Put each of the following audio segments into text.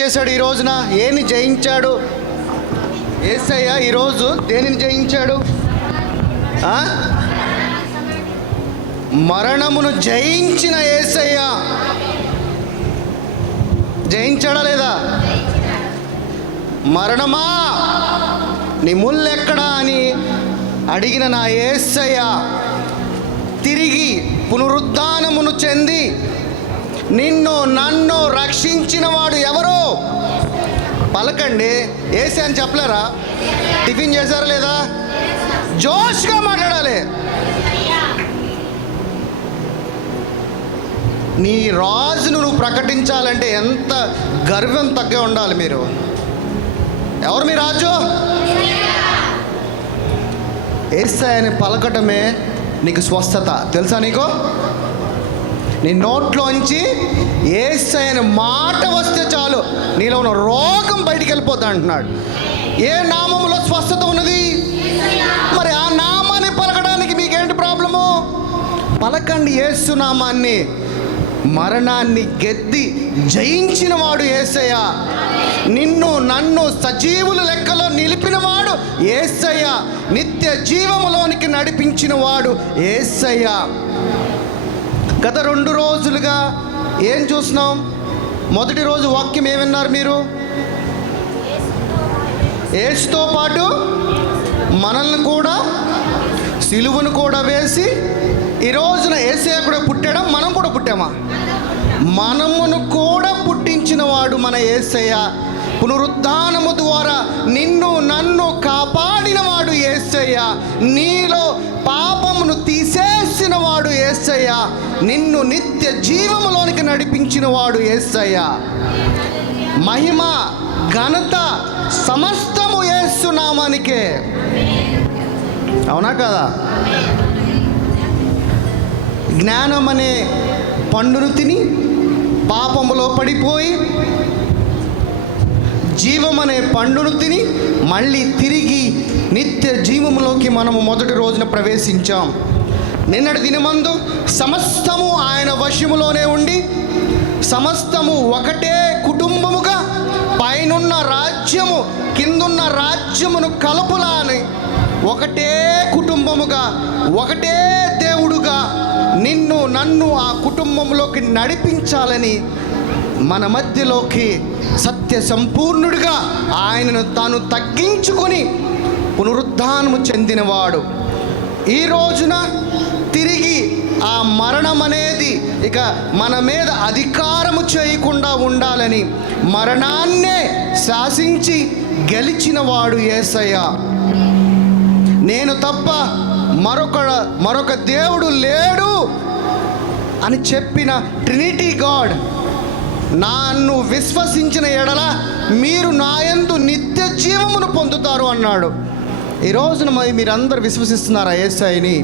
చేశాడు ఈ రోజున? ఏని జయించాడు యేసయ్య? ఈరోజు దేనిని జయించాడు? మరణమును జయించిన యేసయ్య జయించాడా లేదా? మరణమా నీ ముల్లెక్కడా అని అడిగిన నా యేసయ్య తిరిగి పునరుద్ధానమును చెంది నిన్ను నన్ను రక్షించిన వాడు ఎవరో? పలకండి. యేసయ్య అని చెప్పలేరా? టిఫిన్ చేశారా లేదా? జోష్గా మాట్లాడాలి. నీ రాజును నువ్వు ప్రకటించాలంటే ఎంత గర్వం తగ్గే ఉండాలి. మీరు ఎవరు? మీ రాజు యేసయ్యని పలకటమే నీకు స్వస్థత. తెలుసా నీకు? నీ నోట్లోంచి యేసయ్యని మాట వస్తే చాలు, నీలో ఉన్న రోగం బయటికి వెళ్ళిపోతా అంటున్నాడు. ఏ నామములో స్వస్థత ఉన్నది? మరి ఆ నామాన్ని పలకడానికి మీకేంటి ప్రాబ్లము? పలకండి యేసు నామాన్ని. మరణాన్ని గెద్ది జయించిన వాడు యేసయ్య. నిన్ను నన్ను సజీవుల లెక్కలో నిలిపినవాడు యేసయ్య. నిత్య జీవములోనికి నడిపించిన వాడు యేసయ్య. గత 2 రోజులుగా ఏం చూస్తున్నాం? మొదటి రోజు వాక్యం ఏమన్నారు మీరు? యేసుతో పాటు మనల్ని కూడా సిలువను కూడా వేసి ఈ రోజున యేసయ్య కూడా పుట్టాడా? మనం కూడా పుట్టామా? మనమును కూడా పుట్టించిన వాడు మన యేసయ్య. పునరుద్ధానము ద్వారా నిన్ను నన్ను కాపాడిన వాడు యేసయ్య. నీలో పాపమును తీసేసిన వాడు యేసయ్య. నిన్ను నిత్య జీవములోనికి నడిపించిన వాడు యేసయ్య. మహిమ ఘనత సమస్తము యేసు నామానికే. అవునా కదా? జ్ఞానం అనే పండును తిని పాపములో పడిపోయి జీవం అనే పండును తిని మళ్ళీ తిరిగి నిత్య జీవములోకి మనము మొదటి రోజున ప్రవేశించాం. నిన్నటి దినమందు సమస్తము ఆయన వశములోనే ఉండి సమస్తము ఒకటే కుటుంబముగా పైనున్న రాజ్యము కిందున్న రాజ్యమును కలుపులా అని ఒకటే కుటుంబముగా ఒకటే దేవుడుగా నిన్ను నన్ను ఆ కుటుంబంలోకి నడిపించాలని మన మధ్యలోకి సత్య సంపూర్ణుడిగా ఆయనను తాను తగ్గించుకొని పునరుద్ధానము చెందినవాడు. ఈ రోజున తిరిగి ఆ మరణం అనేది ఇక మన మీద అధికారము చేయకుండా ఉండాలని మరణాన్నే శాసించి గెలిచిన వాడు యేసయ్య. నేను తప్ప మరొక దేవుడు లేడు అని చెప్పిన ట్రినిటీ గాడ్, నన్ను విశ్వసించిన ఎడల మీరు నాయందు నిత్య జీవమును పొందుతారు అన్నాడు. ఈ రోజున మరి మీరందరూ విశ్వసిస్తున్నారా యేసయ్యని?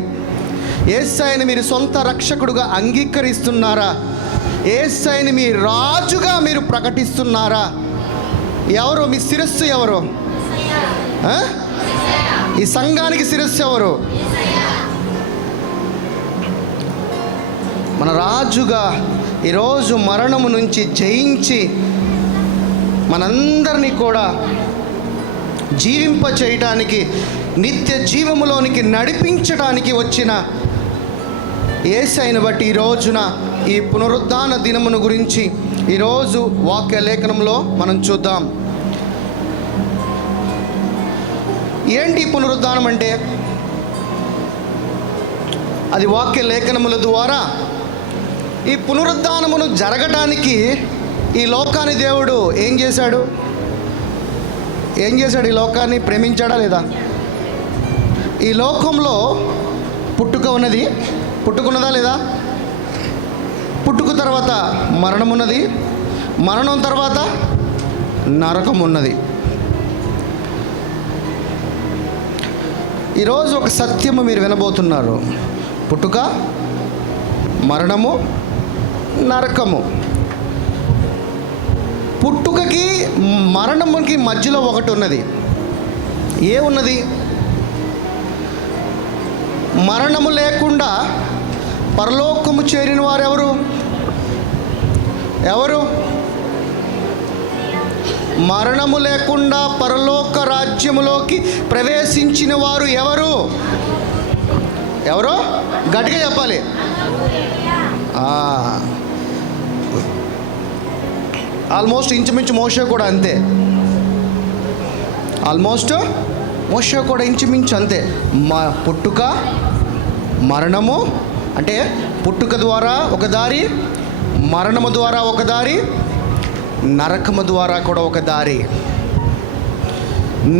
యేసయ్యని మీరు సొంత రక్షకుడుగా అంగీకరిస్తున్నారా? యేసయ్యని మీ రాజుగా మీరు ప్రకటిస్తున్నారా? ఎవరు మీ శిరస్సు? ఎవరు ఈ సంఘానికి శిరస్సు? ఎవరు? మన రాజుగా ఈరోజు మరణము నుంచి జయించి మనందరినీ కూడా జీవింప చేయటానికి నిత్య జీవములోనికి నడిపించడానికి వచ్చిన యేసయ్యను బట్టి ఈ రోజున ఈ పునరుద్ధాన దినమును గురించి ఈరోజు వాక్య లేఖనంలో మనం చూద్దాం. ఏంటి పునరుద్ధానం అంటే? అది వాక్య లేఖనముల ద్వారా ఈ పునరుద్ధానమును జరగటానికి ఈ లోకాన్ని దేవుడు ఏం చేశాడు? ఈ లోకాన్ని ప్రేమించాడా లేదా? ఈ లోకంలో పుట్టుక ఉన్నది, పుట్టుకున్నదా లేదా? పుట్టుక తర్వాత మరణం ఉన్నది, మరణం తర్వాత నరకం ఉన్నది. ఈరోజు ఒక సత్యము మీరు వినబోతున్నారు. పుట్టుక, మరణము, నరకము. పుట్టుకకి మరణముకి మధ్యలో ఒకటి ఉన్నది. ఏ ఉన్నది? మరణము లేకుండా పరలోకము చేరిన వారు ఎవరు? మరణము లేకుండా పరలోక రాజ్యములోకి ప్రవేశించిన వారు ఎవరు? ఎవరు? గట్టిగా చెప్పాలి. ఆల్మోస్ట్ ఇంచుమించు మోషే కూడా అంతే. ఆల్మోస్ట్ మోషే కూడా ఇంచుమించు అంతే. పుట్టుక, మరణము, అంటే పుట్టుక ద్వారా ఒక దారి, మరణము ద్వారా ఒక దారి, నరకము ద్వారా కూడా ఒక దారి.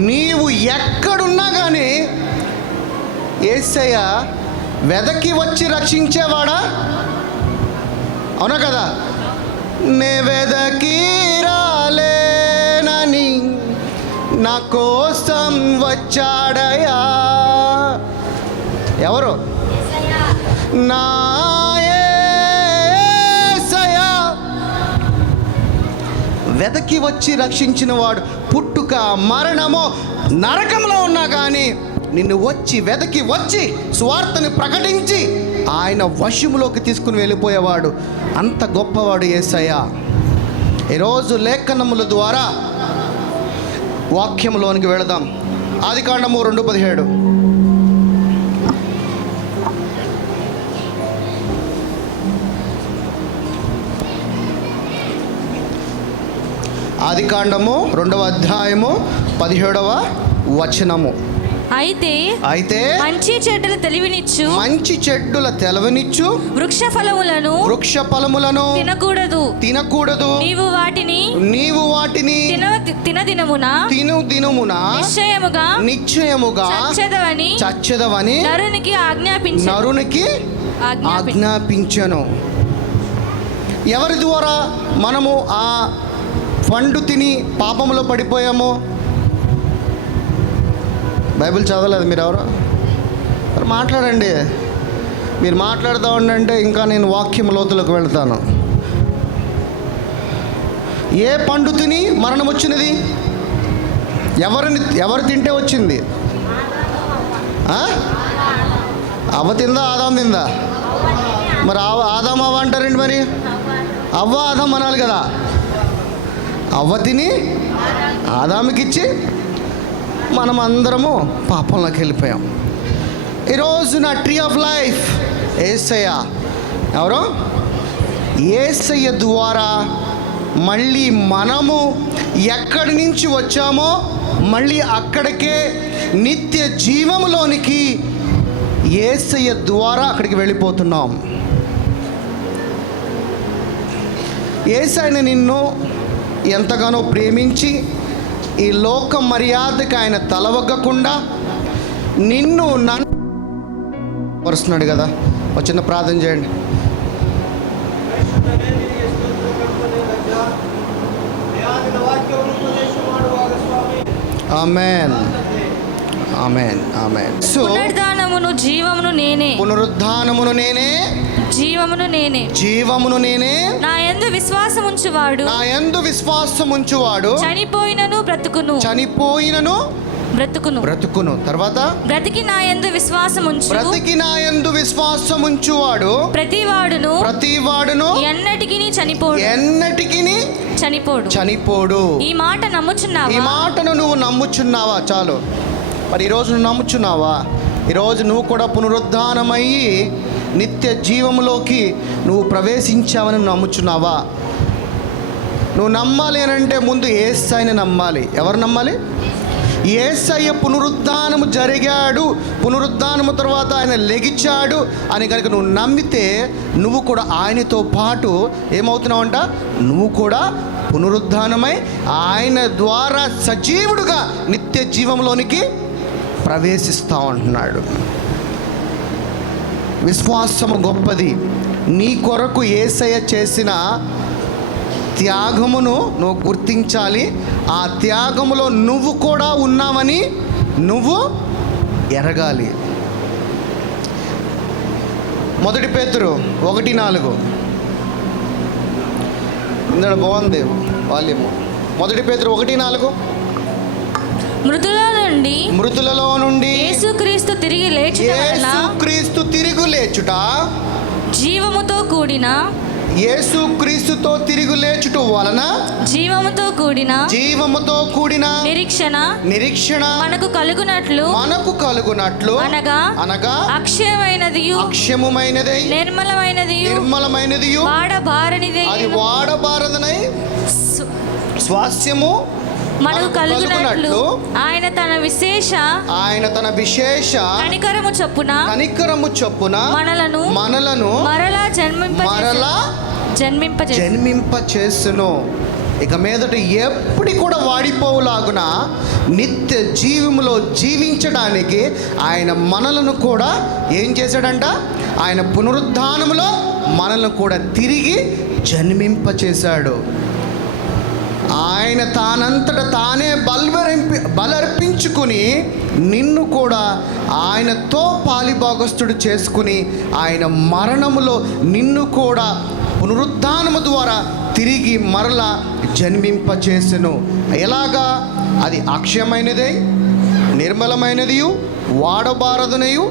నీవు ఎక్కడున్నా కానీ యేసయ్య వెదకి వచ్చి రక్షించేవాడా? అవునా కదా? నే వెదకి రాలేనని నా కోసం వచ్చాడయా. ఎవరు? నా యేసయ్య వెదకి వచ్చి రక్షించిన వాడు. పుట్టుక, మరణము, నరకంలో ఉన్నా కానీ నిన్ను వచ్చి వెదకి వచ్చి సువార్తని ప్రకటించి ఆయన వశములోకి తీసుకుని వెళ్ళిపోయేవాడు. అంత గొప్పవాడు యేసయ్య. ఈరోజు లేఖనముల ద్వారా వాక్యంలోనికి వెళదాం. ఆదికాండము 2:17. ఆదికాండము 2వ అధ్యాయము 17వ వచనము. అయితే మంచి చెడ్డల తెలివినిచ్చు వృక్ష ఫలములను తినకూడదు. నీవు వాటిని తినుదినమున నిశ్చయముగా చచ్చెదవని నరునికి ఆజ్ఞాపించెను. ఎవరి ద్వారా మనము ఆ పండు తిని పాపములో పడిపోయామో? బైబిల్ చదవలేదు మీరు ఎవరు? మరి మాట్లాడండి. మీరు మాట్లాడుతూ ఉండంటే ఇంకా నేను వాక్యం లోతులకు వెళ్తాను. ఏ పండు తిని మరణం వచ్చినది? ఎవరు తింటే వచ్చింది? అవ్వ తిందా, ఆదాం తిందా? మరి ఆదాం అవ్వ అంటారండి. మరి అవ్వ ఆదాం అనాలి కదా. అవ్వ తిని ఆదాముకిచ్చి మనం అందరము పాపంలోకి వెళ్ళిపోయాం. ఈరోజు నా ట్రీ ఆఫ్ లైఫ్ యేసయ్య. ఎవరు? యేసయ్య ద్వారా మళ్ళీ మనము ఎక్కడి నుంచి వచ్చామో మళ్ళీ అక్కడికే నిత్య జీవములోనికి యేసయ్య ద్వారా అక్కడికి వెళ్ళిపోతున్నాం. యేసయ్యని నిన్ను ఎంతగానో ప్రేమించి ఈ లోక మర్యాదకి ఆయన తలవగ్గకుండా నిన్ను నన్ను వరుస్తున్నాడు కదా. ఒక చిన్న ప్రార్థన చేయండి. ఆమేన్, ఆమేన్, ఆమేన్. పునరుద్ధానమును జీవమును నేనే, జీవమును నేనే. నా యందు విశ్వాసముంచువాడు చనిపోయినను బ్రతుకును. తర్వాత బ్రతికి నా యందు విశ్వాసముంచువాడు ప్రతివాడును ఎన్నటికి చనిపోడు. ఈ మాటను నువ్వు నమ్ముచున్నావా? చాలు. మరి ఈరోజు నువ్వు నమ్ముచున్నావా? ఈరోజు నువ్వు కూడా పునరుద్ధానమయ్యి నిత్య జీవములోకి నువ్వు ప్రవేశించావని నమ్ముచున్నావా? నువ్వు నమ్మాలి అని అంటే ముందు యేసయ్యని నమ్మాలి. ఎవరు నమ్మాలి? యేసయ్య పునరుద్ధానము జరిగాడు, పునరుద్ధానము తర్వాత ఆయన లెగిచాడు అని కనుక నువ్వు నమ్మితే నువ్వు కూడా ఆయనతో పాటు ఏమవుతున్నావంట? నువ్వు కూడా పునరుద్ధానమై ఆయన ద్వారా సజీవుడుగా నిత్య జీవంలోనికి ప్రవేశిస్తావు అంటున్నాడు. విశ్వాసము గొప్పది. నీ కొరకు యేసయ్య చేసిన త్యాగమును నువ్వు గుర్తించాలి. ఆ త్యాగములో నువ్వు కూడా ఉన్నావని నువ్వు ఎరగాలి. 1 పేతురు 1:4. ఇందులో బాగుంది వాల్యము. 1 పేతురు 1:4. మృతులలో నుండి యేసుక్రీస్తు తిరిగి లేచుట జీవముతో కూడిన యేసు క్రీస్తుతో తిరిగి లేచుట వలన జీవముతో కూడిన నిరీక్షణ మనకు కలుగునట్లు అనగా అక్షయమైనది నిర్మలమైనది అది వాడబారదనై స్వాస్యము మనకు కలుగునట్లు ఆయన తన విశేష కనికరము చొప్పున మనలను మరలా జన్మింప చేసును. ఇక మీదట ఎప్పటి కూడా వాడిపోవులాగున నిత్య జీవములో జీవించడానికి ఆయన మనలను కూడా ఏం చేశాడంట? ఆయన పునరుద్ధానములో మనలను కూడా తిరిగి జన్మింప చేశాడు. ఆయన తానంతట తానే బలర్పించుకుని నిన్ను కూడా ఆయనతో పాలిభాగస్తుడు చేసుకుని ఆయన మరణములో నిన్ను కూడా పునరుద్ధానము ద్వారా తిరిగి మరలా జన్మింపచేసెను. ఎలాగా? అది అక్షయమైనదే, నిర్మలమైనదియు, వాడబారదునయు,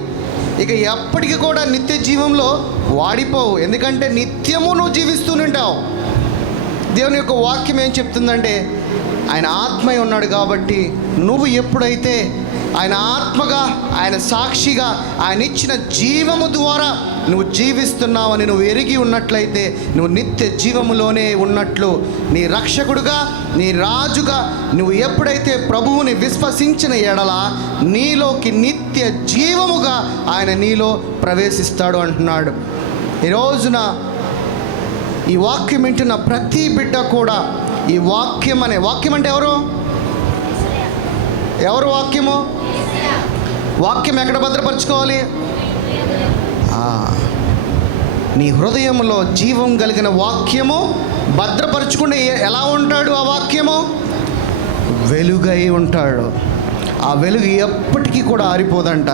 ఇక ఎప్పటికీ కూడా నిత్య జీవంలో వాడిపోవు. ఎందుకంటే నిత్యము నువ్వు జీవిస్తూనుంటావు. దేవుని యొక్క వాక్యం ఏం చెప్తుందంటే ఆయన ఆత్మై ఉన్నాడు కాబట్టి నువ్వు ఎప్పుడైతే ఆయన ఆత్మగా, ఆయన సాక్షిగా, ఆయన ఇచ్చిన జీవము ద్వారా నువ్వు జీవిస్తున్నావని నువ్వు ఎరిగి ఉన్నట్లయితే నువ్వు నిత్య జీవములోనే ఉన్నట్లు. నీ రక్షకుడుగా, నీ రాజుగా నువ్వు ఎప్పుడైతే ప్రభువుని విశ్వసించిన ఎడల నీలోకి నిత్య జీవముగా ఆయన నీలో ప్రవేశిస్తాడు అంటున్నాడు. ఈ రోజున ఈ వాక్యం వింటున్న ప్రతి బిడ్డ కూడా ఈ వాక్యం అంటే ఎవరు వాక్యం ఎక్కడ భద్రపరచుకోవాలి? నీ హృదయంలో జీవం కలిగిన వాక్యము భద్రపరచుకుంటే ఎలా ఉంటాడు? ఆ వాక్యము వెలుగై ఉంటాడు. ఆ వెలుగు ఎప్పటికీ కూడా ఆరిపోదంట.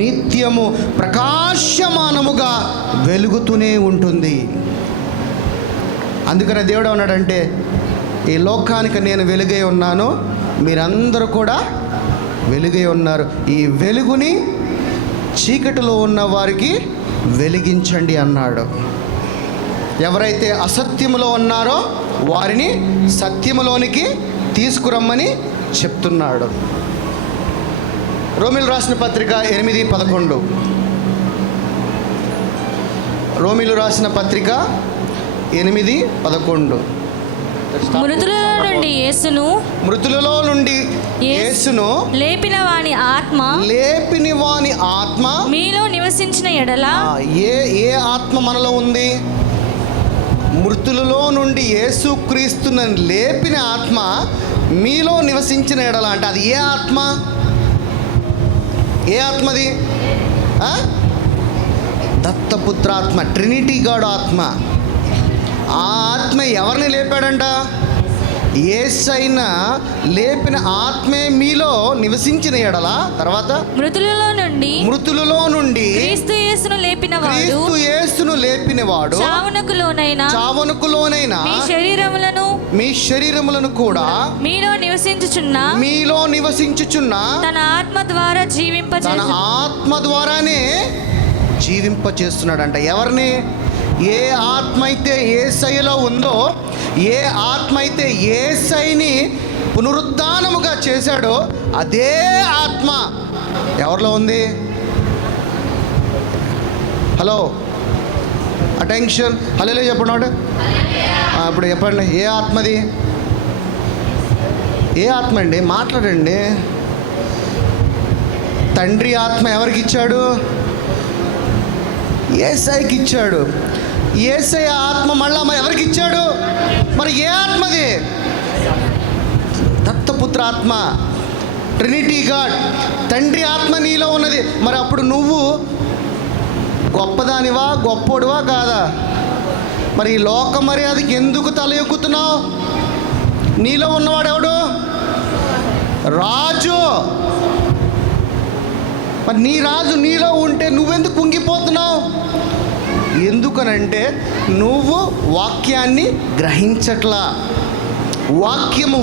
నిత్యము ప్రకాశమానముగా వెలుగుతూనే ఉంటుంది. అందుకనే దేవుడు ఉన్నాడంటే ఈ లోకానికి నేను వెలుగై ఉన్నాను, మీరందరూ కూడా వెలుగై ఉన్నారు. ఈ వెలుగుని చీకటిలో ఉన్న వారికి వెలిగించండి అన్నాడు. ఎవరైతే అసత్యములో ఉన్నారో వారిని సత్యములోనికి తీసుకురమ్మని చెప్తున్నాడు. రోమీలు రాసిన పత్రిక 8:11. రోమీలు రాసిన పత్రిక 8:11. మృతులలో నుండి యేసును లేపిన వాని ఆత్మ మీలో నివసించిన ఎడల. ఏ ఆత్మ మనలో ఉంది? మృతులలో నుండి యేసు క్రీస్తును లేపిన ఆత్మ మీలో నివసించిన ఎడల అంటే అది ఏ ఆత్మ? ఏ ఆత్మది? దత్తపుత్రాత్మ, ట్రినిటీ గాడ్ ఆత్మ. ఆ ఆత్మ ఎవరిని లేపాడంట? యేసయ్యను లేపిన ఆత్మే మీలో నివసించిన ఎడల. తర్వాత మృతులలో నుండి క్రీస్తు యేసును లేపినవాడు చావునకు లోనైన మీ శరీరములను కూడా మీలో నివసించుచున్న తన ఆత్మ ద్వారానే జీవింపచేస్తున్నాడంట. ఎవరిని? ఏ ఆత్మ అయితే యేసయ్యలో ఉందో, ఏ ఆత్మ అయితే యేసయ్యని పునరుద్ధానముగా చేశాడో అదే ఆత్మ ఎవరిలో ఉంది? హలో, అటెన్షన్, హలో చెప్పండి. ఇప్పుడు చెప్పండి, ఏ ఆత్మది? ఏ ఆత్మ అండి? మాట్లాడండి. తండ్రి ఆత్మ ఎవరికి ఇచ్చాడు? యేసయ్యకి ఇచ్చాడు. యేసయ్య ఆత్మ మళ్ళా ఎవరికి ఇచ్చాడు? మరి ఏ ఆత్మది? దత్తపుత్ర ఆత్మ, ట్రినిటీ గాడ్, తండ్రి ఆత్మ నీలో ఉన్నది. మరి అప్పుడు నువ్వు గొప్పదానివా, గొప్పోడువా కాదా? మరి ఈ లోక మర్యాదకి ఎందుకు తల ఎక్కుతున్నావు? నీలో ఉన్నవాడు ఎవడు? రాజు. మరి నీ రాజు నీలో ఉంటే నువ్వెందుకు కుంగిపోతున్నావు? ఎందుకనంటే నువ్వు వాక్యాన్ని గ్రహించట్లా.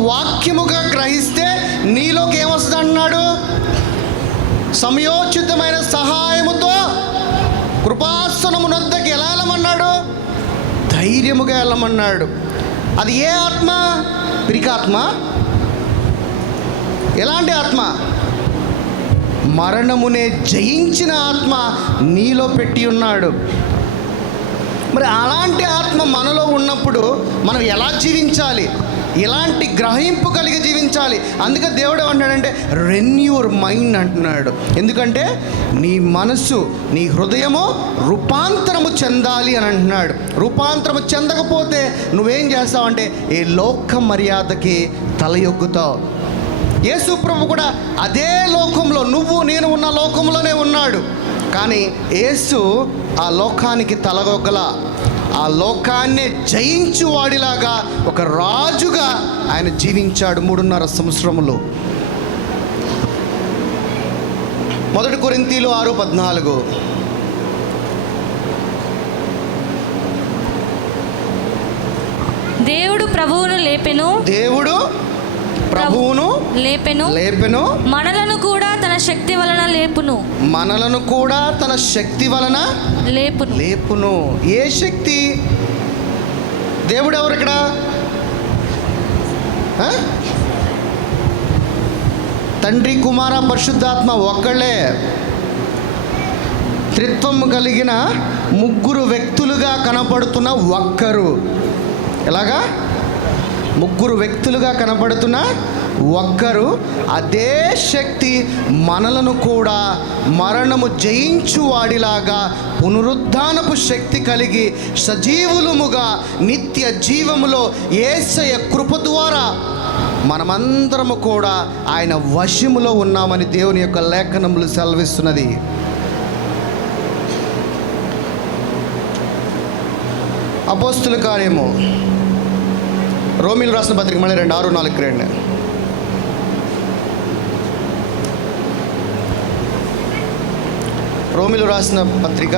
వాక్యముగా గ్రహిస్తే నీలోకి ఏమొస్తుంది అన్నాడు? సమయోచితమైన సహాయముతో కృపాసనమునొద్దకు ఎలా వెళ్ళమన్నాడు? ధైర్యముగా వెళ్ళమన్నాడు. అది ఏ ఆత్మ? పిరికాత్మ? ఎలాంటి ఆత్మ? మరణమునే జయించిన ఆత్మ నీలో పెట్టి ఉన్నాడు. మరి అలాంటి ఆత్మ మనలో ఉన్నప్పుడు మనం ఎలా జీవించాలి? ఇలాంటి గ్రహింపు కలిగి జీవించాలి. అందుకే దేవుడు ఏమంటాడంటే రెన్యూర్ మైండ్ అంటున్నాడు. ఎందుకంటే నీ మనసు, నీ హృదయము రూపాంతరము చెందాలి అని అంటున్నాడు. రూపాంతరము చెందకపోతే నువ్వేం చేస్తావంటే ఈ లోక మర్యాదకి తలయొగ్గుతావు. యేసు ప్రభు కూడా అదే లోకంలో, నువ్వు నేను ఉన్న లోకంలోనే ఉన్నాడు. కానీ యేసు ఆ లోకానికి తలగొగ్గల, ఆ లోకాన్ని జయించు వాడిలాగా ఒక రాజుగా ఆయన జీవించాడు 3.5 సంవత్సరములు. 1 కొరింథీలు 6:14. దేవుడు ప్రభువును లేపెను, దేవుడు ప్రభువును లేపెను, మనలను కూడా తన శక్తి వలన లేపును, మనలను కూడా తన శక్తి వలన లేపును. ఏ శక్తి? దేవుడు ఎవరు ఇక్కడ? తండ్రి, కుమార, పరిశుద్ధాత్మ ఒక్కళ్ళే. త్రిత్వం కలిగిన 3 వ్యక్తులుగా కనపడుతున్న ఒక్కరు. ఎలాగా? 3 వ్యక్తులుగా కనపడుతున్న ఒక్కరు. అదే శక్తి మనలను కూడా మరణము జయించు వాడిలాగా పునరుద్ధానపు శక్తి కలిగి సజీవులముగా నిత్య జీవములో యేసయ్య కృప ద్వారా మనమందరము కూడా ఆయన వశములో ఉన్నామని దేవుని యొక్క లేఖనములు సెలవిస్తున్నది. అపోస్తుల కార్యము, రోమీలు రాసిన పత్రిక మళ్ళీ 2:6-4. రోమీలు రాసిన పత్రిక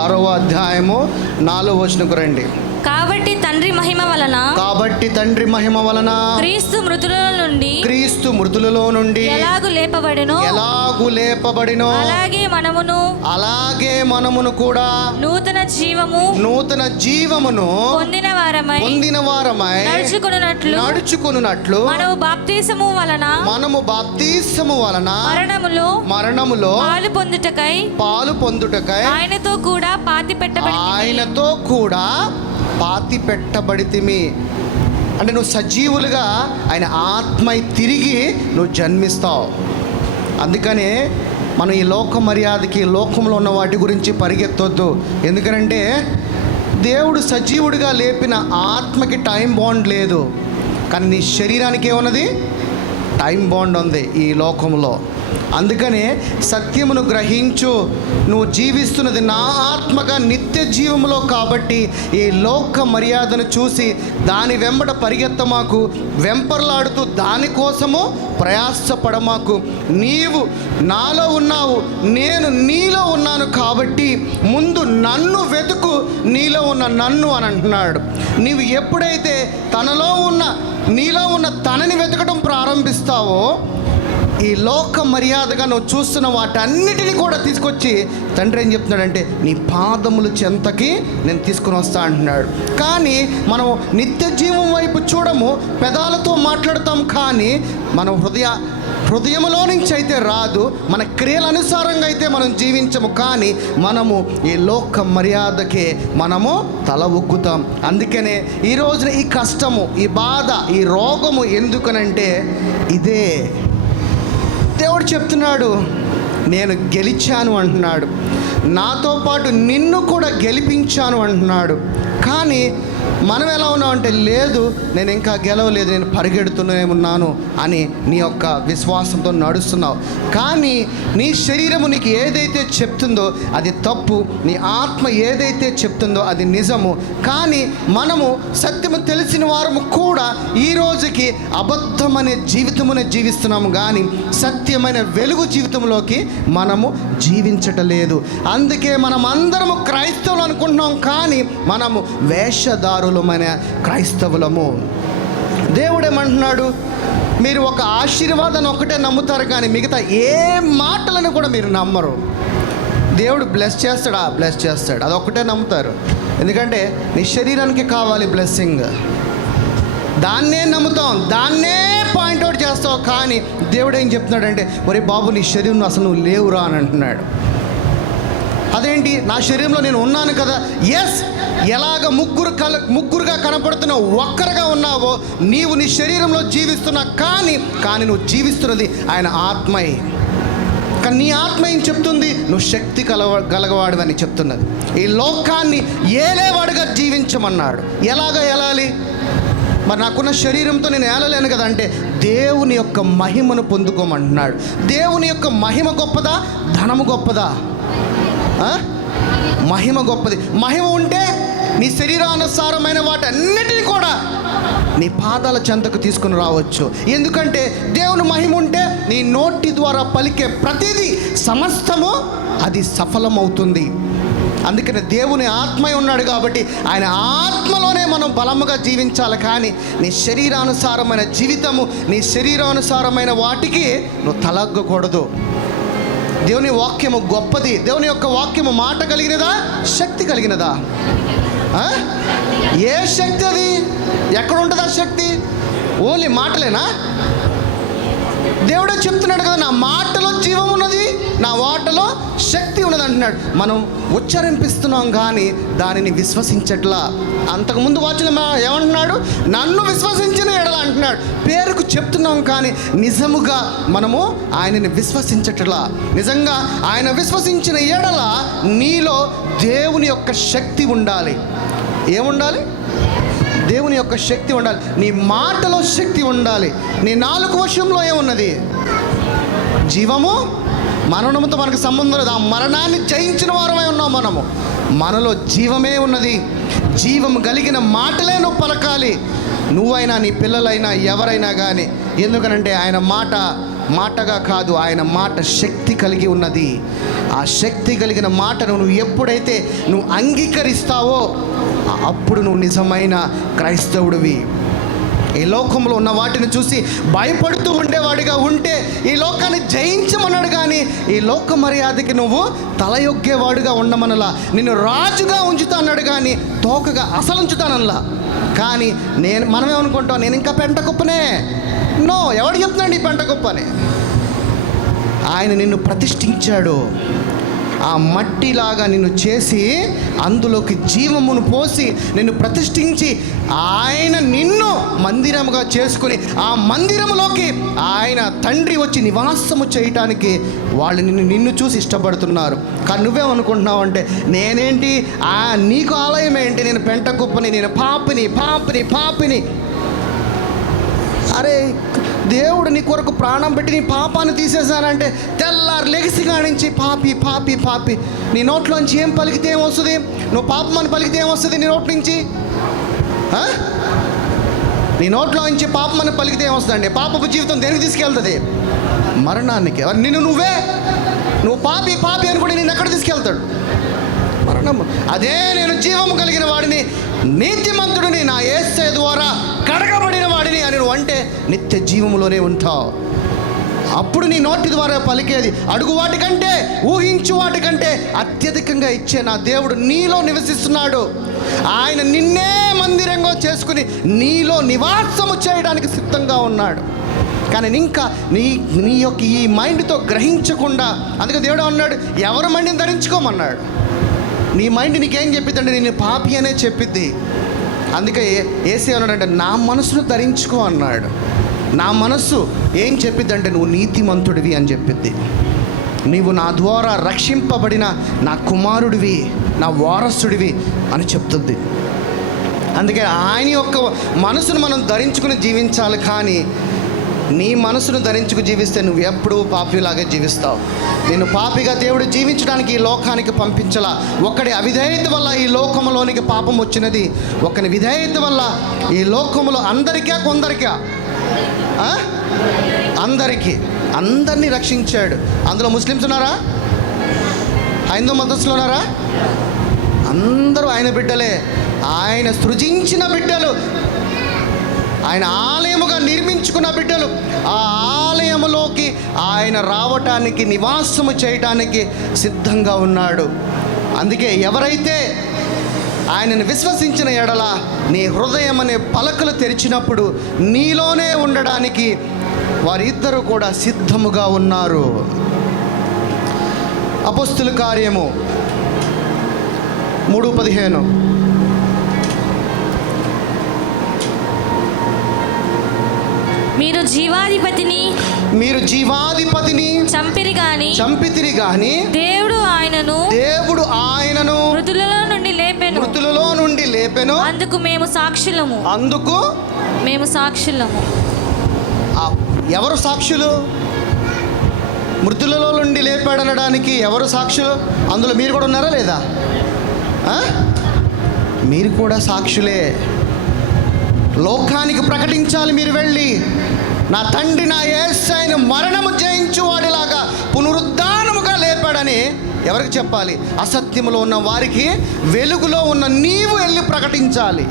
6వ అధ్యాయము 4వ వచనకు రండి. కాబట్టి తండ్రి మహిమ వలన క్రీస్తు మృతులలో నుండి ఎలాగు లేపబడెనో అలాగే మనమును కూడా నూతన జీవమును పొందిన వారమై నడుచుకొనున్నట్లు మనము బాప్తిసము వలన మరణములో పాలు పొందుటకై ఆయనతో కూడా పాతి పెట్టబడితిమి. అంటే నువ్వు సజీవులుగా ఆయన ఆత్మై తిరిగి నువ్వు జన్మిస్తావు. అందుకనే మనం ఈ లోక మర్యాదకి, లోకంలో ఉన్న వాటి గురించి పరిగెత్తొద్దు. ఎందుకంటే దేవుడు సజీవుడిగా లేపిన ఆత్మకి టైం బాండ్ లేదు, కానీ నీ శరీరానికి ఏమున్నది? టైం బాండ్ ఉంది ఈ లోకంలో. అందుకనే సత్యమును గ్రహించు. నువ్వు జీవిస్తున్నది నా ఆత్మగా నిత్య జీవములో కాబట్టి ఈ లోక మర్యాదను చూసి దాని వెంబడ పరిగెత్తమాకు, వెంపర్లాడుతూ దానికోసము ప్రయాసపడమాకు. నీవు నాలో ఉన్నావు, నేను నీలో ఉన్నాను కాబట్టి ముందు నన్ను వెతుకు, నీలో ఉన్న నన్ను అని అంటున్నాడు. నీవు ఎప్పుడైతే నీలో ఉన్న తనని వెతకడం ప్రారంభిస్తావో ఈ లోక మర్యాదగా నువ్వు చూస్తున్న వాటన్నిటిని కూడా తీసుకొచ్చి తండ్రి ఏం చెప్తున్నాడంటే నీ పాదముల చెంతకి నేను తీసుకుని వస్తా అంటున్నాడు. కానీ మనం నిత్య జీవం వైపు చూడము, పెదాలతో మాట్లాడతాం, కానీ మనం హృదయములో నుంచి అయితే రాదు, మన క్రియల అనుసారంగా అయితే మనం జీవించము. కానీ మనము ఈ లోక మర్యాదకే మనము తల ఒగ్గుతాం. అందుకనే ఈ రోజున ఈ కష్టము, ఈ బాధ, ఈ రోగము ఎందుకనంటే ఇదే. దేవుడు చెప్తున్నాడు నేను గెలిచాను అంటున్నాడు, నాతో పాటు నిన్ను కూడా గెలిపించాను అంటున్నాడు. కానీ మనం ఎలా ఉన్నామంటే లేదు నేను ఇంకా గెలవలేదు, నేను పరిగెడుతూనే ఉన్నాను అని నీ యొక్క విశ్వాసంతో నడుస్తున్నావు. కానీ నీ శరీరము నీకు ఏదైతే చెప్తుందో అది తప్పు, నీ ఆత్మ ఏదైతే చెప్తుందో అది నిజము. కానీ మనము సత్యము తెలిసిన వారము కూడా ఈ రోజుకి అబద్ధమనే జీవితమునే జీవిస్తున్నాము, కానీ సత్యమైన వెలుగు జీవితంలోకి మనము జీవించటలేదు. అందుకే మనం అందరము క్రైస్తవులు అనుకుంటున్నాం, కానీ మనము వేషధారులమైన క్రైస్తవులము. దేవుడేమంటున్నాడు, మీరు ఒక ఆశీర్వాదాన్ని ఒకటే నమ్ముతారు, కానీ మిగతా ఏ మాటలను కూడా మీరు నమ్మరు. దేవుడు బ్లెస్ చేస్తాడు, అదొక్కటే నమ్ముతారు. ఎందుకంటే నీ శరీరానికి కావాలి బ్లెస్సింగ్, దాన్నే నమ్ముతాం, దాన్నే పాయింట్అవుట్ చేస్తావు. కానీ దేవుడు ఏం చెప్తున్నాడంటే, ఒరే బాబు నీ శరీరంలో అసలు నువ్వు లేవురా అని అంటున్నాడు. అదేంటి, నా శరీరంలో నేను ఉన్నాను కదా. ఎస్, ఎలాగ ముగ్గురుగా కనపడుతున్న ఒక్కరుగా ఉన్నావో నీవు నీ శరీరంలో జీవిస్తున్నా, కానీ నువ్వు జీవిస్తున్నది ఆయన ఆత్మయే. కానీ నీ ఆత్మ ఏం చెప్తుంది, నువ్వు శక్తి గలగవాడు చెప్తున్నది. ఈ లోకాన్ని ఏలేవాడుగా జీవించమన్నాడు. ఎలాగా ఏలాలి? మరి నాకున్న శరీరంతో నేను ఏలలేను కదా అంటే, దేవుని యొక్క మహిమను పొందుకోమంటున్నాడు. దేవుని యొక్క మహిమ గొప్పదా, ధనము గొప్పదా? మహిమ గొప్పది. మహిమ ఉంటే నీ శరీరానుసారమైన వాటన్నిటిని కూడా నీ పాదాల చెంతకు తీసుకుని రావచ్చు. ఎందుకంటే దేవుని మహిమ ఉంటే నీ నోటి ద్వారా పలికే ప్రతిదీ సమస్తము అది సఫలమవుతుంది. అందుకని దేవుని ఆత్మ ఉన్నాడు కాబట్టి ఆయన ఆత్మలోనే మనం బలముగా జీవించాలి. కానీ నీ శరీరానుసారమైన జీవితము, నీ శరీరానుసారమైన వాటికి నువ్వు తలగ్గకూడదు. దేవుని వాక్యము గొప్పది. దేవుని యొక్క వాక్యము మాట కలిగినదా, శక్తి కలిగినదా? ఏ శక్తి అది? ఎక్కడ ఉంటుంది ఆ శక్తి? ఓన్లీ మాటలేనా? దేవుడే చెప్తున్నాడు కదా, నా మాటలో జీవం ఉన్నది, నా వాటలో శక్తి ఉన్నది అంటున్నాడు. మనం ఉచ్చరింపిస్తున్నాం కానీ దానిని విశ్వసించట్లా. అంతకుముందు వాక్యం ఏమంటున్నాడు, నన్ను విశ్వసించిన ఎడల అంటున్నాడు. పేరుకు చెప్తున్నాం కానీ నిజముగా మనము ఆయనని విశ్వసించట్లా. నిజంగా ఆయన విశ్వసించిన ఎడల నీలో దేవుని యొక్క శక్తి ఉండాలి. ఏముండాలి? దేవుని యొక్క శక్తి ఉండాలి. నీ మాటలో శక్తి ఉండాలి. నీ నాలుగు వశంలో ఏమున్నది? జీవము, మరణముతో మనకు సంబంధం లేదు. ఆ మరణాన్ని జయించిన వారమై ఉన్నాం మనము. మనలో జీవమే ఉన్నది. జీవం కలిగిన మాటలే నువ్వు పలకాలి. నువ్వైనా నీ పిల్లలైనా ఎవరైనా కానీ. ఎందుకనంటే ఆయన మాటగా కాదు, ఆయన మాట శక్తి కలిగి ఉన్నది. ఆ శక్తి కలిగిన మాటను నువ్వు ఎప్పుడైతే నువ్వు అంగీకరిస్తావో అప్పుడు నువ్వు నిజమైన క్రైస్తవుడివి. ఈ లోకంలో ఉన్న వాటిని చూసి భయపడుతూ ఉండేవాడిగా ఉంటే ఈ లోకాన్ని జయించమన్నాడు. కానీ ఈ లోక మర్యాదకి నువ్వు తలయొగ్గేవాడుగా ఉండమనలా. నిన్ను రాజుగా ఉంచుతా అన్నాడు, కానీ తోకగా అసలు ఉంచుతానల్లా. కానీ మనమేమనుకుంటాం, నేను ఇంకా పెంట కుప్పనే. నో, ఎవడు చెప్తున్నాడు ఈ పెంట కుప్ప అని? ఆయన నిన్ను ప్రతిష్ఠించాడు. ఆ మట్టిలాగా నిన్ను చేసి అందులోకి జీవమును పోసి నిన్ను ప్రతిష్ఠించి ఆయన నిన్ను మందిరముగా చేసుకుని ఆ మందిరములోకి ఆయన తండ్రి వచ్చి నివాసము చేయటానికి వాళ్ళు నిన్ను చూసి ఇష్టపడుతున్నారు. కానీ నువ్వేమనుకుంటున్నావు అంటే, నేనేంటి, నీకు ఆలయం ఏంటి, నేను పెంట కుప్పని, నేను పాపిని. అరే, దేవుడు నీ కొరకు ప్రాణం పెట్టి నీ పాపాన్ని తీసేశానంటే తెల్లారు లెగిసి కానించి పాపి. నీ నోట్లోంచి ఏం పలికితే ఏమొస్తుంది? నువ్వు పాపం అని పలికితే ఏమొస్తుంది నీ నోటి నుంచి? నీ నోట్లో నుంచి పాపం అని పలికితే ఏమొస్తుందండి? పాపపు జీవితం దేనికి తీసుకెళ్తుంది? మరణానికి. నువ్వు పాపి అనుకుంటే నేను ఎక్కడ తీసుకెళ్తాడు? మరణము. అదే నేను జీవము కలిగిన వాడిని, నీతిమంతుడిని, నా యేసు ద్వారా కడగబడిన వాడిని అని నువ్వు అంటే నిత్య జీవములోనే ఉంటావు. అప్పుడు నీ నోటి ద్వారా పలికేది అడుగు వాటికంటే, ఊహించు వాటికంటే అత్యధికంగా ఇచ్చే నా దేవుడు నీలో నివసిస్తున్నాడు. ఆయన నిన్నే మందిరంగా చేసుకుని నీలో నివాసము చేయడానికి సిద్ధంగా ఉన్నాడు. కానీ ఇంకా నీ యొక్క ఈ మైండ్తో గ్రహించకుండా, అందుకే దేవుడు అన్నాడు, ఎవరి మైండ్ని ధరించుకోమన్నాడు. నీ మైండ్ నీకేం చెప్పిద్దంటే నేను పాపి అనే చెప్పిద్ది. అందుకే యేసు అన్నాడంటే నా మనసును ధరించుకో అన్నాడు. నా మనస్సు ఏం చెప్పిద్దంటే నువ్వు నీతిమంతుడివి అని చెప్పిద్ది. నీవు నా ద్వారా రక్షింపబడిన నా కుమారుడివి, నా వారసుడివి అని చెప్తుంది. అందుకే ఆయన యొక్క మనసును మనం ధరించుకుని జీవించాలి. కానీ నీ మనసును ధరించుకు జీవిస్తే నువ్వు ఎప్పుడూ పాపిలాగే జీవిస్తావు. నిన్ను పాపిగా దేవుడు జీవించడానికి ఈ లోకానికి పంపించలా. ఒకడి అవిధేయత వల్ల ఈ లోకంలోనికి పాపం వచ్చినది. ఒకని విధేయత వల్ల ఈ లోకంలో కొందరికా అందరినీ రక్షించాడు. అందులో ముస్లిమ్స్ ఉన్నారా? హైందవ మతస్థులు ఉన్నారా? అందరూ ఆయన బిడ్డలే. ఆయన సృజించిన బిడ్డలు, ఆయన ఆలయముగా నిర్మించుకున్న బిడ్డలు. ఆ ఆలయములోకి ఆయన రావటానికి, నివాసము చేయటానికి సిద్ధంగా ఉన్నాడు. అందుకే ఎవరైతే ఆయనను విశ్వసించిన ఎడల నీ హృదయం అనే పలకలు తెరిచినప్పుడు నీలోనే ఉండడానికి వారిద్దరూ కూడా సిద్ధముగా ఉన్నారు. అపోస్తుల కార్యము 3:15. మీరు జీవాధిపతిని చంపితిరి గాని దేవుడు ఆయనను మృతులలో నుండి లేపెను. అందుకు మేము సాక్షులము. ఎవరు సాక్షులు? మృతులలో నుండి లేపాడనడానికి ఎవరు సాక్షులు? అందులో మీరు కూడా ఉన్నారా లేదా? మీరు కూడా సాక్షులే. లోకానికి ప్రకటించాలి. మీరు వెళ్ళి నా తండ్రి నా యేసయ్యను మరణము జయించు వాడిలాగా పునరుద్ధానముగా లేపాడని ఎవరికి చెప్పాలి? అసత్యములో ఉన్న వారికి వెలుగులో ఉన్న నీవు వెళ్ళి ప్రకటించాలి.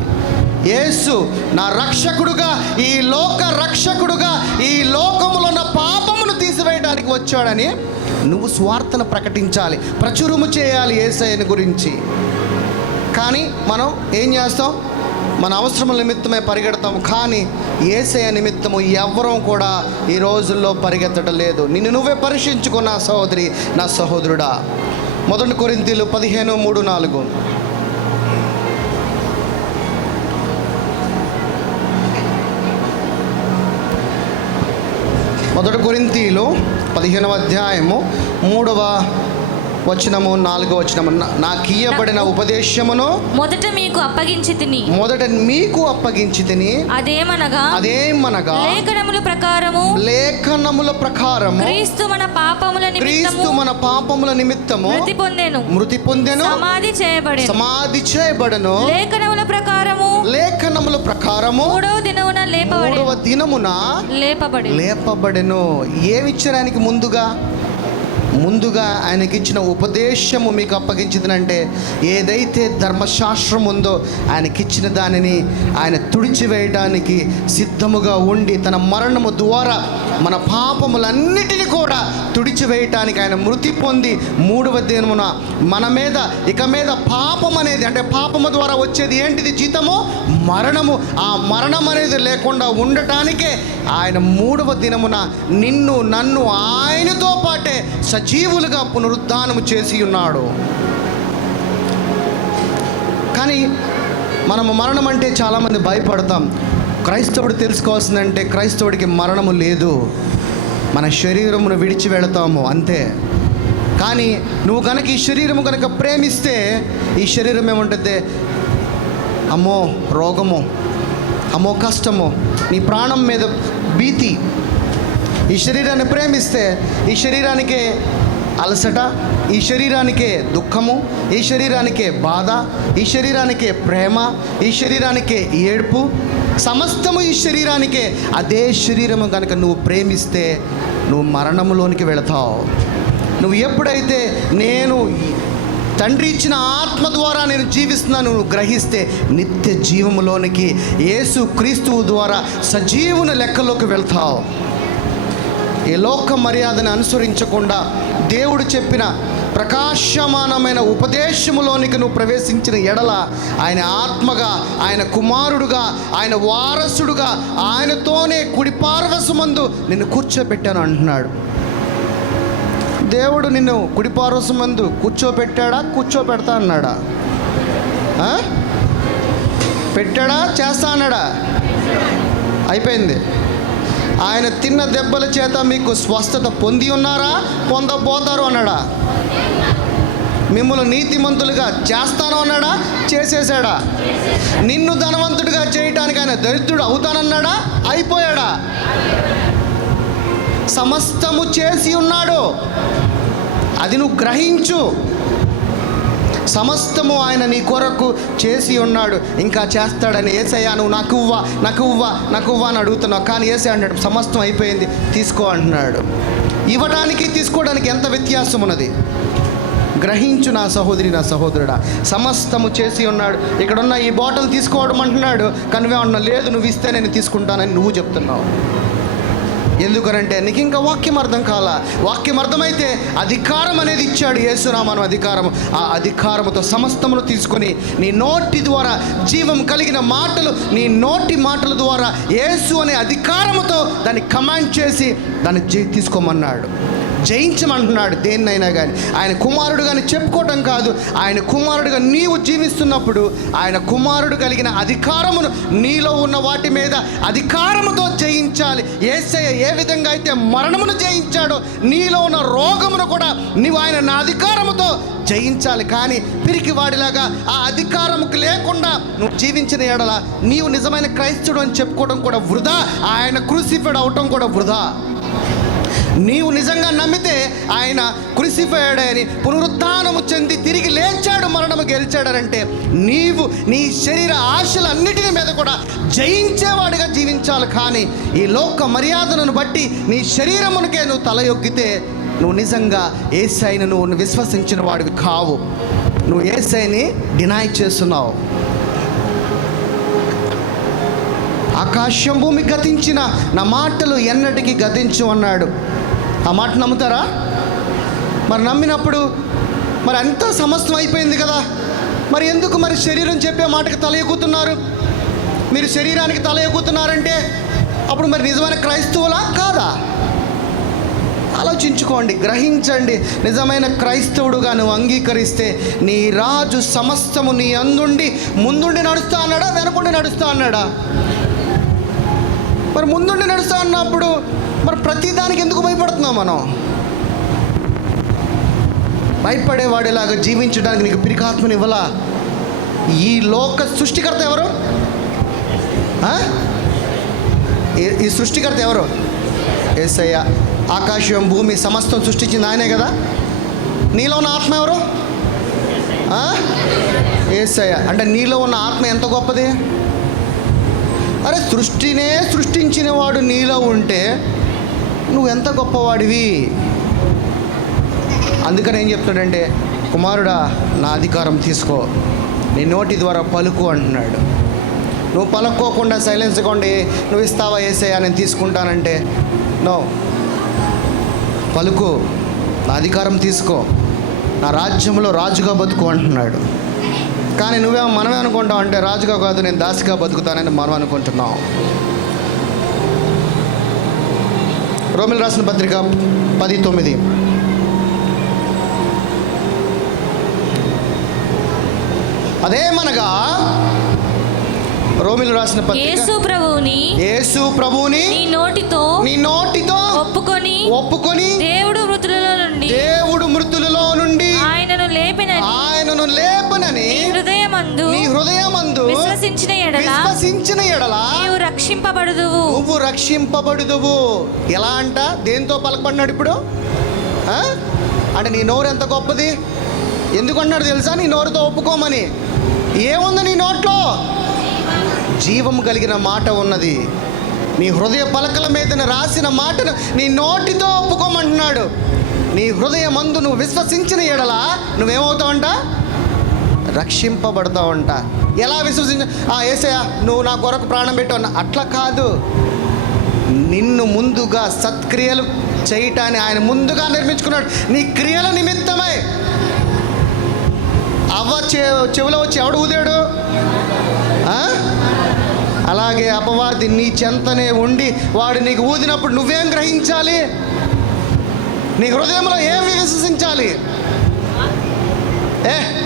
యేసు నా రక్షకుడుగా, ఈ లోక రక్షకుడుగా, ఈ లోకములో ఉన్న పాపమును తీసివేయడానికి వచ్చాడని నువ్వు స్వార్థను ప్రకటించాలి, ప్రచురము చేయాలి యేసయ్యను గురించి. కానీ మనం ఏం చేస్తాం? మన అవసరముల నిమిత్తమే పరిగెడతాము, కానీ యేసయ్య నిమిత్తము ఎవ్వరం కూడా ఈ రోజుల్లో పరిగెత్తడం లేదు. నిన్ను నువ్వే పరీక్షించుకో నా సహోదరి, నా సహోదరుడా. 1 కొరింథీయులు 15:3-4. 1 కొరింథీయులు 15వ అధ్యాయము 3వ వచనము 4వ వచనము. నాకు ఇయ్యబడిన ఉపదేశమును మొదట మీకు అప్పగించి తిని అదేమనగా లేఖనముల ప్రకారము క్రీస్తు మన పాపముల నిమిత్తము మృతి పొందెను, సమాధి చేయబడెను. లేఖనముల ప్రకారము మూడవ దినమున లేపబడెను. ఏమిచ్చడానికి ముందుగా ఆయనకిచ్చిన ఉపదేశము మీకు అప్పగించిందంటే, ఏదైతే ధర్మశాస్త్రం ఉందో ఆయనకిచ్చిన దానిని ఆయన తుడిచివేయడానికి సిద్ధముగా ఉండి తన మరణము ద్వారా మన పాపములన్నిటిని కూడా తుడిచివేయటానికి ఆయన మృతి పొంది 3వ దినమున మన మీద ఇక మీద పాపం అనేది, అంటే పాపము ద్వారా వచ్చేది ఏంటిది? జీతము మరణము. ఆ మరణం అనేది లేకుండా ఉండటానికే ఆయన 3వ దినమున నిన్ను నన్ను ఆయనతో పాటే సజీవులుగా పునరుద్ధానము చేసి ఉన్నాడు. కానీ మనము మరణం అంటే చాలామంది భయపడతాం. క్రైస్తవుడు తెలుసుకోవాల్సిందంటే క్రైస్తవుడికి మరణము లేదు, మన శరీరమును విడిచి వెళతాము అంతే. కానీ నువ్వు కనుక ఈ శరీరము కనుక ప్రేమిస్తే ఈ శరీరం ఏముంటుంది? అమ్మో రోగము, అమ్మో కష్టము, నీ ప్రాణం మీద భీతి. ఈ శరీరాన్ని ప్రేమిస్తే ఈ శరీరానికే అలసట, ఈ శరీరానికే దుఃఖము, ఈ శరీరానికే బాధ, ఈ శరీరానికే ప్రేమ, ఈ శరీరానికే ఏడుపు, సమస్తము ఈ శరీరానికే. అదే శరీరము కనుక నువ్వు ప్రేమిస్తే నువ్వు మరణములోనికి వెళతావు. నువ్వు ఎప్పుడైతే నేను తండ్రి ఇచ్చిన ఆత్మ ద్వారా నేను జీవిస్తున్నాను నువ్వు గ్రహిస్తే నిత్య జీవములోనికి యేసు క్రీస్తువు ద్వారా సజీవుని లెక్కలోకి వెళ్తావు. ఈ లోక మర్యాదను అనుసరించకుండా దేవుడు చెప్పిన ప్రకాశమానమైన ఉపదేశములోనికి నువ్వు ప్రవేశించిన ఎడల ఆయన ఆత్మగా, ఆయన కుమారుడుగా, ఆయన వారసుడుగా ఆయనతోనే కుడిపార్వసమందు నిన్ను కూర్చోబెట్టాను అంటున్నాడు. దేవుడు నిన్ను కుడిపార్వసమందు కూర్చోబెట్టాడా? కూర్చోబెడతా అన్నాడా? పెట్టాడా? చేస్తా అన్నాడా? అయిపోయింది. ఆయన తిన్న దెబ్బల చేత మీకు స్వస్థత పొంది ఉన్నారా? పొందబోతారు అన్నాడా? మిమ్మల్ని నీతిమంతులుగా చేస్తాను అన్నాడా? చేసేసాడా? నిన్ను ధనవంతుడిగా చేయటానికి ఆయన దరిద్రుడు అవుతానన్నాడా? అయిపోయాడా? సమస్తము చేసి ఉన్నాడు. అది నువ్వు గ్రహించు. సమస్తము ఆయన నీ కొరకు చేసి ఉన్నాడు, ఇంకా చేస్తాడని. యేసయ్యా నువ్వు నాకు ఇవ్వ అని అడుగుతున్నావు, కానీ యేసయ్య అన్నాడు సమస్తం అయిపోయింది తీసుకో అంటున్నాడు. ఇవ్వడానికి తీసుకోవడానికి ఎంత వ్యత్యాసం ఉన్నది గ్రహించు నా సహోదరి, నా సహోదరుడా. సమస్తము చేసి ఉన్నాడు. ఇక్కడున్న ఈ బాటిల్ తీసుకోవడం అంటున్నాడు, కానీ అన్నా లేదు నువ్వు ఇస్తే నేను తీసుకుంటానని నువ్వు చెప్తున్నావు. ఎందుకనంటే నీకు ఇంకా వాక్యం అర్థం కాలా. వాక్యం అర్థమైతే అధికారం అనేది ఇచ్చాడు యేసునామను అధికారం. ఆ అధికారముతో సమస్తమును తీసుకొని నీ నోటి ద్వారా జీవం కలిగిన మాటలు, నీ నోటి మాటల ద్వారా యేసు అనే అధికారముతో దాన్ని కమాండ్ చేసి దాన్ని తీసుకోమన్నాడు, జయించమంటున్నాడు. దేన్నైనా కానీ ఆయన కుమారుడు కానీ చెప్పుకోవటం కాదు, ఆయన కుమారుడుగా నీవు జీవిస్తున్నప్పుడు ఆయన కుమారుడు కలిగిన అధికారమును నీలో ఉన్న వాటి మీద అధికారముతో జయించాలి. యేసయ్య ఏ విధంగా అయితే మరణమును జయించాడో నీలో ఉన్న రోగమును కూడా నీవు ఆయన నా అధికారముతో జయించాలి. కానీ పిరికి వాడిలాగా ఆ అధికారముకు లేకుండా నువ్వు జీవించిన ఎడల నీవు నిజమైన క్రైస్తవుడు అని చెప్పుకోవడం కూడా వృధా, ఆయన క్రూసిఫైడ్ అవటం కూడా వృధా. నీవు నిజంగా నమ్మితే ఆయన క్రూసిఫైడ్ అని పునరుత్థానము చెంది తిరిగి లేచాడు, మరణము గెలిచాడనంటే నీవు నీ శరీర ఆశలన్నిటిని మీద కూడా జయించేవాడిగా జీవించాలి. కానీ ఈ లోక మర్యాదలను బట్టి నీ శరీరమునికే నువ్వు తల యొగ్గితే నువ్వు నిజంగా యేసయ్యను నువ్వు విశ్వసించిన వాడివి కావు. నువ్వు యేసయ్యని డినై చేస్తున్నావు. ఆకాశం భూమి గతించిన నా మాటలు ఎన్నటికీ గతించు అన్నాడు. ఆ మాట నమ్ముతారా? మరి నమ్మినప్పుడు మరి అంతా సమస్తం అయిపోయింది కదా, మరి ఎందుకు మరి శరీరం చెప్పే మాటకి తల ఎగుతున్నారు? మీరు శరీరానికి తల ఎగుతున్నారంటే అప్పుడు మరి నిజమైన క్రైస్తవులా కాదా? ఆలోచించుకోండి, గ్రహించండి. నిజమైన క్రైస్తవుడుగా నువ్వు అంగీకరిస్తే నీ రాజు సమస్తము నీ అందుండి ముందుండి నడుస్తా అన్నాడా, వెనకుండి నడుస్తా అన్నాడా? మరి ముందుండి నడుస్తా అన్నప్పుడు మరి ప్రతిదానికి ఎందుకు భయపడుతున్నావు మనం? భయపడేవాడేలాగా జీవించడానికి నీకు పిరికాత్మని ఇవ్వలా. ఈ లోక సృష్టికర్త ఎవరు? ఈ సృష్టికర్త ఎవరు? యేసయ్య. ఆకాశం భూమి సమస్తం సృష్టించింది ఆయనే కదా. నీలో ఉన్న ఆత్మ ఎవరు? యేసయ్య. అంటే నీలో ఉన్న ఆత్మ ఎంత గొప్పది! అరే సృష్టినే సృష్టించిన వాడు నీలో ఉంటే నువ్వు ఎంత గొప్పవాడివి. అందుకని ఏం చెప్తాడంటే, కుమారుడా నా అధికారం తీసుకో, నీ నోటి ద్వారా పలుకు అంటున్నాడు. నువ్వు పలుక్కోకుండా సైలెన్స్గా ఉండి నువ్వు ఇస్తావా యేసయ్యా నేను తీసుకుంటానంటే నో, పలుకు, నా అధికారం తీసుకో, నా రాజ్యంలో రాజుగా బతుకు అంటున్నాడు. కానీ మనమే అనుకుంటాం అంటే రాజుగా కాదు నేను దాసిగా బతుకుతానని మనం అనుకుంటున్నాం. రోమిలు రాసిన పత్రిక 10:9. అదేమనగా రోమిలు రాసిన పత్రిక యేసు ప్రభువుని నీ నోటితో ఒప్పుకొని దేవుడు మృతులలో నుండి ఆయనను లేపనని నీ హృదయమందు విశ్వసించిన ఎడల నువ్వు రక్షింపబడుదువు. ఎలా అంట? దేంతో పలకబడినాడు ఇప్పుడు? అంటే నీ నోరు ఎంత గొప్పది. ఎందుకన్నాడు తెలుసా? నీ నోరుతో ఒప్పుకోమని. ఏముంది నీ నోట్లో? జీవం కలిగిన మాట ఉన్నది. నీ హృదయ పలకల మీద రాసిన మాటను నీ నోటితో ఒప్పుకోమంటున్నాడు. నీ హృదయమందు నువ్వు విశ్వసించిన ఎడల నువ్వేమవుతావంట? రక్షింపబడతావంట. ఎలా విశ్వసించ? యేసయ్య నువ్వు నా కొరకు ప్రాణం పెట్టావు అట్లా కాదు. నిన్ను ముందుగా సత్క్రియలు చేయటాన్ని ఆయన ముందుగా నిర్మించుకున్నాడు నీ క్రియల నిమిత్తమై. అవ్వ చెవిలో వచ్చి ఎవడు ఊదాడు? అలాగే అపవాది నీ చెంతనే ఉండి వాడు నీకు ఊదినప్పుడు నువ్వేం గ్రహించాలి? నీ హృదయంలో ఏం విశ్వసించాలి?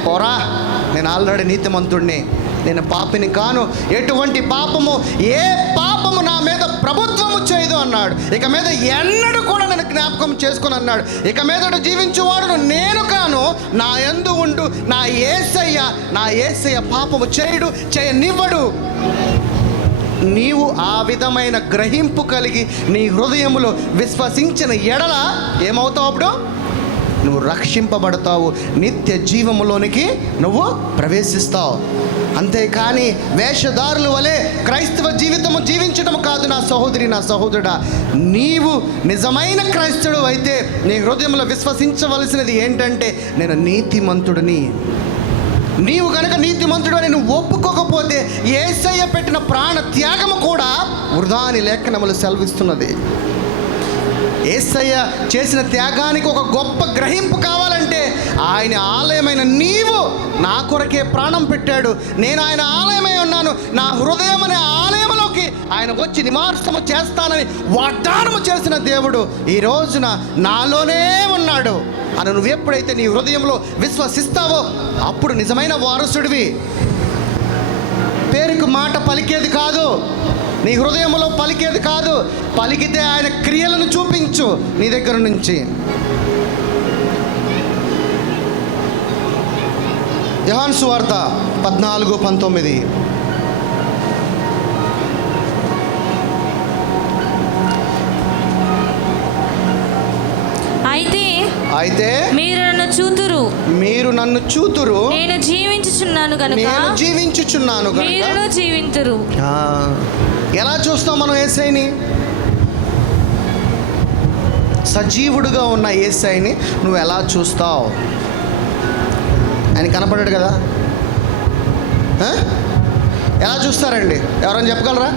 పోరా, నేను ఆల్రెడీ నీతిమంతుడిని, నేను పాపిని కాను, ఎటువంటి పాపము ఏ పాపము నా మీద ప్రభుత్వము చేయదు అన్నాడు. ఇక మీద ఎన్నడూ కూడా నేను జ్ఞాపకం చేసుకుని అన్నాడు. ఇక మీదట జీవించువాడును నేను కాను, నా యందు ఉండు నా యేసయ్య పాపము చేయనివ్వడు. నీవు ఆ విధమైన గ్రహింపు కలిగి నీ హృదయములో విశ్వసించిన ఎడల ఏమవుతావు? అప్పుడు నువ్వు రక్షింపబడతావు, నిత్య జీవములోనికి నువ్వు ప్రవేశిస్తావు. అంతేకాని వేషధారుల వలె క్రైస్తవ జీవితము జీవించడం కాదు. నా సహోదరి, నా సహోదరుడా, నీవు నిజమైన క్రైస్తవుడు అయితే నీ హృదయంలో విశ్వసించవలసినది ఏంటంటే నేను నీతిమంతుడిని. నీవు కనుక నీతిమంతుడు అని నువ్వు ఒప్పుకోకపోతే యేసయ్య పెట్టిన ప్రాణ త్యాగము కూడా వృధా అని లేఖనములు సెలవిస్తున్నది. యేసయ్య చేసిన త్యాగానికి ఒక గొప్ప గ్రహింపు కావాలంటే ఆయన ఆలయమైన నీవు నా కొరకే ప్రాణం పెట్టాడు, నేను ఆయన ఆలయమై ఉన్నాను, నా హృదయం అనే ఆలయంలోకి ఆయన వచ్చి నివాసము చేస్తానని వాగ్దానము చేసిన దేవుడు ఈ రోజున నాలోనే ఉన్నాడు అని నువ్వు ఎప్పుడైతే నీ హృదయంలో విశ్వసిస్తావో అప్పుడు నిజమైన వారసుడివి. పేరుకు మాట పలికేది కాదు, నీ హృదయంలో పలికేది కాదు, పలికితే ఆయన క్రియలను చూపించు నీ దగ్గర నుంచి. యోహాను సువార్త 14:19. అయితే మీరు నన్ను చూతురు, నేను జీవించుచున్నాను కనుక మీరును జీవింతురు. ఎలా చూస్తాం మనం యేసయ్యని? సజీవుడుగా ఉన్న యేసయ్యని నువ్వు ఎలా చూస్తావు? ఆయన కనపడాడు కదా, ఎలా చూస్తారండి? ఎవరైనా చెప్పగలరా?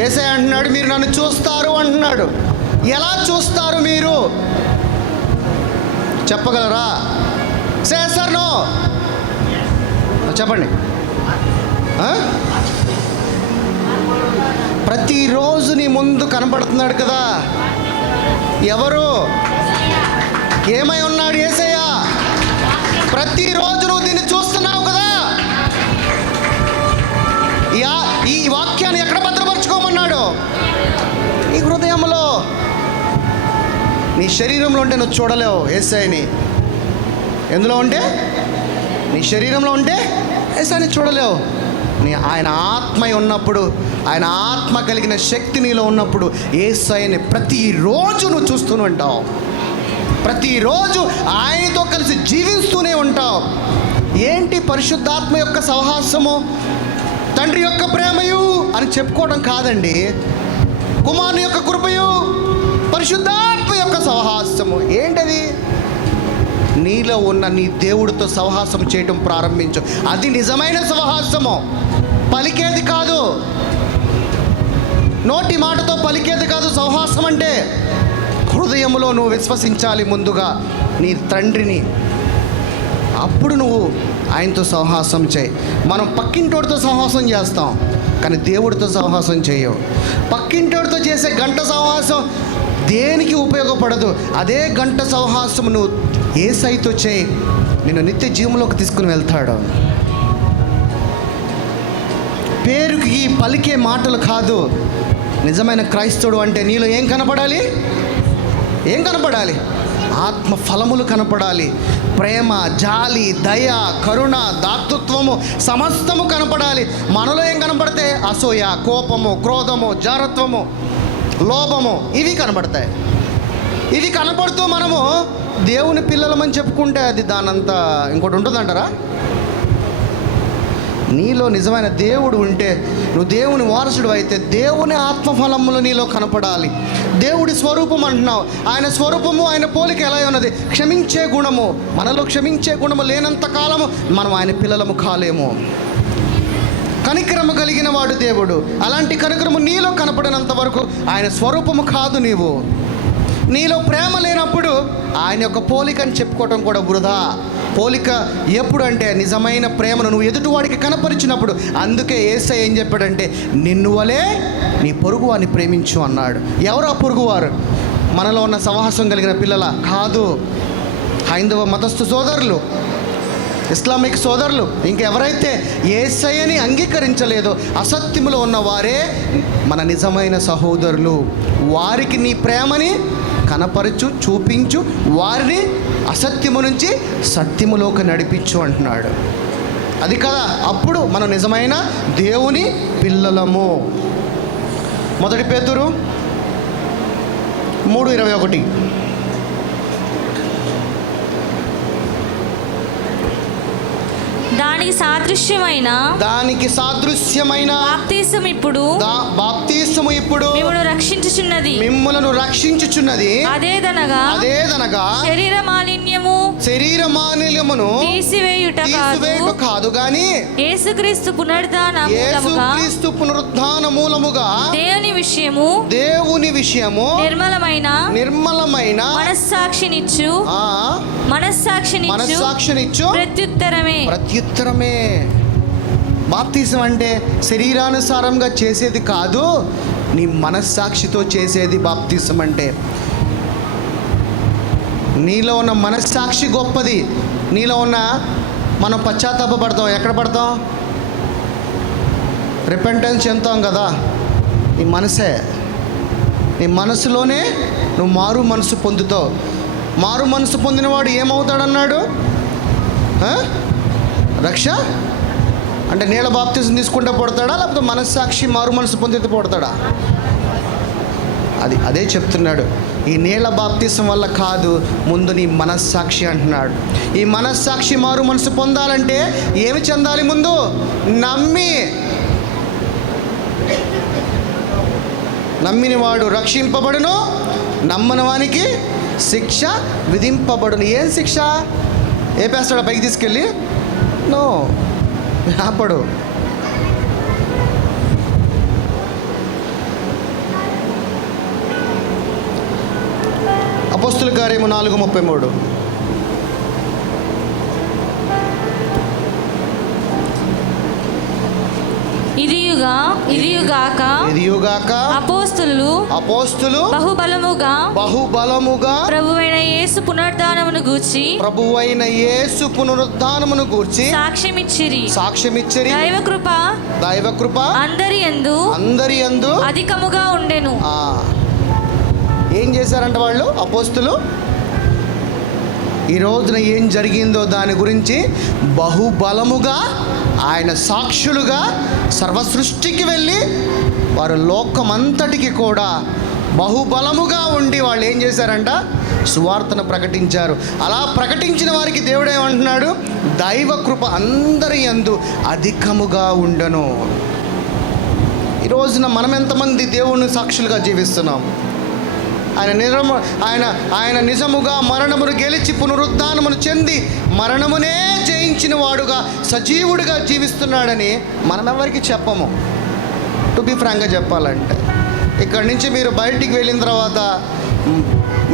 యేసయ్య అంటున్నాడు మీరు నన్ను చూస్తారు అంటున్నాడు. ఎలా చూస్తారు మీరు? చెప్పగలరా? సార్ నో చెప్పండి. ప్రతిరోజు నీ ముందు కనపడుతున్నాడు కదా. ఎవరు? ఏమై ఉన్నాడు యేసయ్య? ప్రతిరోజు నువ్వు దీన్ని చూస్తున్నావు కదా. ఈ వాక్యాన్ని ఎక్కడ భద్రపరచుకోమన్నాడు? నీ హృదయంలో. నీ శరీరంలో ఉంటే నువ్వు చూడలేవు యేసయ్యని. ఎందులో ఉంటే? నీ శరీరంలో ఉంటే యేసయ్యని చూడలేవు. ఆయన ఆత్మ ఉన్నప్పుడు, ఆయన ఆత్మ కలిగిన శక్తి నీలో ఉన్నప్పుడు యేసయ్యని ప్రతిరోజు నువ్వు చూస్తూనే ఉంటావు. ప్రతిరోజు ఆయనతో కలిసి జీవిస్తూనే ఉంటావు. ఏంటి పరిశుద్ధాత్మ యొక్క సహవాసము, తండ్రి యొక్క ప్రేమయు అని చెప్పుకోవడం కాదండి. కుమారుని యొక్క కృపయు, పరిశుద్ధాత్మ యొక్క సహవాసము ఏంటది? నీలో ఉన్న నీ దేవుడితో సహవాసం చేయటం ప్రారంభించు. అది నిజమైన సహవాసము. పలికేది కాదు, నోటి మాటతో పలికేది కాదు సహవాసం అంటే. హృదయంలో నువ్వు విశ్వసించాలి ముందుగా నీ తండ్రిని, అప్పుడు నువ్వు ఆయనతో సహవాసం చేయి. మనం పక్కింటోడితో సహవాసం చేస్తాం కానీ దేవుడితో సహవాసం చేయవు. పక్కింటోడితో చేసే గంట సహవాసం దేనికి ఉపయోగపడదు. అదే గంట సహవాసం నువ్వు యేసయ్యతో చేయి, నిన్ను నిత్య జీవంలోకి తీసుకుని వెళ్తాడు. పేరుకి పలికే మాటలు కాదు. నిజమైన క్రైస్తవుడు అంటే నీలో ఏం కనపడాలి? ఏం కనపడాలి? ఆత్మ ఫలములు కనపడాలి. ప్రేమ, జాలి, దయ, కరుణ, దాతృత్వము సమస్తము కనపడాలి. మనలో ఏం కనపడితే అసూయ, కోపము, క్రోధము, జారత్వము, లోభము ఇవి కనపడతాయి. ఇవి కనపడుతూ మనము దేవుని పిల్లలమని చెప్పుకుంటే అది దానంతా ఇంకోటి ఉంటుందంటారా? నీలో నిజమైన దేవుడు ఉంటే, నువ్వు దేవుని వారసుడు అయితే దేవుని ఆత్మఫలములు నీలో కనపడాలి. దేవుడి స్వరూపం అంటున్నావు, ఆయన స్వరూపము, ఆయన పోలిక ఎలా ఉన్నది? క్షమించే గుణము. మనలో క్షమించే గుణము లేనంత కాలము మనం ఆయన పిల్లలము కాలేము. కనికరము కలిగిన వాడు దేవుడు. అలాంటి కనికరము నీలో కనపడినంత వరకు ఆయన స్వరూపము కాదు. నీలో ప్రేమ లేనప్పుడు ఆయన యొక్క పోలిక అని చెప్పుకోవటం కూడా వృధా. పోలిక ఎప్పుడు అంటే నిజమైన ప్రేమను నువ్వు ఎదుటివాడికి కనపరిచినప్పుడు. అందుకే యేసయ్య ఏం చెప్పాడంటే నిన్ను వలే నీ పొరుగువారిని ప్రేమించు అన్నాడు. ఎవరు ఆ పొరుగువారు? మనలో ఉన్న సహవాసం కలిగిన పిల్లల కాదు, హైందవ మతస్థు సోదరులు, ఇస్లామిక్ సోదరులు, ఇంకెవరైతే యేసయ్యని అంగీకరించలేదో అసత్యములో ఉన్న వారే మన నిజమైన సహోదరులు. వారికి నీ ప్రేమని కనపరచు, చూపించు, వారిని అసత్యము నుంచి సత్యములోకి నడిపించు అంటున్నాడు. అది కదా అప్పుడు మనం నిజమైన దేవుని పిల్లలము. 1 పేతురు 3:21. దానికి సాదృశ్యమైన బాప్తిసము ఇప్పుడు మిమ్ములను రక్షించుచున్నది. అదేదనగా శరీర మాలిన్యమును తీసివేయుట కాదు గాని యేసుక్రీస్తు పునరుద్ధాన మూలముగా దేవుని విషయము నిర్మలమైన మనస్సాక్షినిచ్చు ప్రత్యుత్తరమే. బాప్తిసం అంటే శరీరానుసారంగా చేసేది కాదు, నీ మనస్సాక్షితో చేసేది బాప్తిసం అంటే. నీలో ఉన్న మనస్సాక్షి గొప్పది. నీలో ఉన్న మనం పశ్చాత్తాపడతాం, ఎక్కడ పడతాం? రిపెంటెన్స్ చెందుతాం కదా, నీ మనసే. నీ మనసులోనే నువ్వు మారు మనసు పొందుతావు. మారు మనసు పొందినవాడు ఏమవుతాడన్నాడు? రక్ష అంటే నీళ్ళ బాప్తిసం తీసుకుంటే పడతాడా, లేకపోతే మనస్సాక్షి మారు మనసు పొందితే పడతాడా? అదే చెప్తున్నాడు. ఈ నీళ్ళ బాప్తిసం వల్ల కాదు, ముందు నీ మనస్సాక్షి అంటున్నాడు. ఈ మనస్సాక్షి మారు మనసు పొందాలంటే ఏమి చెందాలి? ముందు నమ్మిన వాడు రక్షింపబడును, నమ్మని వానికి శిక్ష విధింపబడును. ఏం శిక్ష? ఏపేస్తాడా పైకి తీసుకెళ్ళి? నో, ఆపడు. అపోస్తుల కార్యము 4:33. ఇదియుగాక అపోస్తులు బహుబలముగా ప్రభువైన యేసు పునరుద్ధానమును గూర్చి సాక్ష్యమిచ్చిరి. దైవకృప అందరి యందు అధికముగా ఉండెను. ఏం చేశారంట వాళ్ళు అపోస్తులు? ఈ రోజున ఏం జరిగిందో దాని గురించి బహుబలముగా ఆయన సాక్షులుగా సర్వసృష్టికి వెళ్ళి వారు లోకమంతటికి కూడా బహుబలముగా ఉండి వాళ్ళు ఏం చేశారంట? సువార్తను ప్రకటించారు. అలా ప్రకటించిన వారికి దేవుడు ఏమంటున్నాడు? దైవ కృప అందరి యందు అధికముగా ఉండను. ఈ రోజున మనం ఎంతమంది దేవుని సాక్షులుగా జీవిస్తున్నాం? ఆయన నిజముగా మరణమును గెలిచి పునరుద్ధానమును చెంది మరణమునే జయించిన వాడుగా సజీవుడిగా జీవిస్తున్నాడని మనం ఎవరికి చెప్పము. టు బి ఫ్రాంక్గా చెప్పాలంటే, ఇక్కడి నుంచి మీరు బయటికి వెళ్ళిన తర్వాత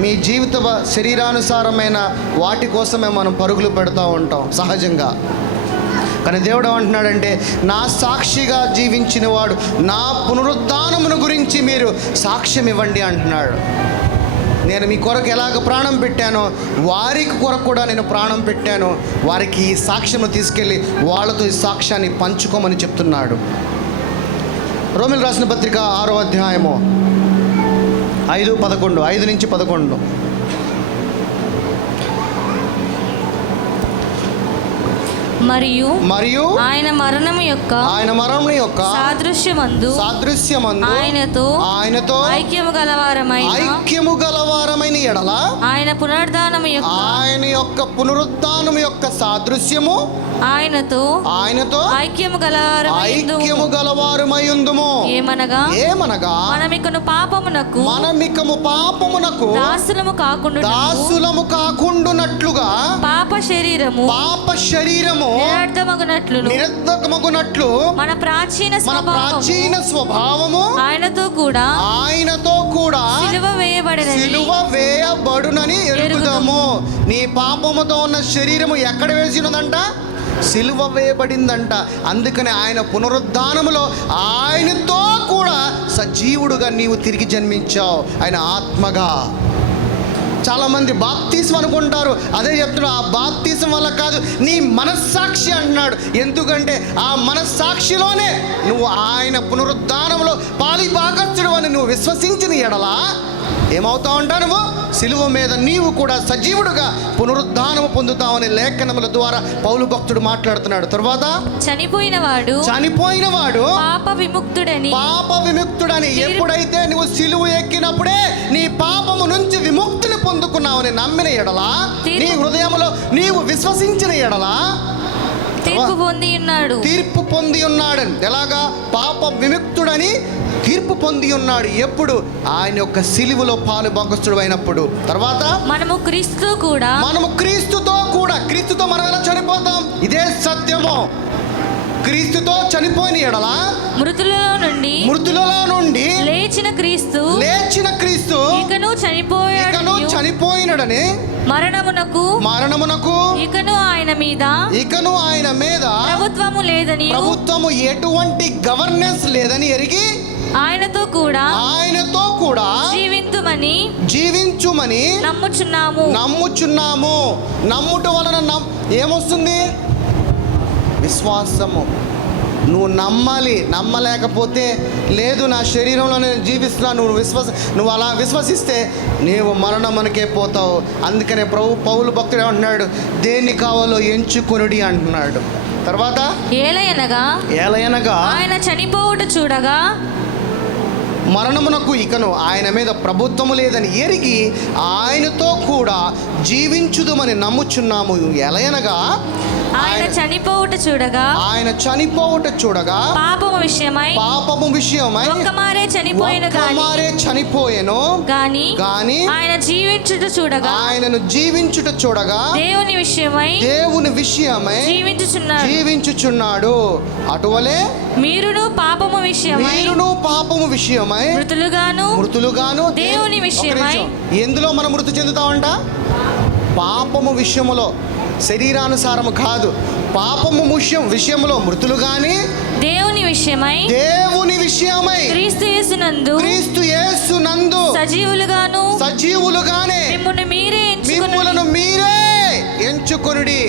మీ జీవిత శరీరానుసారమైన వాటి కోసమే మనం పరుగులు పెడతా ఉంటాం సహజంగా. కానీ దేవుడు ఏమంటున్నాడంటే, నా సాక్షిగా జీవించిన వాడు నా పునరుద్ధానమును గురించి మీరు సాక్ష్యం ఇవ్వండి అంటున్నాడు. నేను మీ కొరకు ఎలాగ ప్రాణం పెట్టానో వారికి కొరకు కూడా నేను ప్రాణం పెట్టాను. వారికి ఈ సాక్ష్యము తీసుకెళ్ళి వాళ్ళతో ఈ సాక్ష్యాన్ని పంచుకోమని చెప్తున్నాడు. రోమిల్ రాసిన పత్రిక 6వ అధ్యాయము 5 నుంచి 11. మరియు ఆయన మరణం యొక్క సాదృశ్యమందు ఆయనతో ఐక్యము గలవారమైన ఎడల ఆయన యొక్క పునరుద్ధానము యొక్క సాదృశ్యము ఆయనతో ఐక్యము గలవారమైయుందుము. ఏమనగా మనమికను పాపమునకు దాసులము కాకుండునట్లుగా పాప శరీరము నిరర్ధకమగునట్లు మన ప్రాచీన స్వభావము ఆయనతో కూడా సిలువ వేయబడునని ఎరుగుదాము. నీ పాపముతో ఉన్న శరీరము ఎక్కడ వేసినదంట? సిలువ వేయబడిందంట. అందుకని ఆయన పునరుద్ధానములో ఆయనతో కూడా సజీవుడుగా నీవు తిరిగి జన్మించావు, ఆయన ఆత్మగా. చాలామంది బాప్తీసం అనుకుంటారు, అదే చెప్తున్నా, ఆ బాప్తీసం వల్ల కాదు, నీ మనస్సాక్షి అంటున్నాడు. ఎందుకంటే ఆ మనస్సాక్షిలోనే నువ్వు ఆయన పునరుద్ధానంలో పాలిభాగస్తుడు అని నువ్వు విశ్వసించిన ఎడలా ఏమవుతావు అంటా? నువ్వు సిలువ మీద నీవు కూడా సజీవుడుగా పునరుద్ధానము పొందుతావని లేఖనముల ద్వారా పౌలు భక్తుడు మాట్లాడుతున్నాడు. తర్వాత చనిపోయినవాడు పాప విముక్తుడని ఎప్పుడైతే నువ్వు సిలువ ఎక్కినప్పుడే నీ పాపము నుంచి విముక్తిని పొందుకున్నావని నమ్మిన ఎడలా, నీ హృదయంలో నీవు విశ్వసించిన ఎడలా తీర్పు పొంది ఉన్నాడు. ఎలాగా? పాప విముక్తుడని తీర్పు పొంది ఉన్నాడు. ఎప్పుడు? ఆయన యొక్క సిలువలో పాలు భాగస్థుడు అయినప్పుడు. తర్వాత మనము క్రీస్తుతో కూడా క్రీస్తుతో మనం ఎలా చనిపోతాం? ఇదే సత్యము. క్రీస్తుతో చనిపోయిన ఎడల మృతులలో నుండి లేచిన క్రీస్తు ఇకను చనిపోయినడని మరణమునకు ఇకను ఆయన మీద ప్రభుత్వము ఎటువంటి గవర్నెన్స్ లేదని ఎరిగి ఆయనతో కూడా జీవించుమని నమ్ముచున్నాము. నమ్ముట వలన ఏమొస్తుంది? విశ్వాసము. నువ్వు నమ్మాలి. నమ్మలేకపోతే లేదు నా శరీరంలో నేను జీవిస్తున్నాను, నువ్వు అలా విశ్వసిస్తే నీవు మరణమునకే పోతావు. అందుకనే పౌలు భక్తుడు ఏమంటున్నాడు? దేన్ని కావాలో ఎంచుకొనుడి అంటున్నాడు. తర్వాత ఏలయనగా ఆయన చనిపోవుట చూడగా మరణమునకు ఇకను ఆయన మీద ప్రభుత్వము లేదని ఎరిగి ఆయనతో కూడా జీవించుదుమని నమ్ముచున్నాము. ఎలయనగా ఆయన చనిపోవుట చూడగా పాపము విషయమై ఒక్కమారే చనిపోయెను గాని ఆయనను జీవించుట చూడగా దేవుని విషయమై జీవించుచున్నాడు. అటువలే మీరును పాపము విషయమై మృతులుగాను దేవుని విషయమై. ఎందులో మనం మృతి చెందుతామంట? పాపము విషయములో, శరీరానుసారము కాదు. పాపము విషయంలో మృతులు గాని దేవుని విషయమై క్రీస్తు యేసునందు సజీవులుగానే మిమ్ములను మీరే ఎంచుకొనుడి.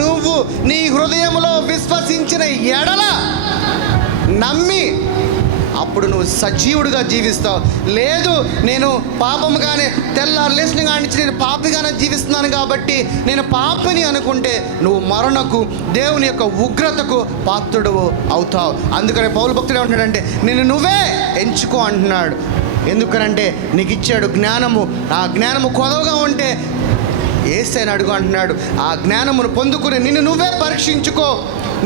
నువ్వు నీ హృదయములో విశ్వసించిన ఎడల, నమ్మి, అప్పుడు నువ్వు సజీవుడిగా జీవిస్తావు. లేదు నేను పాపముగానే తెల్లారు లేచిన కానించి నేను పాపిగానే జీవిస్తున్నాను కాబట్టి నేను పాపిని అనుకుంటే నువ్వు మరణకు, దేవుని యొక్క ఉగ్రతకు పాత్రుడు అవుతావు. అందుకనే పౌలు భక్తుడు ఏమంటున్నాడంటే నిన్ను నువ్వే ఎంచుకో అంటున్నాడు. ఎందుకనంటే నీకు ఇచ్చాడు జ్ఞానము. ఆ జ్ఞానము కొదవగా ఉంటే యేసయ్యను అడుగు అంటున్నాడు. ఆ జ్ఞానమును పొందుకుని నిన్ను నువ్వే పరీక్షించుకో.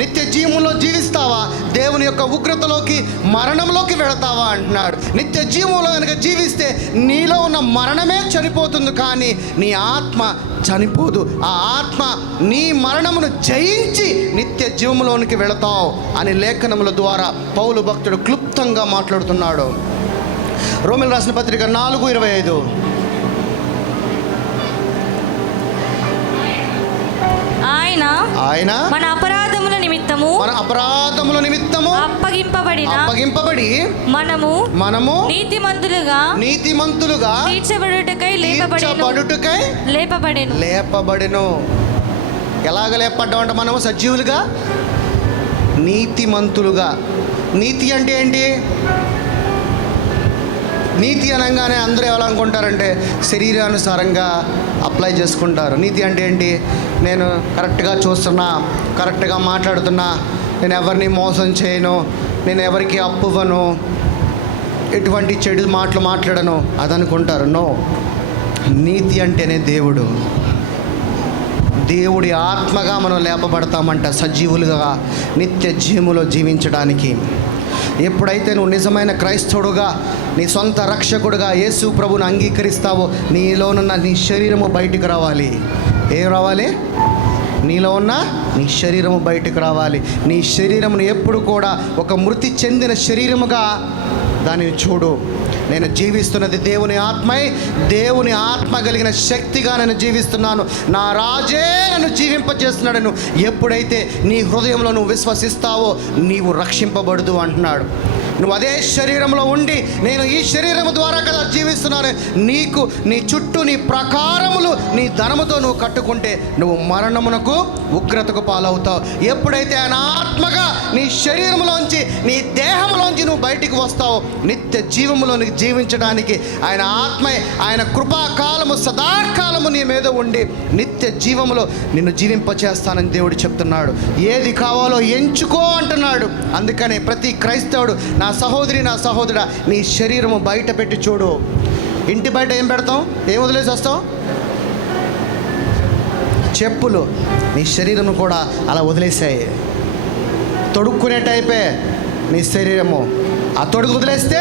నిత్య జీవంలో జీవిస్తావా? దేవుని యొక్క ఉగ్రతలోకి, మరణంలోకి వెళతావా అంటున్నాడు. నిత్య జీవంలో కనుక జీవిస్తే నీలో ఉన్న మరణమే చనిపోతుంది, కానీ నీ ఆత్మ చనిపోదు. ఆ ఆత్మ నీ మరణమును జయించి నిత్య జీవంలోనికి వెళతావు అని లేఖనముల ద్వారా పౌలు భక్తుడు క్లుప్తంగా మాట్లాడుతున్నాడు. రోమీయులకు రాసిన పత్రిక 4:25. ఆయన మన అపరాధముల నిమిత్తము అప్పగింపబడి మనము నీతిమంతులుగా తీర్చబడుటకై లేపబడెను. ఎలాగ లేపడ్డామంట? మనము సజీవులుగా, నీతిమంతులుగా. నీతి అంటే ఏంటి? నీతి అనగానే అందరూ ఎలా అనుకుంటారంటే శరీరానుసారంగా అప్లై చేసుకుంటారు. నీతి అంటే ఏంటి? నేను కరెక్ట్గా చూస్తున్నా, కరెక్ట్గా మాట్లాడుతున్నా, నేను ఎవరిని మోసం చేయను, నేను ఎవరికి అప్పు ఇవ్వను, ఎటువంటి చెడు మాటలు మాట్లాడను, అదనుకుంటారు. నో, నీతి అంటేనే దేవుడి ఆత్మగా మనం లేపబడతామంట, సజీవులుగా నిత్య జీవములో జీవించడానికి. ఎప్పుడైతే నువ్వు నిజమైన క్రైస్తవుడుగా, నీ సొంత రక్షకుడుగా యేసు ప్రభువును అంగీకరిస్తావో నీలోనున్న నీ శరీరము బయటికి రావాలి. ఏం రావాలి? నీలో ఉన్న నీ శరీరము బయటకు రావాలి. నీ శరీరమును ఎప్పుడు కూడా ఒక మృతి చెందిన శరీరముగా దానిని చూడు. నేను జీవిస్తున్నది దేవుని ఆత్మై, దేవుని ఆత్మ కలిగిన శక్తిగా నేను జీవిస్తున్నాను. నా రాజే నన్ను జీవింపజేస్తున్నాడు. ఎప్పుడైతే నీ హృదయంలో నువ్వు విశ్వసిస్తావో నీవు రక్షింపబడదు అంటున్నాడు. నువ్వు అదే శరీరంలో ఉండి నేను ఈ శరీరము ద్వారా కదా జీవిస్తున్నాను, నీకు నీ చుట్టూ నీ ప్రకారములు నీ ధనముతో నువ్వు కట్టుకుంటే నువ్వు మరణమునకు, ఉగ్రతకు పాలవుతావు. ఎప్పుడైతే ఆయన ఆత్మగా నీ శరీరంలోంచి, నీ దేహంలోంచి నువ్వు బయటికి వస్తావో నిత్య జీవములోనికి జీవించడానికి ఆయన ఆత్మే, ఆయన కృపాకాలము సదాకాలము నీ మీద ఉండి నిత్య జీవములో నిన్ను జీవింపచేస్తానని దేవుడు చెప్తున్నాడు. ఏది కావాలో ఎంచుకో అంటున్నాడు. అందుకనే ప్రతి క్రైస్తవుడు, నా సహోదరి, నా సహోదరుడా, నీ శరీరము బయట పెట్టి చూడు. ఇంటి బయట ఏం పెడతాం? ఏం వదిలేసి వస్తాం? చెప్పులు. నీ శరీరం కూడా అలా వదిలేసాయి. తొడుక్కునే టైపే నీ శరీరము. ఆ తొడుగు వదిలేస్తే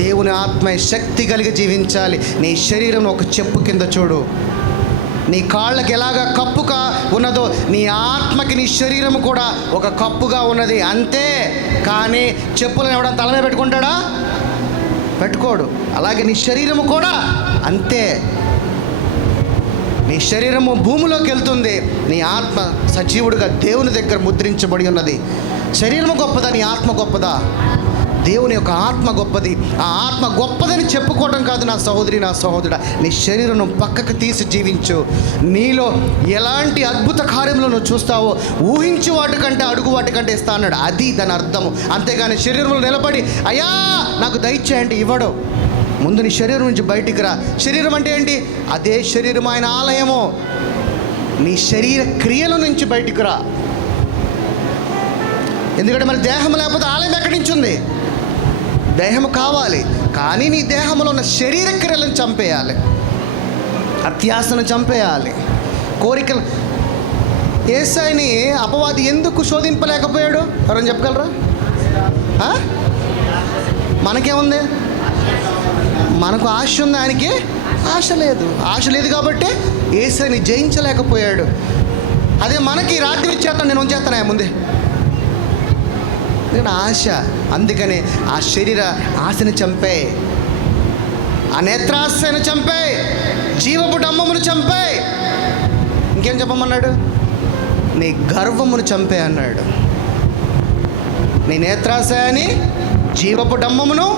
దేవుని ఆత్మ శక్తి కలిగి జీవించాలి. నీ శరీరం ఒక చెప్పు కింద చూడు. నీ కాళ్ళకి ఎలాగ కప్పుగా ఉన్నదో నీ ఆత్మకి నీ శరీరం కూడా ఒక కప్పుగా ఉన్నది అంతే. కానీ చెప్పులను ఎవడన్నా తల మీద పెట్టుకుంటాడా? పెట్టుకోడు. అలాగే నీ శరీరము కూడా అంతే. నీ శరీరము భూమిలోకి వెళ్తుంది, నీ ఆత్మ సజీవుడిగా దేవుని దగ్గర ముద్రించబడి ఉన్నది. శరీరము గొప్పదా, నీ ఆత్మ గొప్పదా? దేవుని యొక్క ఆత్మ గొప్పది. ఆ ఆత్మ గొప్పదని చెప్పుకోవడం కాదు నా సహోదరి, నా సహోదరుడా. నీ శరీరం పక్కకు తీసి జీవించు. నీలో ఎలాంటి అద్భుత కార్యములు నువ్వు చూస్తావో ఊహించి వాటికంటే అడుగు వాటికంటే ఇస్తా అన్నాడు. అది దాని అర్థము. అంతేగాని శరీరంలో నిలబడి అయ్యా నాకు దయచేయండి ఇవ్వడు. ముందు నీ శరీరం నుంచి బయటికి రా. శరీరం అంటే ఏంటి? అదే శరీరం ఆయన ఆలయము. నీ శరీర క్రియల నుంచి బయటికి రా. ఎందుకంటే మరి దేహం లేకపోతే ఆలయం ఎక్కడి నుంచి ఉంది? దేహము కావాలి, కానీ నీ దేహంలో ఉన్న శరీర క్రియలను చంపేయాలి, అత్యాసను చంపేయాలి, కోరికలు. యేసయ్యని అపవాది ఎందుకు శోధింపలేకపోయాడు? ఎవరైనా చెప్పగలరా? మనకేముంది? మనకు ఆశ ఉంది, ఆయనకి ఆశ లేదు. ఆశ లేదు కాబట్టి యేసయ్యని జయించలేకపోయాడు. అదే మనకి రాత్రి ఇచ్చేస్తాను, నేను ఉంచేస్తాను ముందే, నేను ఆశ. అందుకని ఆ శరీర ఆశని చంపే, ఆ నేత్రాశను చంపే, జీవపు డమ్మమును చంపే. ఇంకేం చెప్పమన్నాడు? నీ గర్వమును చంపే అన్నాడు. నీ నేత్రాశయాన్ని, జీవపు డమ్మమును,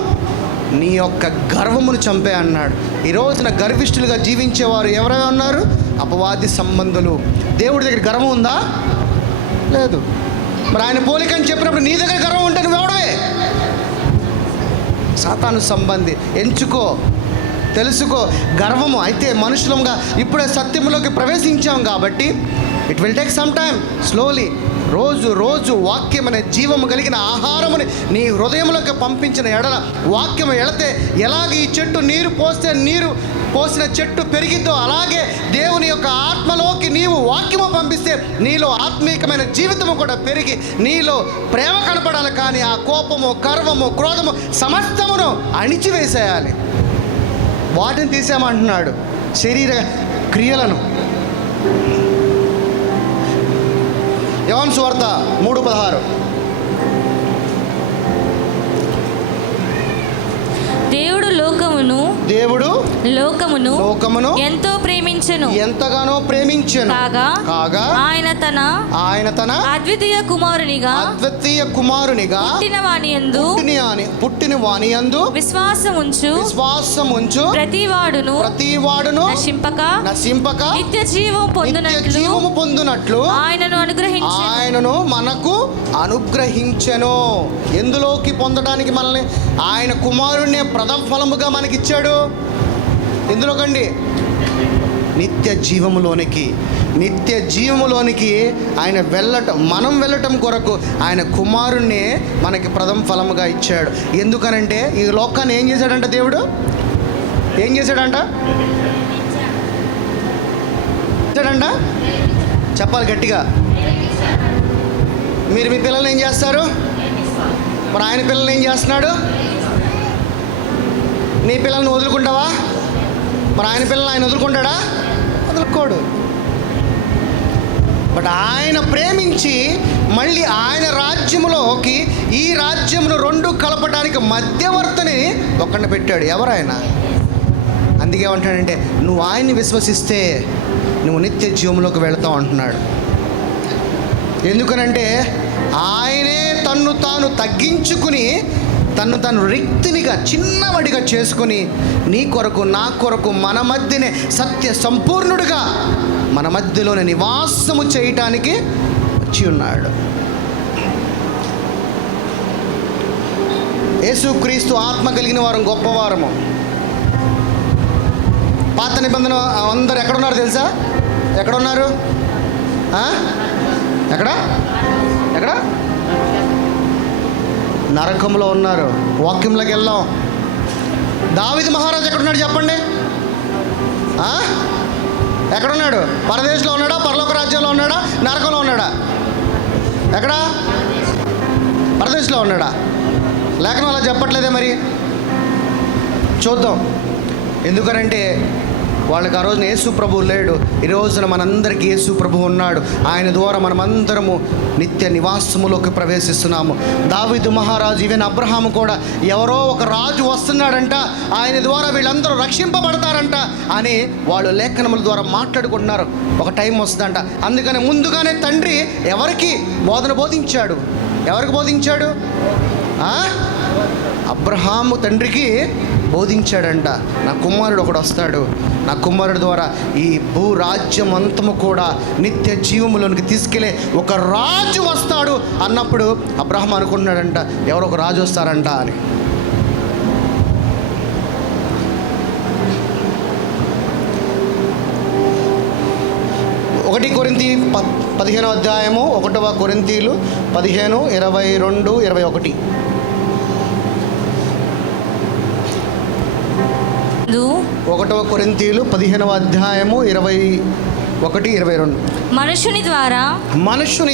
నీ యొక్క గర్వమును చంపే అన్నాడు. ఈ రోజున గర్విష్ఠులుగా జీవించేవారు ఎవరైనా ఉన్నారు? అపవాది సంబంధులు. దేవుడి దగ్గర గర్వం ఉందా? లేదు. మరి ఆయన పోలికని చెప్పినప్పుడు నీ దగ్గర గర్వం ఉంటే నువ్వెవడవే? సాతాను సంబంధి. ఎంచుకో, తెలుసుకో. గర్వము అయితే మనుషులంగా ఇప్పుడే సత్యంలోకి ప్రవేశించాం కాబట్టి it will take some time. Slowly రోజు రోజు వాక్యం అనే జీవము కలిగిన ఆహారముని నీ హృదయంలోకి పంపించిన ఎడల, వాక్యం ఎళతే ఎలాగ ఈ చెట్టు నీరు పోస్తే నీరు పోసిన చెట్టు పెరిగిద్దో అలాగే దేవుని యొక్క ఆత్మలోకి నీవు వాక్యము పంపిస్తే నీలో ఆత్మీయమైన జీవితము కూడా పెరిగి నీలో ప్రేమ కనపడాలి. కానీ ఆ కోపము, గర్వము, క్రోధము సమస్తమును అణిచివేసేయాలి. వాటిని తీసేయమంటున్నాడు, శరీర క్రియలను. యోహాను సువార్త 3:16. దేవుడు లోకమును ఎంతో ప్రేమించెను, ఎంతగానో ప్రేమించెను. కాగా ఆయన తన అద్వితీయ కుమారునిగా పుట్టిన వాని యందు విశ్వాసముంచు ప్రతివాడును నశింపక నిత్య జీవము పొందునట్లు ఆయనను మనకు అనుగ్రహించెను. ఎందులోకి పొందడానికి మనల్ని ఆయన కుమారుణ్ణి ప్రథమ ఫలముగా మనకిచ్చాడు. ఎందులోకండి? నిత్య జీవములోనికి ఆయన మనం వెళ్ళటం కొరకు ఆయన కుమారుణ్ణి మనకి ప్రథమ ఫలముగా ఇచ్చాడు. ఎందుకనంటే ఈ లోకాన్ని ఏం చేశాడంట దేవుడు? ఏం చేశాడంట? చెప్పాలి గట్టిగా. మీరు మీ పిల్లల్ని ఏం చేస్తారు? మరి ఆయన పిల్లల్ని ఏం చేస్తున్నాడు? నీ పిల్లల్ని వదులుకుంటావా? మరి ఆయన పిల్లల్ని ఆయన వదులుకుంటాడా? వదులుకోడు. బట్ ఆయన ప్రేమించి మళ్ళీ ఆయన రాజ్యములోకి ఈ రాజ్యమును రెండు కలపడానికి మధ్యవర్తిని ఒక్కడిని పెట్టాడు. ఎవరాయన? అందుకే ఏమంటాడంటే నువ్వు ఆయన్ని విశ్వసిస్తే నువ్వు నిత్య జీవంలోకి వెళతావు అంటున్నాడు. ఎందుకనంటే ఆయనే తన్ను తాను తగ్గించుకుని తను రిక్తినిగా చిన్నవాడిగా చేసుకుని నీ కొరకు నా కొరకు మన మధ్యనే సత్య సంపూర్ణుడిగా మన మధ్యలోనే నివాసము చేయటానికి వచ్చి ఉన్నాడు. యేసుక్రీస్తు ఆత్మ కలిగిన వారం గొప్పవారము. పాత నిబంధన అందరు ఎక్కడున్నారు తెలుసా? ఎక్కడున్నారు? ఎక్కడ? నరకంలో ఉన్నారు. వాక్యంలోకి వెళ్దాం. దావీదు మహారాజు ఎక్కడున్నాడు చెప్పండి? ఎక్కడున్నాడు? పరదేశంలో ఉన్నాడా? పరలోక రాజ్యంలో ఉన్నాడా? నరకంలో ఉన్నాడా? ఎక్కడ? పరదేశంలో ఉన్నాడా? లేఖనం అలా చెప్పట్లేదే. మరి చూద్దాం. ఎందుకనంటే వాళ్ళకి ఆ రోజున యేసు ప్రభువు లేడు. ఈ రోజున మనందరికీ యేసు ప్రభువు ఉన్నాడు. ఆయన ద్వారా మనమందరము నిత్య నివాసములోకి ప్రవేశిస్తున్నాము. దావీదు మహారాజు, ఈవెన్ అబ్రహాము కూడా ఎవరో ఒక రాజు వస్తున్నాడంట, ఆయన ద్వారా వీళ్ళందరూ రక్షింపబడతారంట అని వాళ్ళు లేఖనముల ద్వారా మాట్లాడుకుంటున్నారు. ఒక టైం వస్తుందంట. అందుకని ముందుగానే తండ్రి ఎవరికి బోధించాడు? ఎవరికి బోధించాడు? అబ్రహాము తండ్రికి బోధించాడంట, నా కుమారుడు ఒకడు వస్తాడు, నా కుమారుడు ద్వారా ఈ భూరాజ్యం అంతము కూడా నిత్య జీవములోనికి తీసుకెళ్ళే ఒక రాజు వస్తాడు అన్నప్పుడు అబ్రహాం అనుకున్నాడంట, ఎవరో ఒక రాజు వస్తారంట అని. ఒకటి కొరింథీ 15వ అధ్యాయము 1వ కొరింథీలు 15, 22, 21. 1వ కొరింథీలు 15వ అధ్యాయము 21, 22. మనుషుని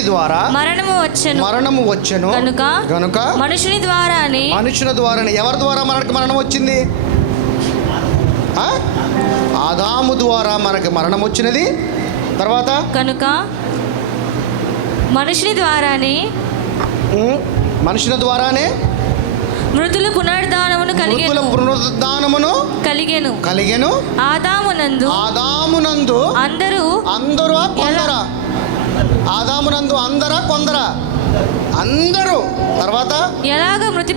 ద్వారా మరణము వచ్చెను గనుక మనుషుని ద్వారానే ఎవరి ద్వారా మనకు మరణం వచ్చింది? ఆదాము ద్వారా మనకి మరణం వచ్చినది. తర్వాత కనుక మనుషుని ద్వారానే మృతుల పునరుద్ధానమును కలిగెను. ఆదామునందు అందరూ తర్వాత ఎలాగ మృతి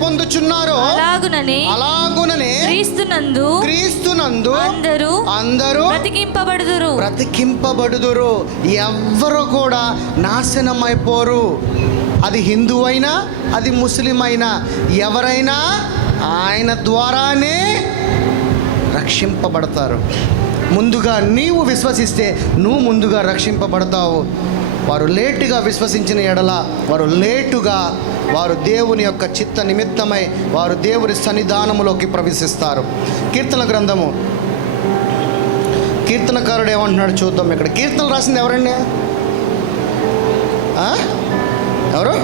పొందుచున్నారో అలాగుననే క్రీస్తునందు అందరూ బ్రతికింపబడుదురు. ఎవ్వరు కూడా నాశనమైపోరు. అది హిందూ అయినా, అది ముస్లిం అయినా, ఎవరైనా ఆయన ద్వారానే రక్షింపబడతారు. ముందుగా నీవు విశ్వసిస్తే నువ్వు ముందుగా రక్షింపబడతావు. వారు లేటుగా విశ్వసించిన ఎడల వారు దేవుని యొక్క చిత్త నిమిత్తమై వారు దేవుని సన్నిధానములోకి ప్రవేశిస్తారు. కీర్తనకారుడు ఏమంటున్నాడు చూద్దాం. ఇక్కడ కీర్తనలు రాసింది ఎవరండి? ఎవరు?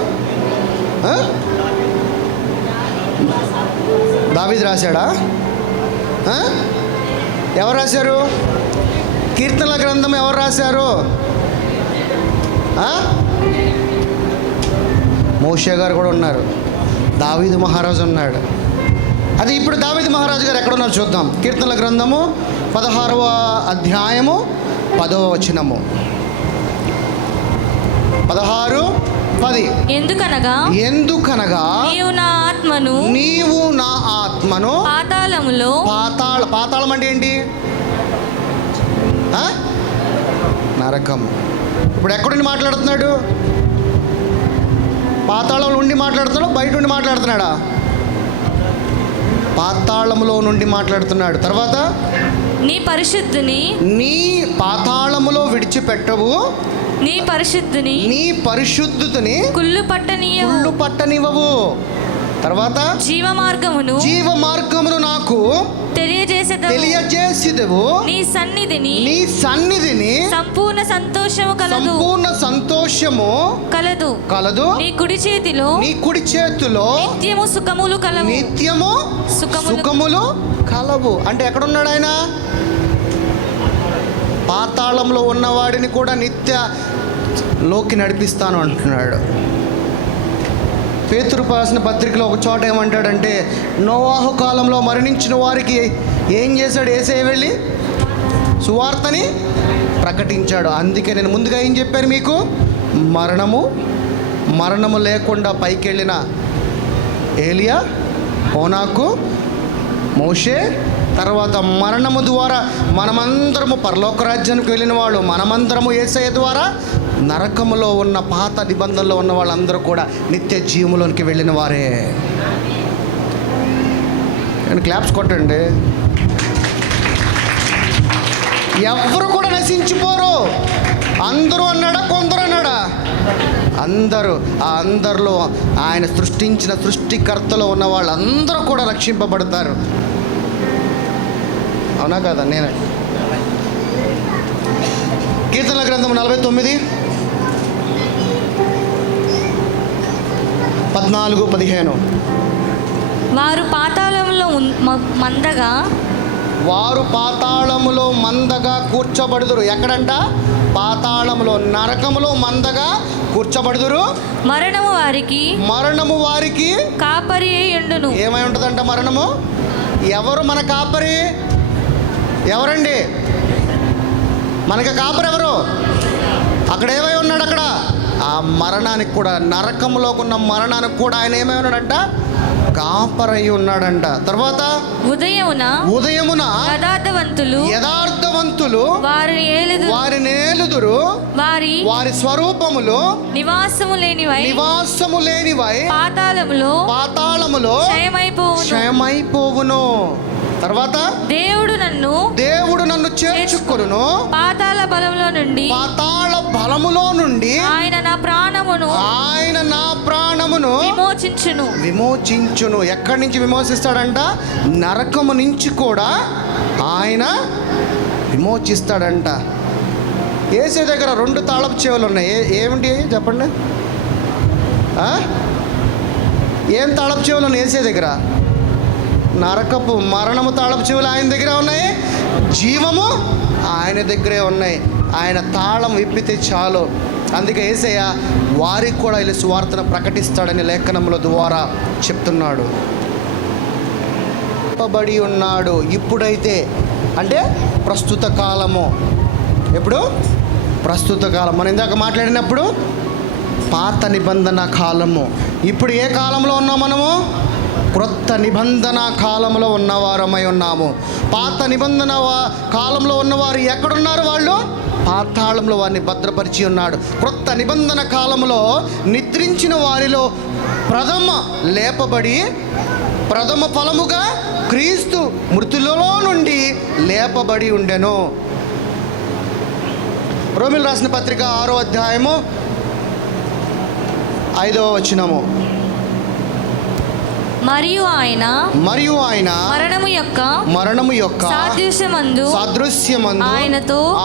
దావీదు రాశాడా? ఎవరు రాశారు కీర్తనల గ్రంథం? ఎవరు రాశారు? మోషే గారు కూడా ఉన్నారు, దావీదు మహారాజు ఉన్నాడు. అది ఇప్పుడు దావీదు మహారాజు గారు ఎక్కడున్నారు చూద్దాం. కీర్తనల గ్రంథము 16వ అధ్యాయము 10వ వచనము. 16:10. ఎందుకనగా నీవు నా ఆత్మను పాతాళం అంటే ఏంటి? నరకం. ఇప్పుడు ఎక్కడుండి మాట్లాడుతున్నాడు? పాతాళంలో ఉండి మాట్లాడుతున్నాడు, బయట ఉండి మాట్లాడుతున్నాడా? పాతాళములో నుండి మాట్లాడుతున్నాడు. తర్వాత నీ పాతాళములో విడిచిపెట్టవు, నీ పరిశుద్ధుని కుళ్ళు పట్టనివ్వవు. తర్వాత జీవ మార్గమును నాకు తెలియజేసేదవు. నీ సన్నిధిని సంపూర్ణ సంతోషము కలదు. నీ కుడి చేతిలో నిత్యము సుఖములు కలవు. అంటే ఎక్కడున్నాడు ఆయన? పాతాళంలో ఉన్నవాడిని కూడా నిత్య లోకి నడిపిస్తాను అంటున్నాడు. పేతురు రాసిన పత్రికలో ఒక చోట ఏమంటాడంటే, నోవాహు కాలంలో మరణించిన వారికి ఏం చేశాడు? యేసయ్య వెళ్ళి సువార్తని ప్రకటించాడు. అందుకే నేను ముందుగా ఏం చెప్పాను మీకు? మరణము లేకుండా పైకి వెళ్ళిన ఏలియా, ఓనాకు, మోషే, తర్వాత మరణము ద్వారా మనమందరము పరలోక రాజ్యానికి వెళ్ళిన వాళ్ళు, మనమందరము యేసయ్య ద్వారా నరకములో ఉన్న పాత నిబంధనలో ఉన్న వాళ్ళందరూ కూడా నిత్య జీవములోనికి వెళ్ళిన వారే. క్లాప్స్ కొట్టండి. ఎవరు కూడా నశించిపోరు. అందరూ అన్నాడా? కొందరు అన్నాడా? అందరిలో ఆయన సృష్టించిన సృష్టికర్తలో ఉన్న వాళ్ళందరూ కూడా రక్షింపబడతారు. అవునా కదా? నేనే కీర్తనల గ్రంథం 49:14-15. వారు పాతాళంలో వారు పాతాళములో మందగా కూర్చోబడుదురు. ఎక్కడంట? పాతాళములో, నరకములో మందగా కూర్చోబడుదురు. మరణము వారికి కాపరి అయ్యుండును. ఏమై ఉంటుందంట మరణము? ఎవరు మన కాపరి? ఎవరండి మనకి కాపరి? ఎవరు? అక్కడ ఏమై ఉన్నాడు? అక్కడ ఆ మరణానికి కూడా, నరకంలోకున్న మరణానికి కూడా ఆయన ఏమై ఉన్నాడంట? కాపరై ఉన్నాడంట. తర్వాత ఉదయమున యథార్థవంతులు వారిని ఏలుదురు. వారి స్వరూపములు నివాసము లేనివై పాతాళములో క్షయమైపోవును. తర్వాత దేవుడు నన్ను చేర్చుకొనును. పాతాళ బలములో నుండి ఆయన నా ప్రాణమును విమోచించును. ఎక్కడి నుంచి విమోచిస్తాడంట? నరకము నుంచి కూడా ఆయన విమోచిస్తాడంట. యేసు దగ్గర 2 తాళపు చెవులు ఉన్నాయి. ఏమిటి చెప్పండి? ఏం తాళపు చెవులు ఉన్నాయి యేసు దగ్గర? నరకపు మరణము తాళపు చెవులు ఆయన దగ్గర ఉన్నాయి, జీవము ఆయన దగ్గరే ఉన్నాయి. ఆయన తాళం విప్పితే చాలు. అందుకే యేసయ్య వారికి కూడా ఇలా సువార్తను ప్రకటిస్తాడని లేఖనముల ద్వారా చెప్తున్నాడు. చెప్పబడి ఉన్నాడు. ఇప్పుడైతే అంటే ప్రస్తుత కాలము. ఎప్పుడు? ప్రస్తుత కాలం. మనం ఇందాక మాట్లాడినప్పుడు పాత నిబంధన కాలము. ఇప్పుడు ఏ కాలంలో ఉన్నాం మనము? క్రొత్త నిబంధన కాలంలో ఉన్నవారమై ఉన్నాము. పాత నిబంధన కాలంలో ఉన్నవారు ఎక్కడున్నారు? వాళ్ళు పాతాళంలో వారిని భద్రపరిచి ఉన్నాడు. క్రొత్త నిబంధన కాలంలో నిద్రించిన వారిలో ప్రథమ ఫలముగా క్రీస్తు మృతులలో నుండి లేపబడి ఉండెను. రోమీయులకు రాసిన పత్రిక 6వ అధ్యాయము 5వ వచనము. మరియు ఆయన మరణము యొక్క సాదృశ్యమందు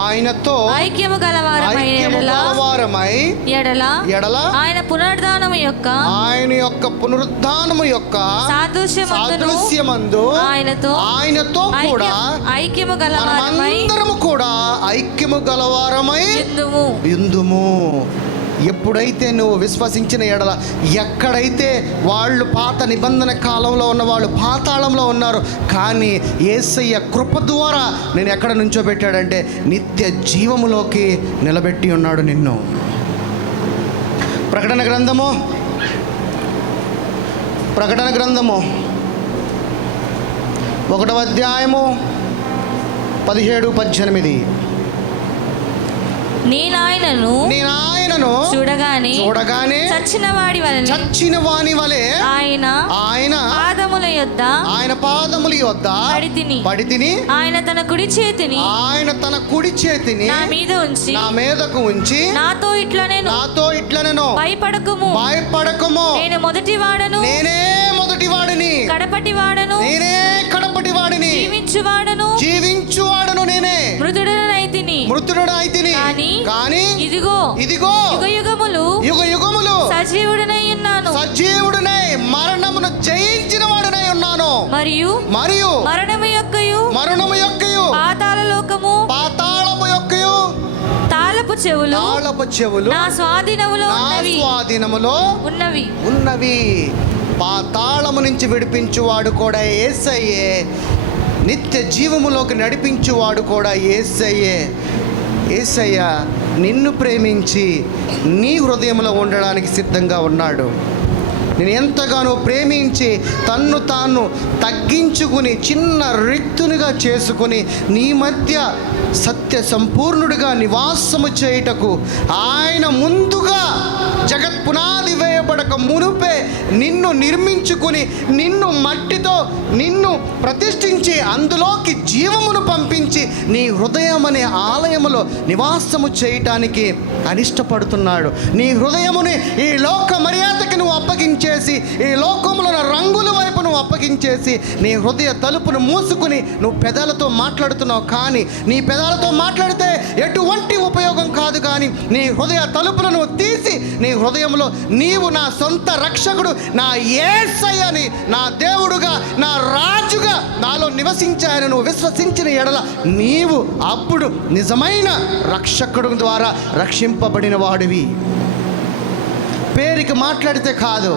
ఆయనతో ఐక్యము గలవారమై ఎడల ఆయన పునరుద్ధానము యొక్క సాదృశ్యమందు ఆయనతో కూడా ఐక్యము గలవారమై యుందుము. ఎప్పుడైతే నువ్వు విశ్వసించిన ఎడల, ఎక్కడైతే వాళ్ళు పాత నిబంధన కాలంలో ఉన్న వాళ్ళు పాతాళంలో ఉన్నారు, కానీ యేసయ్య కృప ద్వారా నేను ఎక్కడ నుంచోబెట్టాడంటే నిత్య జీవములోకి నిలబెట్టి ఉన్నాడు నిన్ను. ప్రకటన గ్రంథము 1వ అధ్యాయము 17-18. నేనాయనను చూడగానే చచ్చిన వాని వలె ఆయన పాదముల యొద్ద పడితిని. ఆయన తన కుడి చేతిని నా మీదకు ఉంచి నాతో ఇట్లనెను, భయపడకుము, నేనే మొదటివాడని కడపటివాడని జీవించువాడను నేనే, మృతుడనైతిని కానీ ఇదిగో యుగయుగములు సజీవుడనై మరణమును జయించిన వాడనై ఉన్నాను. మరియు మరణము యొక్కయు పాతాళము యొక్కయు తాళపు చెవులు నా స్వాధీనములో ఉన్నవి. పాతాళము నుంచి విడిపించువాడు కూడా యేసయ్యే, నిత్య జీవములోకి నడిపించువాడు కూడా యేసయ్యే. యేసయ్య నిన్ను ప్రేమించి నీ హృదయంలో ఉండడానికి సిద్ధంగా ఉన్నాడు. నేను ఎంతగానో ప్రేమించి తన్ను తాను తగ్గించుకుని చిన్న రిక్తునిగా చేసుకుని నీ మధ్య సత్య సంపూర్ణుడిగా నివాసము చేయుటకు ఆయన ముందుగా జగత్ పునాది వేయబడక మునుపే నిన్ను నిర్మించుకుని నిన్ను మట్టితో నిన్ను ప్రతిష్ఠించి అందులోకి జీవమును పంపించి నీ హృదయం అనే ఆలయములో నివాసము చేయటానికి అనిష్టపడుతున్నాడు. నీ హృదయముని ఈ లోక మర్యాదకి నువ్వు అప్పగించేసి, ఈ లోకములో రంగుల వైపు నువ్వు అప్పగించేసి నీ హృదయ తలుపును మూసుకుని నువ్వు పెదాలతో మాట్లాడుతున్నావు. కానీ నీ పెదాలతో మాట్లాడితే ఎటువంటి ఉపయోగం కాదు. కానీ నీ హృదయ తలుపులను నువ్వు తీసి నీ హృదయంలో నీవు నా సొంత రక్షకుడు, నా యేసయ్యని, నా దేవుడుగా, నా రాజుగా నాలో నివసించాయని నువ్వు విశ్వసించిన ఎడల నీవు అప్పుడు నిజమైన రక్షకుడు ద్వారా రక్షింపబడిన వాడివి. పేరుకి మాట్లాడితే కాదు,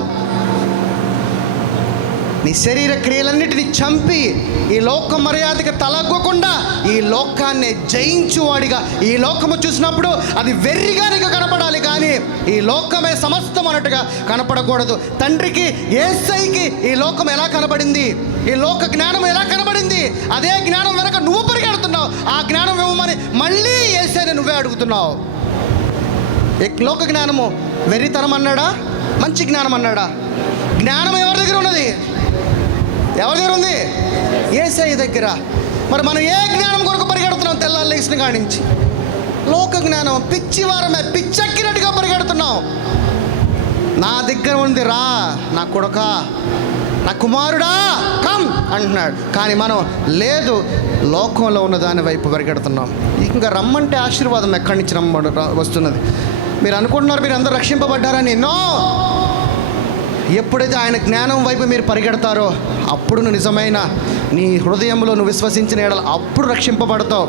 నీ శరీర క్రియలన్నిటిని చంపి ఈ లోక మర్యాదకి తలగ్గకుండా ఈ లోకాన్ని జయించువాడిగా, ఈ లోకము చూసినప్పుడు అది వెర్రిగా నీకు కనపడాలి, కానీ ఈ లోకమే సమస్తం అన్నట్టుగా కనపడకూడదు. తండ్రికి యేసయ్యకి ఈ లోకం ఎలా కనబడింది, ఈ లోక జ్ఞానం ఎలా కనబడింది, అదే జ్ఞానం వెనక నువ్వు పరిగెడుతున్నావు. ఆ జ్ఞానం ఇవ్వమని మళ్ళీ యేసయ్యని నువ్వే అడుగుతున్నావు. ఈ లోక జ్ఞానము వెర్రితనం అన్నాడా, మంచి జ్ఞానం అన్నాడా? జ్ఞానం ఎవరి దగ్గర ఉన్నది? ఎవరి దగ్గర ఉంది? యేసయ్య దగ్గర. మరి మనం ఏ జ్ఞానం కొరకు పరిగెడుతున్నాం? తెల్లారు లేచిన కాడి నుంచి లోక జ్ఞానం, పిచ్చివారమే, పిచ్చెక్కినట్టుగా పరిగెడుతున్నాం. నా దగ్గర ఉంది, రా నా కొడుక, నా కుమారుడా కమ్ అంటున్నాడు. కానీ మనం లేదు, లోకంలో ఉన్న దాని వైపు పరిగెడుతున్నాం. ఇంకా రమ్మంటే ఆశీర్వాదం ఎక్కడి నుంచి వస్తున్నది? మీరు అనుకుంటున్నారు మీరు అందరూ రక్షింపబడ్డారని. నో. ఎప్పుడైతే ఆయన జ్ఞానం వైపు మీరు పరిగెడతారో అప్పుడు నువ్వు నిజమైన నీ హృదయంలో నువ్వు విశ్వసించిన ఎడల అప్పుడు రక్షింపబడతావు.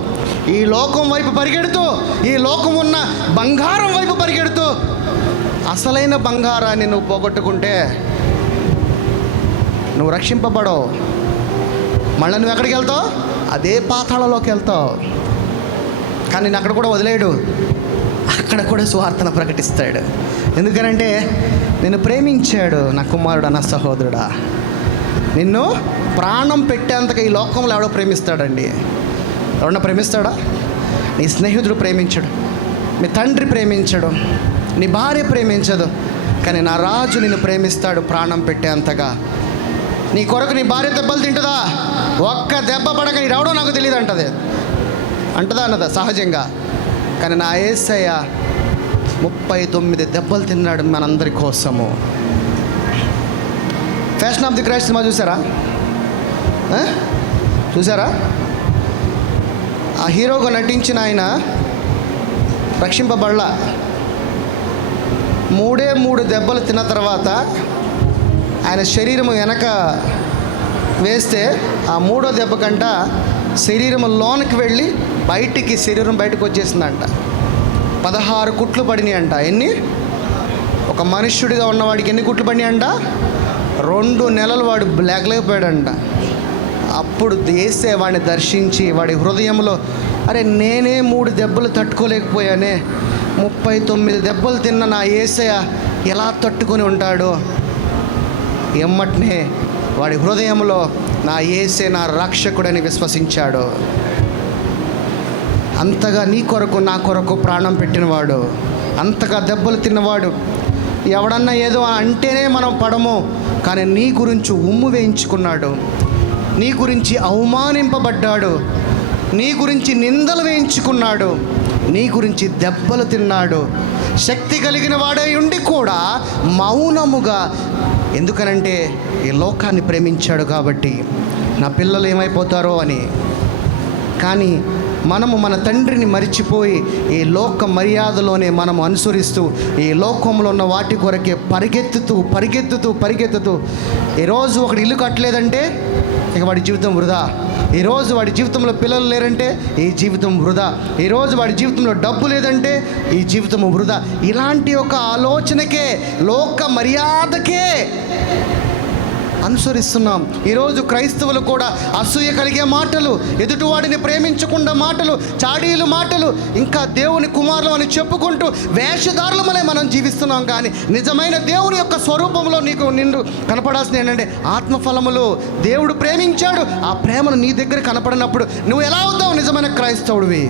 ఈ లోకం వైపు పరిగెడుతూ, ఈ లోకం ఉన్న బంగారం వైపు పరిగెడుతూ అసలైన బంగారాన్ని నువ్వు పోగొట్టుకుంటే నువ్వు రక్షింపబడవు. మళ్ళీ నువ్వు ఎక్కడికి వెళ్తావు? అదే పాతాళలోకి వెళ్తావు. కానీ నేను అక్కడ కూడా వదిలేడు, అక్కడ కూడా సువార్తను ప్రకటిస్తాడు. ఎందుకనంటే నిన్ను ప్రేమించాడు నా కుమారుడా, నా సహోదరుడా. నిన్ను ప్రాణం పెట్టేంతగా ఈ లోకంలో ఎవడో ప్రేమిస్తాడండి? ఎవడన్నా ప్రేమిస్తాడా? నీ స్నేహితుడు ప్రేమించడు, మీ తండ్రి ప్రేమించడు, నీ భార్య ప్రేమించదు, కానీ నా రాజు నిన్ను ప్రేమిస్తాడు ప్రాణం పెట్టేంతగా. నీ కొరకు నీ భార్య దెబ్బలు తింటుందా? ఒక్క దెబ్బ పడక ఎవడో నాకు తెలియదు అంటది. అంటదా అన్నదా? సహజంగా. కానీ నా యేసయ్య 39 దెబ్బలు తిన్నాడు మనందరి కోసము. Fashion of the Christ cinema చూసారా? చూసారా? ఆ హీరోగా నటించిన ఆయన రక్షింపబడలా. 3 దెబ్బలు తిన్న తర్వాత ఆయన శరీరం వెనక వేస్తే ఆ 3వ దెబ్బ కంట శరీరం లోనికి వెళ్ళి బయటికి, శరీరం బయటకు వచ్చేసిందంట. 16 కుట్లు పడినాయి అంట. ఎన్ని? ఒక మనుష్యుడిగా ఉన్నవాడికి ఎన్ని కుట్లు పడినాయి అంట? 2 నెలలు వాడు లేకపోయాడంట. అప్పుడు యేసే వాడిని దర్శించి వాడి హృదయంలో, అరే నేనే 3 దెబ్బలు తట్టుకోలేకపోయానే, 39 దెబ్బలు తిన్న నా యేసయ్య ఎలా తట్టుకొని ఉంటాడు? ఎమ్మటనే వాడి హృదయంలో నా యేసే నా రక్షకుడని విశ్వసించాడు. అంతగా నీ కొరకు నా కొరకు ప్రాణం పెట్టినవాడు, అంతగా దెబ్బలు తిన్నవాడు. ఎవడన్నా ఏదో అంటేనే మనం పడము, కానీ నీ గురించి ఉమ్ము వేయించుకున్నాడు, నీ గురించి అవమానింపబడ్డాడు, నీ గురించి నిందలు వేయించుకున్నాడు, నీ గురించి దెబ్బలు తిన్నాడు. శక్తి కలిగిన వాడై ఉండి కూడా మౌనముగా, ఎందుకనంటే ఈ లోకాన్ని ప్రేమించాడు కాబట్టి నా పిల్లలు ఏమైపోతారో అని. కానీ మనము మన తండ్రిని మరిచిపోయి ఈ లోక మర్యాదలోనే మనము అనుసరిస్తూ ఈ లోకంలో ఉన్న వాటి కొరకే పరిగెత్తుతూ ఈరోజు ఒకటి ఇల్లు కట్టలేదంటే ఇక వాడి జీవితం వృధా. ఈరోజు వాడి జీవితంలో పిల్లలు లేరంటే ఈ జీవితం వృధా. ఈరోజు వాడి జీవితంలో డబ్బు లేదంటే ఈ జీవితం వృధా. ఇలాంటి ఒక ఆలోచనకే, లోక మర్యాదకే అనుసరిస్తున్నాం. ఈరోజు క్రైస్తవులు కూడా అసూయ కలిగే మాటలు, ఎదుటివాడిని ప్రేమించకుండా మాటలు, చాడీలు మాటలు, ఇంకా దేవుని కుమారులు అని చెప్పుకుంటూ వేషధారుల వలె మనం జీవిస్తున్నాం. కానీ నిజమైన దేవుని యొక్క స్వరూపంలో నిన్ను కనపడాల్సింది ఏంటంటే ఆత్మఫలములు. దేవుడు ప్రేమించాడు, ఆ ప్రేమను నీ దగ్గర కనపడినప్పుడు నువ్వు ఎలా అవుతావు? నిజమైన క్రైస్తవుడివి.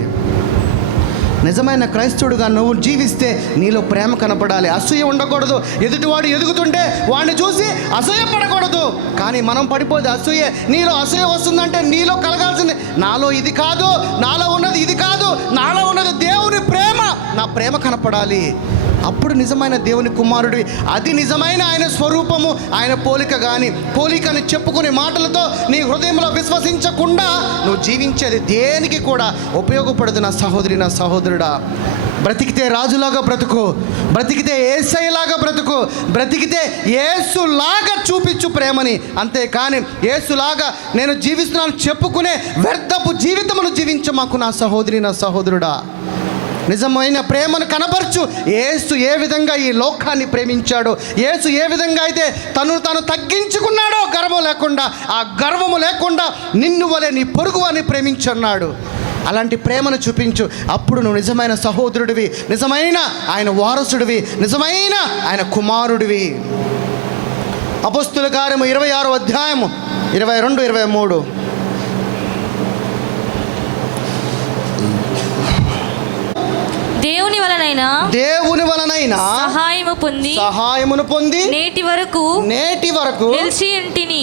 నిజమైన క్రైస్తవుడుగా నువ్వు జీవిస్తే నీలో ప్రేమ కనపడాలి, అసూయ ఉండకూడదు. ఎదుటివాడు ఎదుగుతుంటే వాడిని చూసి అసూయ పడకూడదు. కానీ మనం పడిపోతే అసూయ, నీలో అసూయ వస్తుందంటే నీలో కలగాల్సింది నాలో ఇది కాదు, నాలో ఉన్నది ఇది కాదు, నాలో ఉన్నది దేవుని ప్రేమ నా ప్రేమ కనపడాలి. అప్పుడు నిజమైన దేవుని కుమారుడివి. అది నిజమైన ఆయన స్వరూపము, ఆయన పోలిక. కానీ పోలికని చెప్పుకునే మాటలతో నీ హృదయంలో విశ్వసించకుండా నువ్వు జీవించేది దేనికి కూడా ఉపయోగపడదు నా సహోదరి, నా సహోదరుడా. బ్రతికితే రాజులాగా బ్రతుకు, బ్రతికితే యేసయ్యలాగా బ్రతుకు, బ్రతికితే యేసులాగా చూపించు ప్రేమని. అంతేకాని యేసులాగా నేను జీవిస్తున్నాను చెప్పుకునే వ్యర్థపు జీవితమును జీవించమాకు నా సహోదరి, నా సహోదరుడా. నిజమైన ప్రేమను కనపరచు. యేసు ఏ విధంగా ఈ లోకాన్ని ప్రేమించాడో, యేసు ఏ విధంగా అయితే తను తాను తగ్గించుకున్నాడో గర్వం లేకుండా, ఆ గర్వము లేకుండా నిన్ను వలె నీ పొరుగు అని ప్రేమించున్నాడు. అలాంటి ప్రేమను చూపించు. అప్పుడు నువ్వు నిజమైన సహోదరుడివి, నిజమైన ఆయన వారసుడివి, నిజమైన ఆయన కుమారుడివి. అపొస్తలుల కార్యము 26వ అధ్యాయము 22, 23. దేవుని వలనైనా సహాయమును పొంది నేటి వరకు నిలిచి ఉంటిని.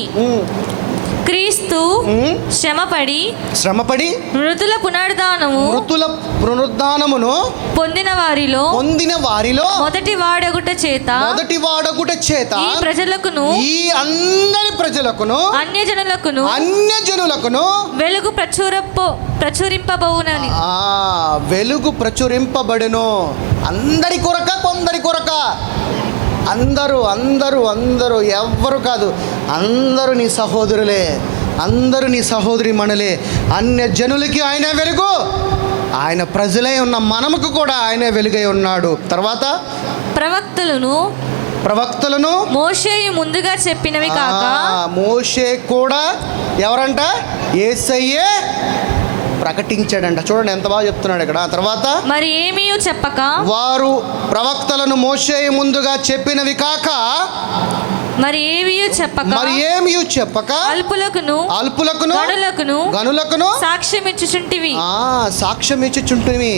క్రీస్తు శ్రమపడి మృతుల పునరుద్ధానమును పొందిన వారిలో మొదటి వాడగుట చేత ఈ అందరి ప్రజలకును అన్యజనులకును వెలుగు ప్రచురింపబడునని. వెలుగు ప్రచురింపబడును. అందరి కొరక, కొందరి కొరక. అందరూ ఎవ్వరు కాదు, అందరూ నీ సహోదరులే, అందరూ నీ సహోదరి మణులే. అన్య జనులకి ఆయనే వెలుగు, ఆయన ప్రజలై ఉన్న మనముకు కూడా ఆయనే వెలుగై ఉన్నాడు. తర్వాత ప్రవక్తలను మోషే ముందుగా చెప్పినవి కాక, మోషే కూడా ఎవరంట? యేసయ్యే ప్రకటించాడంట. చూడండి ఎంత బాగా చెప్తున్నాడు ఇక్కడ. తర్వాత మరి ఏమీ చెప్పక, వారు ప్రవక్తలను మోషే ముందుగా చెప్పినవి కాక, మరి ఏమీ చెప్పక అల్పులకును గనులకును సాక్ష్యం ఇచ్చుచుంటివి.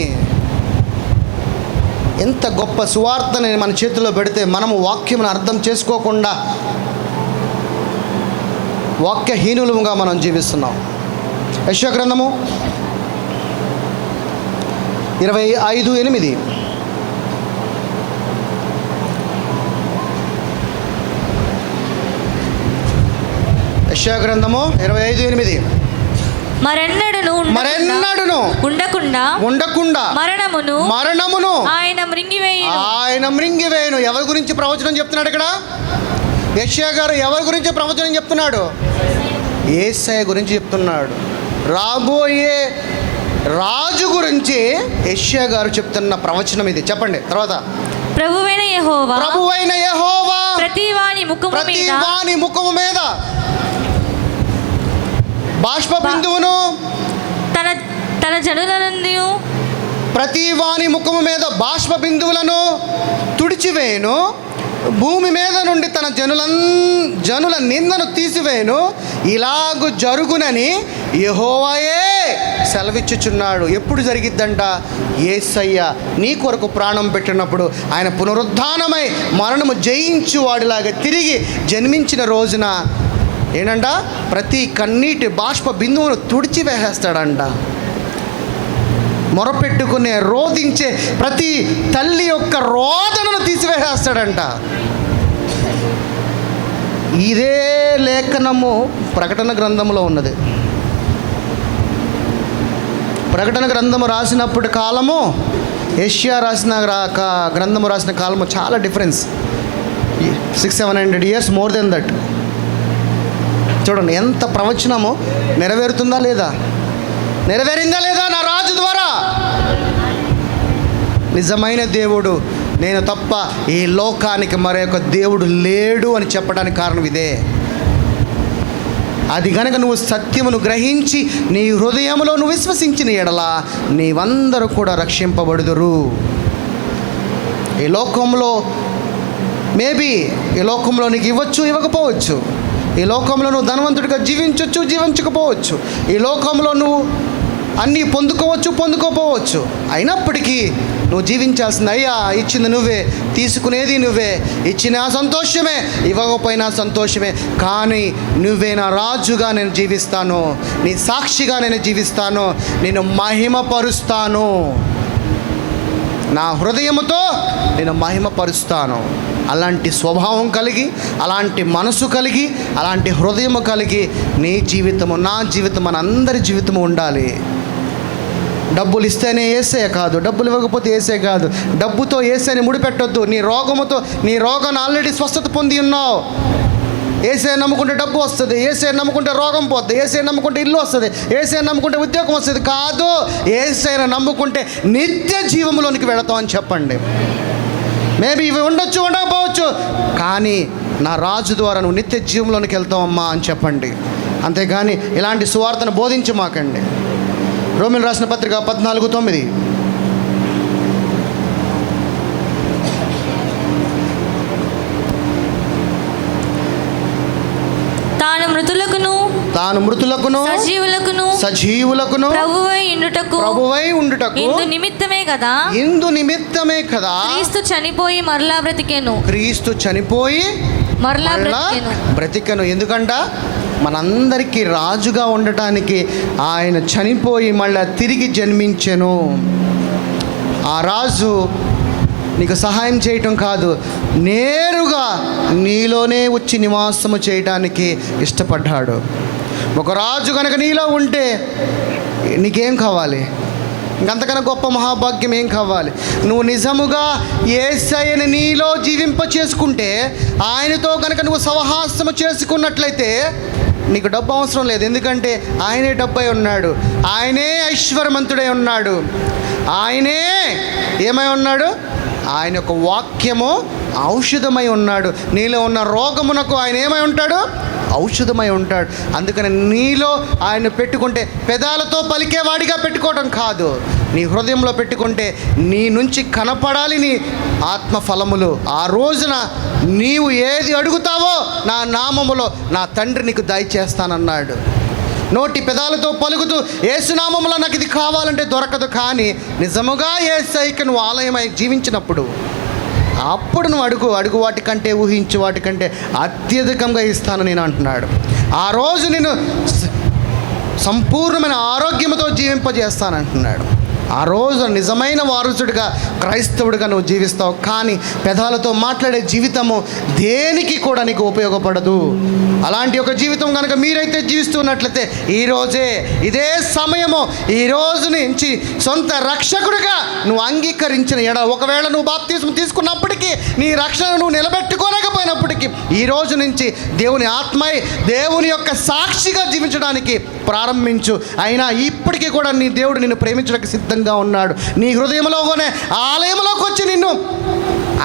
ఎంత గొప్ప సువార్తని మన చేతిలో పెడితే మనము వాక్యమును అర్థం చేసుకోకుండా వాక్యహీనులుగా మనం జీవిస్తున్నాం. యెషయా గ్రంథము 25:8. యెషయా గ్రంథము 25:8. మరెన్నడును ఉండకుండా మరణమును ఆయన మృంగివేయును. ఎవరి గురించి ప్రవచనం చెప్తున్నాడు ఇక్కడ? యెషయా గారు ఎవరి గురించి ప్రవచనం చెప్తున్నాడు? యేసయ్య గురించి చెప్తున్నాడు. రాబోయే రాజు గురించి యెషయా గారు చెప్తున్న ప్రవచనం ఇది. చెప్పండి తర్వాత. ప్రభువైన యెహోవా ప్రతి వాని ముఖము మీద బాష్ప బిందువును తన జనులను, ప్రతి వాని ముఖము మీద బాష్ప బిందువులను తుడిచివేయును. భూమి మీద నుండి తన జనుల నిందను తీసివేయును. ఇలాగు జరుగునని యెహోవాయే సెలవిచ్చుచున్నాడు. ఎప్పుడు జరిగిద్దంట? యేసయ్య నీ కొరకు ప్రాణం పెట్టినప్పుడు, ఆయన పునరుద్ధానమై మరణము జయించు వాడిలాగా తిరిగి జన్మించిన రోజున ఏంటంట? ప్రతి కన్నీటి బాష్ప బిందువును తుడిచివేసేస్తాడంట. మొరపెట్టుకునే రోధించే ప్రతి తల్లి యొక్క రోదనను తీసివేసేస్తాడంట. ఇదే లేఖనము ప్రకటన గ్రంథంలో ఉన్నది. ప్రకటన గ్రంథము రాసినప్పుడు కాలము, యెషయా రాసిన గ్రంథము రాసిన కాలము చాలా difference. 600-700 years more than that. చూడండి ఎంత ప్రవచనము నెరవేరుతుందా లేదా? నెరవేరిందా లేదా నా రాజు ద్వారా? నిజమైన దేవుడు నేను తప్ప ఈ లోకానికి మరొక దేవుడు లేడు అని చెప్పడానికి కారణం ఇదే. అది గనక నువ్వు సత్యమును గ్రహించి నీ హృదయంలో నువ్వు విశ్వసించిన ఎడల నీవందరూ కూడా రక్షింపబడుదురు. ఈ లోకంలో మేబీ ఈ లోకంలో నీకు ఇవ్వచ్చు, ఇవ్వకపోవచ్చు. ఈ లోకంలో నువ్వు ధనవంతుడిగా జీవించవచ్చు, జీవించకపోవచ్చు. ఈ లోకంలో నువ్వు అన్నీ పొందుకోవచ్చు, పొందుకోపోవచ్చు. అయినప్పటికీ నువ్వు జీవించాల్సింది, అయ్యా ఇచ్చింది నువ్వే, తీసుకునేది నువ్వే. ఇచ్చినా సంతోషమే, ఇవ్వకపోయినా సంతోషమే. కానీ నువ్వే నా రాజుగా నేను జీవిస్తాను, నీ సాక్షిగా నేను జీవిస్తాను, నేను మహిమపరుస్తాను. నా హృదయముతో నేను మహిమపరుస్తాను. అలాంటి స్వభావం కలిగి, అలాంటి మనసు కలిగి, అలాంటి హృదయము కలిగి నీ జీవితము, నా జీవితం, మన అందరి జీవితము ఉండాలి. డబ్బులు ఇస్తేనే యేసయ్య కాదు, డబ్బులు ఇవ్వకపోతే యేసయ్య కాదు. డబ్బుతో యేసయ్యని ముడిపెట్టొద్దు. నీ రోగముతో, నీ రోగాన్ని ఆల్రెడీ స్వస్థత పొంది ఉన్నావు. యేసయ్య నమ్ముకుంటే డబ్బు వస్తుంది, యేసయ్య నమ్ముకుంటే రోగం పోతుంది, యేసయ్య నమ్ముకుంటే ఇల్లు వస్తుంది, యేసయ్య నమ్ముకుంటే ఉద్యోగం వస్తుంది. కాదు, యేసయ్యను నమ్ముకుంటే నిత్య జీవంలోనికి వెళతాం అని చెప్పండి. మేబీ ఇవి ఉండొచ్చు, ఉండకపోవచ్చు, కానీ నా రాజు ద్వారా నువ్వు నిత్య జీవంలోనికి వెళ్తావమ్మా అని చెప్పండి. అంతేగాని ఇలాంటి సువార్తను బోధించి మాకండి. రోమిల్ రాసిన పత్రిక 14:9. తాను మృతులకును సజీవులకును ప్రభువై ఉండుటకు ఇందు నిమిత్తమే కదా క్రీస్తు చనిపోయి మరలా బ్రతికెను. ఎందుకంట మనందరికీ రాజుగా ఉండటానికి ఆయన చనిపోయి మళ్ళా తిరిగి జన్మించెను. ఆ రాజు నీకు సహాయం చేయటం కాదు, నేరుగా నీలోనే వచ్చి నివాసము చేయడానికి ఇష్టపడ్డాడు. ఒక రాజు కనుక నీలో ఉంటే నీకేం కావాలి? ఇంకంతకన్నా గొప్ప మహాభాగ్యం ఏం కావాలి? నువ్వు నిజముగా యేసయ్యని నీలో జీవింప చేసుకుంటే, ఆయనతో కనుక నువ్వు సహవాసము చేసుకున్నట్లయితే నీకు డబ్బు అవసరం లేదు. ఎందుకంటే ఆయనే డబ్బై ఉన్నాడు, ఆయనే ఐశ్వర్యవంతుడై ఉన్నాడు, ఆయనే ఏమై ఉన్నాడు? ఆయన యొక్క వాక్యము ఔషధమై ఉన్నాడు. నీలో ఉన్న రోగమునకు ఆయన ఏమై ఉంటాడు? ఔషధమై ఉంటాడు. అందుకని నీలో ఆయన పెట్టుకుంటే పెదాలతో పలికేవాడిగా పెట్టుకోవడం కాదు, నీ హృదయంలో పెట్టుకుంటే నీ నుంచి కనపడాలి నీ ఆత్మ ఫలములు. ఆ రోజున నీవు ఏది అడుగుతావో నా నామములో నా తండ్రి నీకు దయచేస్తానన్నాడు. నోటి పెదాలతో పలుకుతూ యేసునామములో నాకు ఇది కావాలంటే దొరకదు. కానీ నిజముగా యేసయ్యకి నువ్వు ఆలయమై జీవించినప్పుడు అప్పుడు నువ్వు అడుగు వాటికంటే, ఊహించు వాటికంటే అత్యధికంగా ఇస్తాను నేను అంటున్నాడు. ఆ రోజు నేను సంపూర్ణమైన ఆరోగ్యంతో జీవింపజేస్తానంటున్నాడు. ఆ రోజు నిజమైన వారసుడిగా, క్రైస్తవుడిగా నువ్వు జీవిస్తావు. కానీ పెదాలతో మాట్లాడే జీవితము దేనికి కూడా నీకు ఉపయోగపడదు. అలాంటి ఒక జీవితం కనుక మీరైతే జీవిస్తున్నట్లయితే ఈరోజే, ఇదే సమయము, ఈ రోజు నుంచి సొంత రక్షకుడిగా నువ్వు అంగీకరించిన ఒకవేళ నువ్వు బాప్తిస్మం తీసుకున్నప్పటికీ నీ రక్షణ నువ్వు నిలబెట్టుకోలేకపోయినప్పటికీ ఈ రోజు నుంచి దేవుని ఆత్మై దేవుని యొక్క సాక్షిగా జీవించడానికి ప్రారంభించు. అయినా ఇప్పటికీ కూడా నీ దేవుడు నిన్ను ప్రేమించడానికి సిద్ధంగా ఉన్నాడు. నీ హృదయంలోనే ఆలయంలోకి వచ్చి నిన్ను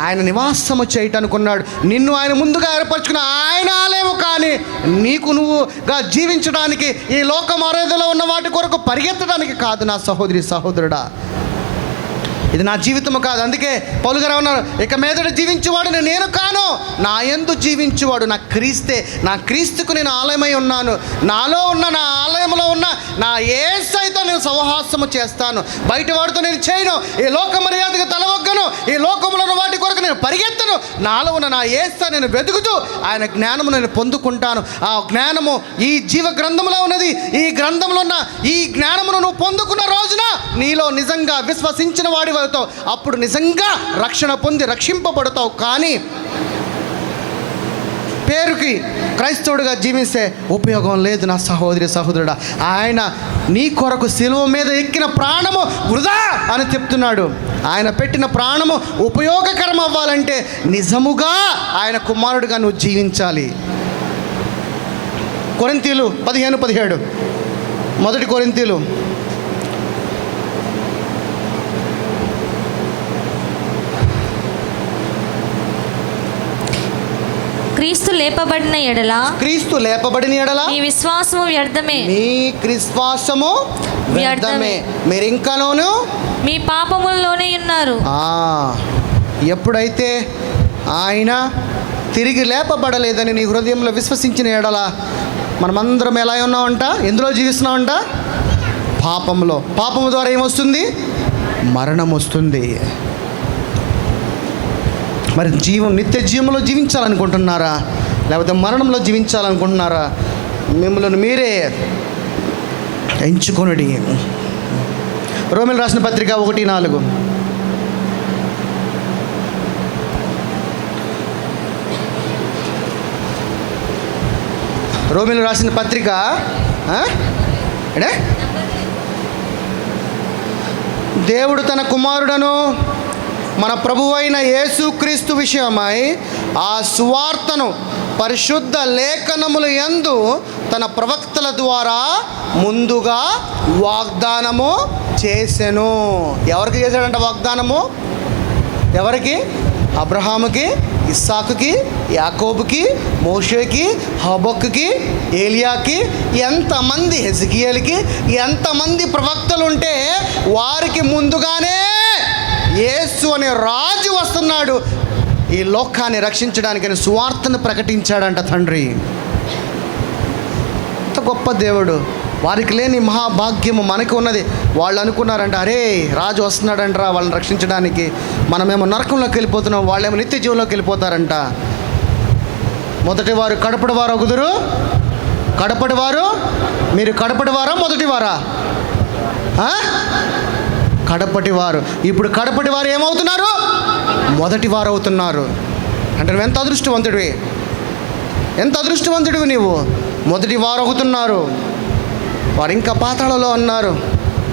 ఆయన నివాసము చేయటానుకున్నాడు. నిన్ను ఆయన ముందుగా ఏర్పరచుకున్న ఆయన ఆలయము. కానీ నీకు నువ్వుగా జీవించడానికి, ఈ లోక మర్యాదలో ఉన్న వాటి కొరకు పరిగెత్తడానికి కాదు నా సహోదరి సహోదరుడా. ఇది నా జీవితము కాదు. అందుకే పౌలు గారు ఉన్నారు, ఇక మీదట జీవించేవాడు నేను కాను, నా యందు జీవించేవాడు నా క్రీస్తే. నా క్రీస్తుకు నేను ఆలయమై ఉన్నాను. నాలో ఉన్న, నా ఆలయంలో ఉన్న నా యేసయ్యతో నేను సహవాసము చేస్తాను. బయట వాడితో నేను చేయను. ఈ లోక మర్యాదకు తలవగ్గను. ఈ లోకంలో ఉన్న వాటి కొరకు నేను పరిగెత్తను. నాలో ఉన్న నా యేసయ్య నేను వెతుకుతూ ఆయన జ్ఞానము నేను పొందుకుంటాను. ఆ జ్ఞానము ఈ జీవ గ్రంథంలో ఉన్నది. ఈ గ్రంథంలో ఉన్న ఈ జ్ఞానమును నువ్వు పొందుకున్న రోజున నీలో నిజంగా విశ్వసించిన వాడి అవుతావు. అప్పుడు నిజంగా రక్షణ పొంది రక్షింపబడతావు. కానీ పేరుకి క్రైస్తవుడిగా జీవిస్తే ఉపయోగం లేదు నా సహోదరి సహోదరుడా. ఆయన నీ కొరకు శిలువ మీద ఎక్కిన ప్రాణము వృధా అని చెప్తున్నాడు. ఆయన పెట్టిన ప్రాణము ఉపయోగకరం అవ్వాలంటే నిజముగా ఆయన కుమారుడిగా నువ్వు జీవించాలి. కొరింథీయులు 15:17, మొదటి కొరింథీయులు క్రీస్తు లేపబడిన ఎడల మీ విశ్వాసము వ్యర్థమే. మీరు ఇంకాను మీ పాపములలోనే ఉన్నారు. ఎప్పుడైతే ఆయన తిరిగి లేపబడలేదని నీ హృదయంలో విశ్వసించిన ఎడల మనమందరం ఎలా ఉన్నామంట? ఎందులో జీవిస్తున్నామంట? పాపంలో. పాపము ద్వారా ఏమొస్తుంది? మరణం వస్తుంది. మరి నిత్య జీవంలో జీవించాలనుకుంటున్నారా, లేకపోతే మరణంలో జీవించాలనుకుంటున్నారా? మిమ్మల్ని మీరే ఎంచుకొనుడి. రోమిల్ రాసిన పత్రిక 1:4. రోమిలు రాసిన పత్రిక అంటే దేవుడు తన కుమారుడను మన ప్రభువైన యేసుక్రీస్తు విషయమై ఆ సువార్తను పరిశుద్ధ లేఖనముల యందు తన ప్రవక్తల ద్వారా ముందుగా వాగ్దానము చేసెను. ఎవరికి చేశాడంట వాగ్దానము? ఎవరికి? అబ్రహాముకి, ఇస్సాకుకి, యాకోబుకి, మోషేకి, హబక్కుకి, ఏలియాకి, ఎంతమంది హెజ్కియేలుకి, ఎంతమంది ప్రవక్తలు ఉంటే వారికి ముందుగానే యేసు అనే రాజు వస్తున్నాడు, ఈ లోకాన్ని రక్షించడానికని సువార్తను ప్రకటించాడంట తండ్రి. ఎంత గొప్ప దేవుడు! వారికి లేని మహాభాగ్యము మనకు ఉన్నది. వాళ్ళు అనుకున్నారంట, అరే రాజు వస్తున్నాడంటరా వాళ్ళని రక్షించడానికి, మనమేమో నరకంలోకి వెళ్ళిపోతున్నాం, వాళ్ళేమో నిత్య జీవంలోకి వెళ్ళిపోతారంట. మొదటి వారు కడపటి వారు కుదురు. కడపటి వారు, మీరు కడపటి వారా మొదటి వారా? కడపటి వారు. ఇప్పుడు కడపటి వారు ఏమవుతున్నారు? మొదటి వారు అవుతున్నారు. అంటే నువ్వు ఎంత అదృష్టవంతుడివి, ఎంత అదృష్టవంతుడివి నీవు. మొదటి వారు అవుతున్నారు. వారు ఇంకా పాతాళంలో ఉన్నారు,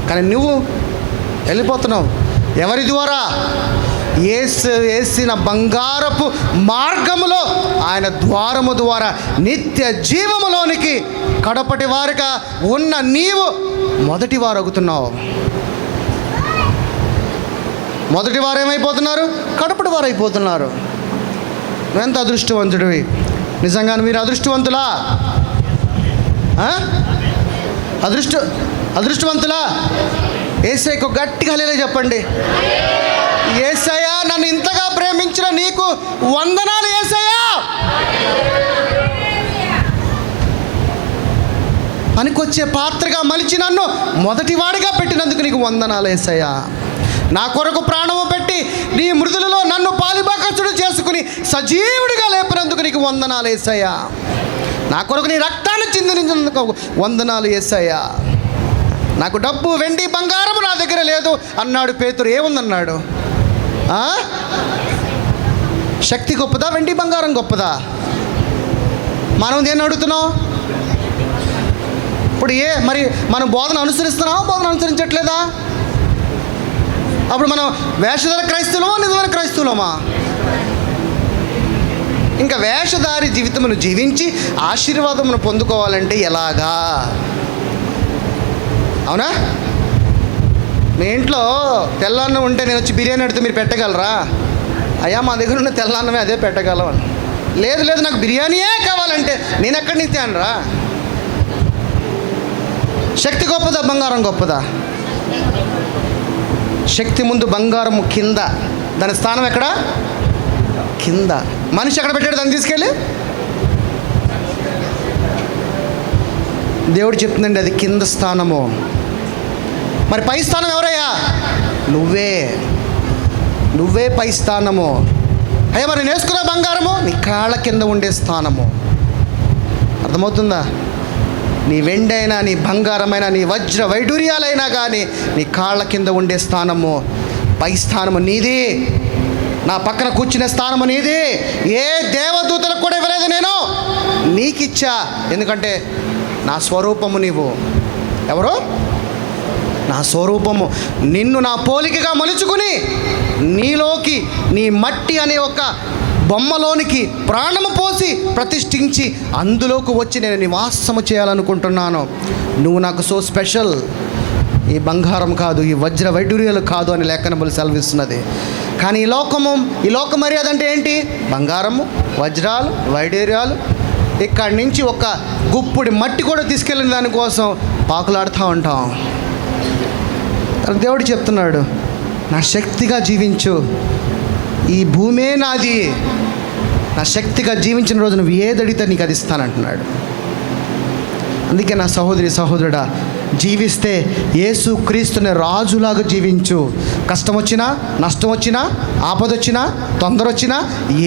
కానీ నువ్వు వెళ్ళిపోతున్నావు. ఎవరి ద్వారా? యేసు వేసిన బంగారపు మార్గములో, ఆయన ద్వారము ద్వారా నిత్య జీవములోనికి కడపటి వారిగా ఉన్న నీవు మొదటి వారు అవుతున్నావు. మొదటి వారు ఏమైపోతున్నారు? కడపటి వారు అయిపోతున్నారు. నువ్వెంత అదృష్టవంతుడివి. నిజంగా మీరు అదృష్టవంతులా? అదృష్టవంతులా? యేసయ్యకు గట్టిగా హల్లెలూయా చెప్పండి. యేసయ్యా, నన్ను ఇంతగా ప్రేమించిన నీకు వందనాలు యేసయ్యా. పనికొచ్చే పాత్రగా మలిచి నన్ను మొదటివాడిగా పెట్టినందుకు నీకు వందనాలు యేసయ్యా. నా కొరకు ప్రాణము పెట్టి నీ మృదులలో నన్ను పాలిభాగస్తుడు చేసుకుని సజీవుడిగా లేపినందుకు నీకు వందనాలు యేసయ్యా. నా కొరకు నీ రక్తాన్ని చిందించినందుకు వందనాలు యేసయ్యా. నాకు డబ్బు, వెండి, బంగారము నా దగ్గర లేదు అన్నాడు పేతురు. ఏముందన్నాడు? శక్తి గొప్పదా, వెండి బంగారం గొప్పదా? మనం దేన్ని అడుగుతున్నాం? ఇప్పుడు మరి మనం బోధన అనుసరిస్తున్నామా, బోధన అనుసరించట్లేదా? అప్పుడు మనం వేషధార క్రైస్తవులమా, నిజమైన క్రైస్తవులమా? ఇంకా వేషధారి జీవితమును జీవించి ఆశీర్వాదమును పొందుకోవాలంటే ఎలాగా? అవునా? మీ ఇంట్లో తెల్లన్నం ఉంటే నేను వచ్చి బిర్యానీ అడిగితే మీరు పెట్టగలరా? అయ్యా మా దగ్గర ఉన్న తెల్లన్నమే అదే పెట్టగలం అని. లేదు లేదు నాకు బిర్యానీయే కావాలంటే నేను ఎక్కడి నుంచి అనరా? శక్తి గొప్పదా, బంగారం గొప్పదా? శక్తి ముందు బంగారము కింద, దాని స్థానం ఎక్కడ? కింద. మనిషి ఎక్కడ పెట్టాడు దాన్ని తీసుకెళ్ళి? దేవుడు చెప్తుందండి అది కింద స్థానము. మరి పై స్థానం ఎవరయ్యా? నువ్వే పై స్థానము. అయ్యా మరి నేను వేసుకున్న బంగారము నీ కాళ్ళ కింద ఉండే స్థానము. అర్థమవుతుందా? నీ వెండైనా, నీ బంగారమైనా, నీ వజ్ర వైడూర్యాలైనా కానీ నీ కాళ్ళ కింద ఉండే స్థానము, పై స్థానము నీది. నా పక్కన కూర్చునే స్థానము నీది. ఏ దేవదూతలకు కూడా ఇవ్వలేదు, నేను నీకిచ్చా. ఎందుకంటే నా స్వరూపము నీవు. ఎవరు? నా స్వరూపము. నిన్ను నా పోలికగా మలుచుకుని నీలోకి, నీ మట్టి అనే ఒక బొమ్మలోనికి ప్రాణము పోసి ప్రతిష్ఠించి అందులోకి వచ్చి నేను నివాసము చేయాలనుకుంటున్నాను. నువ్వు నాకు సో స్పెషల్. ఈ బంగారం కాదు, ఈ వజ్ర వైడూర్యాలు కాదు అని లేఖనములు సెలవిస్తున్నది. కానీ ఈ లోక మర్యాద అంటే ఏంటి? బంగారము, వజ్రాలు, వైడూర్యాలు. ఇక్కడి నుంచి ఒక గుప్పుడి మట్టి కూడా తీసుకెళ్ళిన దానికోసం పాకులాడుతూ ఉంటాం. దేవుడు చెప్తున్నాడు, నా శక్తిగా జీవించు, ఈ భూమే నాది. నా శక్తిగా జీవించిన రోజు నువ్వు ఏదడితే నీకు అది ఇస్తానంటున్నాడు. అందుకే నా సహోదరి సహోదరుడా, జీవిస్తే యేసు క్రీస్తుని రాజులాగా జీవించు. కష్టం వచ్చినా, నష్టం వచ్చినా, ఆపద వచ్చినా, తొందర వచ్చినా,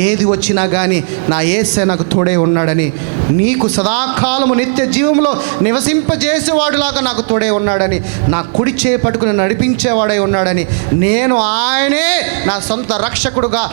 ఏది వచ్చినా కానీ నా యేసే నాకు తోడే ఉన్నాడని, నీకు సదాకాలము నిత్య జీవంలో నివసింపజేసేవాడులాగా నాకు తోడే ఉన్నాడని, నా కుడి చేయి పట్టుకుని నడిపించేవాడై ఉన్నాడని, నేను ఆయనే నా సొంత రక్షకుడుగా,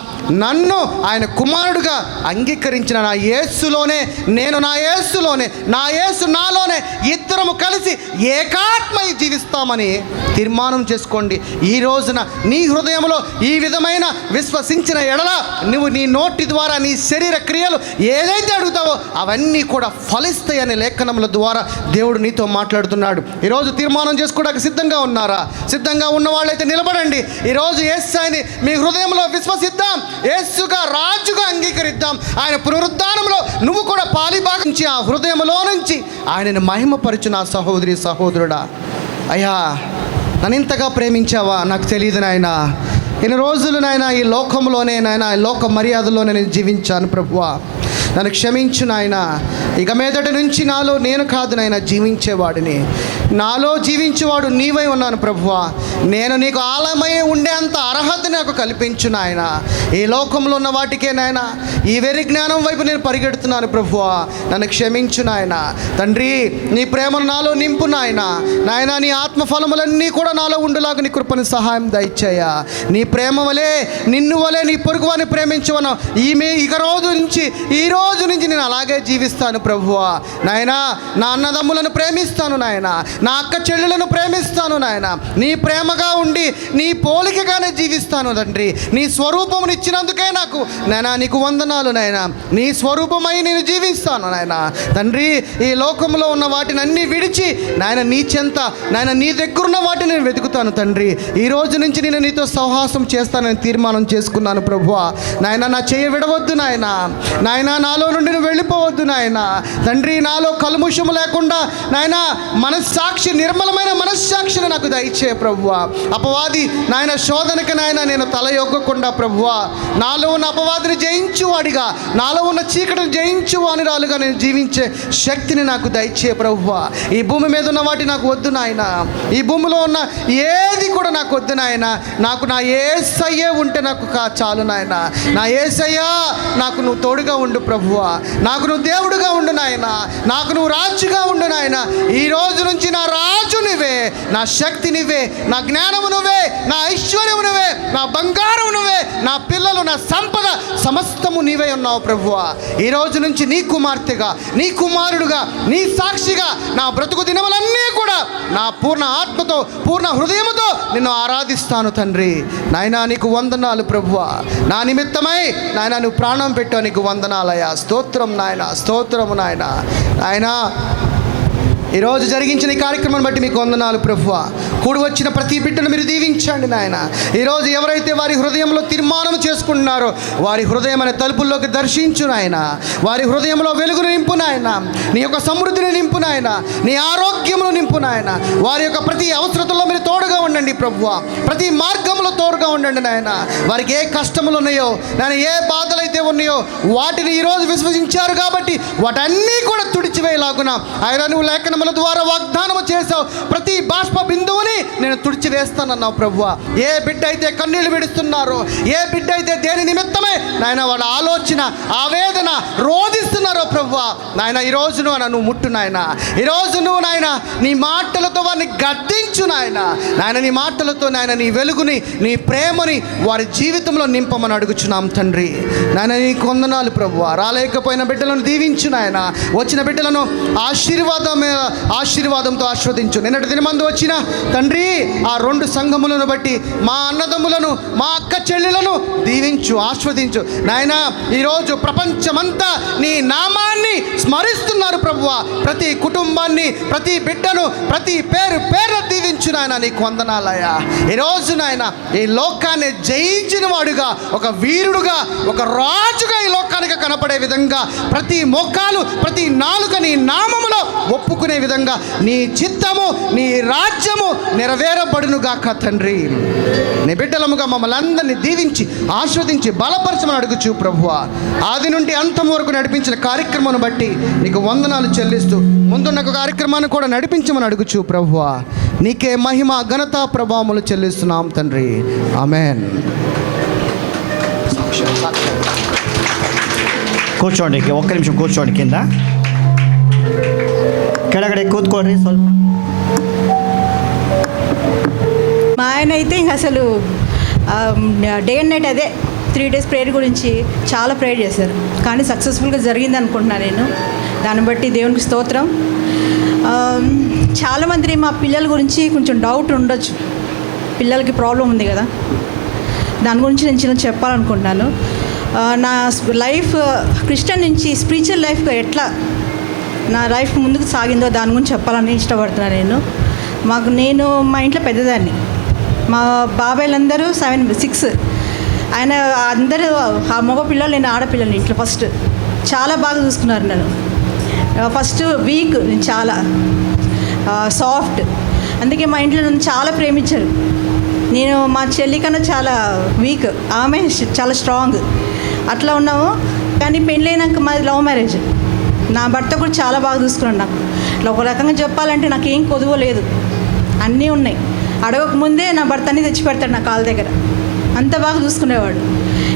నన్ను ఆయన కుమారుడుగా అంగీకరించిన నా యేసులోనే, నేను నా యేసులోనే, నా యేసు నాలోనే, ఇద్దరము కలిసి ఏకాత్మై జీవిస్తామని తీర్మానం చేసుకోండి. ఈ రోజున నీ హృదయంలో ఈ విధమైన విశ్వసించిన ఎడల నువ్వు నీ నోటి ద్వారా నీ శరీర క్రియలు ఏదైతే అడుగుతావో అవన్నీ కూడా ఫలిస్తాయనే లేఖనముల ద్వారా దేవుడు నీతో మాట్లాడుతున్నాడు. ఈరోజు తీర్మానం చేసుకోవడానికి సిద్ధంగా ఉన్నారా? సిద్ధంగా ఉన్న వాళ్ళైతే నిలబడండి. ఈరోజు యేసుని మీ హృదయంలో విశ్వసిద్దాం, యేసుగా రాజుగా అంగీకరిద్దాం. ఆయన పునరుద్ధానంలో నువ్వు కూడా పాలిభాగించి ఆ హృదయంలో నుంచి ఆయనను మహిమపరచు. నా సహోదరి సహోదరుడా, అయ్యా నన్ను ఇంతగా ప్రేమించావా? నాకు తెలియదు నాయన. ఎన్ని రోజులు నాయన ఈ లోకంలోనే నాయన, ఈ లోక మర్యాదలోనే నేను జీవించాను ప్రభువా. నన్ను క్షమించు నాయన. ఇక మీదటి నుంచి నాలో నేను కాదు నాయన జీవించేవాడిని, నాలో జీవించేవాడు నీవై ఉన్నాను ప్రభువా. నేను నీకు ఆలయమై ఉండేంత అర్హత నాకు కల్పించు నాయన. ఈ లోకంలో ఉన్న వాటికే నాయన, ఈ వెర్రి జ్ఞానం వైపు నేను పరిగెడుతున్నాను ప్రభువా. నన్ను క్షమించు నాయన. తండ్రి, నీ ప్రేమను నాలో నింపు నాయన. నాయన, నీ ఆత్మఫలములన్నీ కూడా నాలో ఉండులాగా నీ కృపని సహాయం దయచేయ. నీ ప్రేమ వలె, నిన్ను వలె నీ పొరుగువాన్ని ప్రేమించవను ఈ రోజు నుంచి నేను అలాగే జీవిస్తాను ప్రభువా. నాయన, నా అన్నదమ్ములను ప్రేమిస్తాను నాయన, నా అక్క చెల్లెలను ప్రేమిస్తాను నాయన. నీ ప్రేమగా ఉండి నీ పోలికగానే జీవిస్తాను తండ్రి. నీ స్వరూపమును ఇచ్చినందుకే నాకు నాయన నీకు వందనాలు నాయన. నీ స్వరూపమై నేను జీవిస్తాను నాయన. తండ్రి, ఈ లోకంలో ఉన్న వాటిని అన్నీ విడిచి నాయన నీ చెంత, నాయన నీ దగ్గరున్న వాటిని నేను వెతుకుతాను తండ్రి. ఈ రోజు నుంచి నేను నీతో సహవాసం చేస్తానని తీర్మానం చేసుకున్నాను ప్రభువా. నాయన, నా చెయ్యి విడవద్దు నాయన. నాయన, నాలో నుండి నువ్వు వెళ్ళిపోవద్దు నాయన. తండ్రి, నాలో కల్ముషము లేకుండా నాయన మనస్సాక్షి, నిర్మలమైన మనస్సాక్షిని నాకు దయచే ప్రభువా. అపవాది నాయన శోధనకి నాయన నేను తల యొగ్గకుండా ప్రభువా, నాలో ఉన్న అపవాదిని జయించువాడిగా, నాలో ఉన్న చీకటిని జయించువానిరాలుగా నేను జీవించే శక్తిని నాకు దయచే ప్రభువా. ఈ భూమి మీద ఉన్న వాటి నాకు వద్దు నాయన. ఈ భూమిలో ఉన్న ఏది కూడా నాకు వద్దు నాయన. నాకు నా యేసయ్యే ఉంటే నాకు చాలు నాయన. నా యేసయ్యా నాకు నువ్వు తోడుగా ఉండు ప్రభువా. నాకు నువ్వు దేవుడుగా ఉండు నాయన. నాకు నువ్వు రాజుగా ఉండు నాయన. ఈ రోజు నుంచి నా రాజు నువ్వే, నా శక్తి నువ్వే, నా జ్ఞానము నువ్వే, నా ఐశ్వర్యము నువ్వే, నా బంగారం నువ్వే, నా పిల్లలు, నా సంపద సమస్తము నీవే ఉన్నావు ప్రభువా. ఈ రోజు నుంచి నీ కుమార్తెగా, నీ కుమారుడుగా, నీ సాక్షిగా నా బ్రతుకు దినములన్నీ కూడా నా పూర్ణ ఆత్మతో, పూర్ణ హృదయముతో నిన్ను ఆరాధిస్తాను తండ్రి. నాయనా, నీకు వందనాలు ప్రభువా. నా నిమిత్తమై నాయన నువ్వు ప్రాణం పెట్టావు, నీకు వందనాలయ్యా. స్తోత్రం నాయన, స్తోత్రము నాయన. నాయనా, ఈరోజు జరిగించిన ఈ కార్యక్రమాన్ని బట్టి మీకు వందనాలు ప్రభువా. కూడి వచ్చిన ప్రతి బిడ్డను మీరు దీవించండి నాయన. ఈరోజు ఎవరైతే వారి హృదయంలో తీర్మానం చేసుకుంటున్నారో వారి హృదయం అనే తలుపుల్లోకి దర్శించు నాయన. వారి హృదయంలో వెలుగును నింపు నాయన. నీ యొక్క సమృద్ధిని నింపు నాయన. నీ ఆరోగ్యమును నింపు నాయన. వారి యొక్క ప్రతి అవసరతల్లో మీరు తోడుగా ఉండండి ప్రభువా. ప్రతి మార్గంలో తోడుగా ఉండండి నాయన. వారికి ఏ కష్టములు ఉన్నాయో నాయన, ఏ బాధలు అయితే ఉన్నాయో వాటిని ఈరోజు విశ్వసించారు కాబట్టి వాటన్నీ కూడా తుడిచివేయలాగున ఆయన నువ్వు లేఖనముల ద్వారా వాగ్దానము చేసావు. ప్రతి బాష్ప బిందువుని నేను తుడిచివేస్తానన్నావు ప్రభువా. ఏ బిడ్డ అయితే కన్నీళ్లు విడుస్తున్నారో, ఏ బిడ్డ అయితే దేని నిమిత్తమే నాయన వాళ్ళ ఆలోచన, ఆవేదన రోధిస్తున్నారో ప్రభువా, నాయన ఈరోజు నువ్వు ముట్టు నాయన. ఈరోజు నువ్వు నాయన నీ మాటలతో వారిని గద్దించు నాయన. నాయన నీ మాటలతో నాయన నీ వెలుగుని, నీ ప్రేమని వారి జీవితంలో నింపమని అడుగుచున్నాం తండ్రి. నాయన నీకు వందనాలు ప్రభువా. రాలేకపోయిన బిడ్డలను దీవించు నాయన. వచ్చిన బిడ్డలను ఆశీర్వాదంతో ఆస్వాదించు. నిన్నటి దినమందు వచ్చిన తండ్రి ఆ 2 సంఘములను బట్టి మా అన్నదమ్ములను, మా అక్క చెల్లెలను దీవించు, ఆస్వాదించు నాయన. ఈరోజు ప్రపంచమంతా నీ నామాన్ని స్మరిస్తున్నారు ప్రభువా. ప్రతి కుటుంబాన్ని, ప్రతి బిడ్డను, ప్రతి పేరు దీవించు నాయన. నీకు వందనాలయ్యా. ఈరోజు నాయన ఈ లోకాన్ని జయించిన వాడుగా, ఒక వీరుడుగా, ఒక రాజుగా ఈ లోకాన్ని గొప్పవాడిగా కనపడే విధంగా, ప్రతి మోకాలు ప్రతి నాలుక నీ నామములో ఒప్పుకునే విధంగా నీ చిత్తము నీ రాజ్యము నెరవేరబడునుగాక తండ్రి. నీ బిడ్డలముగా మమ్మల్ని అందరినీ దీవించి ఆస్వాదించి బలపరచమని అడుగుచు ప్రభువా. ఆది నుండి అంతం వరకు నడిపించిన కార్యక్రమాన్ని బట్టి నీకు వందనాలు చెల్లిస్తూ ముందున్న కార్యక్రమాన్ని కూడా నడిపించమని అడుగుచు ప్రభువా. నీకే మహిమ ఘనత ప్రభావములు చెల్లిస్తున్నాం తండ్రి. ఆమెన్. కూర్చోండి, ఒక్క నిమిషం కూర్చోండి. కింద ಕೆಳಗಡೆ ಕೂತ್ಕೊಳ್ರಿ ಸ್ವಲ್ಪ. మా ఆయన అయితే ఇంక అసలు డే అండ్ నైట్ అదే 3 days ప్రేయర్ గురించి చాలా ప్రేయర్ చేశారు. కానీ సక్సెస్ఫుల్గా జరిగింది అనుకుంటున్నాను నేను. దాన్ని బట్టి దేవునికి స్తోత్రం. చాలామంది మా పిల్లల గురించి కొంచెం డౌట్ ఉండొచ్చు. పిల్లలకి ప్రాబ్లం ఉంది కదా, దాని గురించి నేను చిన్న చెప్పాలనుకుంటున్నాను. నా లైఫ్ క్రిస్టియన్ నుంచి స్పిరిచువల్ లైఫ్గా ఎట్లా నా లైఫ్ ముందుకు సాగిందో దాని గురించి చెప్పాలని ఇష్టపడుతున్నాను నేను. మా ఇంట్లో పెద్దదాన్ని, మా బాబాయ్లందరూ 6. ఆయన అందరూ ఆ మగ పిల్లలు, నేను ఆడపిల్లలు ఇంట్లో. ఫస్ట్ చాలా బాగా చూసుకున్నారు నన్ను. ఫస్ట్ వీక్, నేను చాలా సాఫ్ట్. అందుకే మా ఇంట్లో నన్ను చాలా ప్రేమించారు. నేను మా చెల్లి కన్నా చాలా వీక్, ఆమె చాలా స్ట్రాంగ్. అట్లా ఉన్నాము. కానీ పెళ్ళైనాక మాది లవ్ మ్యారేజ్. నా భర్త కూడా చాలా బాగా చూసుకున్నాడు నాకు. ఇట్లా ఒక రకంగా చెప్పాలంటే నాకు ఏం కొదువలేదు, అన్నీ ఉన్నాయి. అడగకముందే నా భర్త అన్నీ తెచ్చి పెడతాడు నా కాళ్ళ దగ్గర. అంత బాగా చూసుకునేవాడు.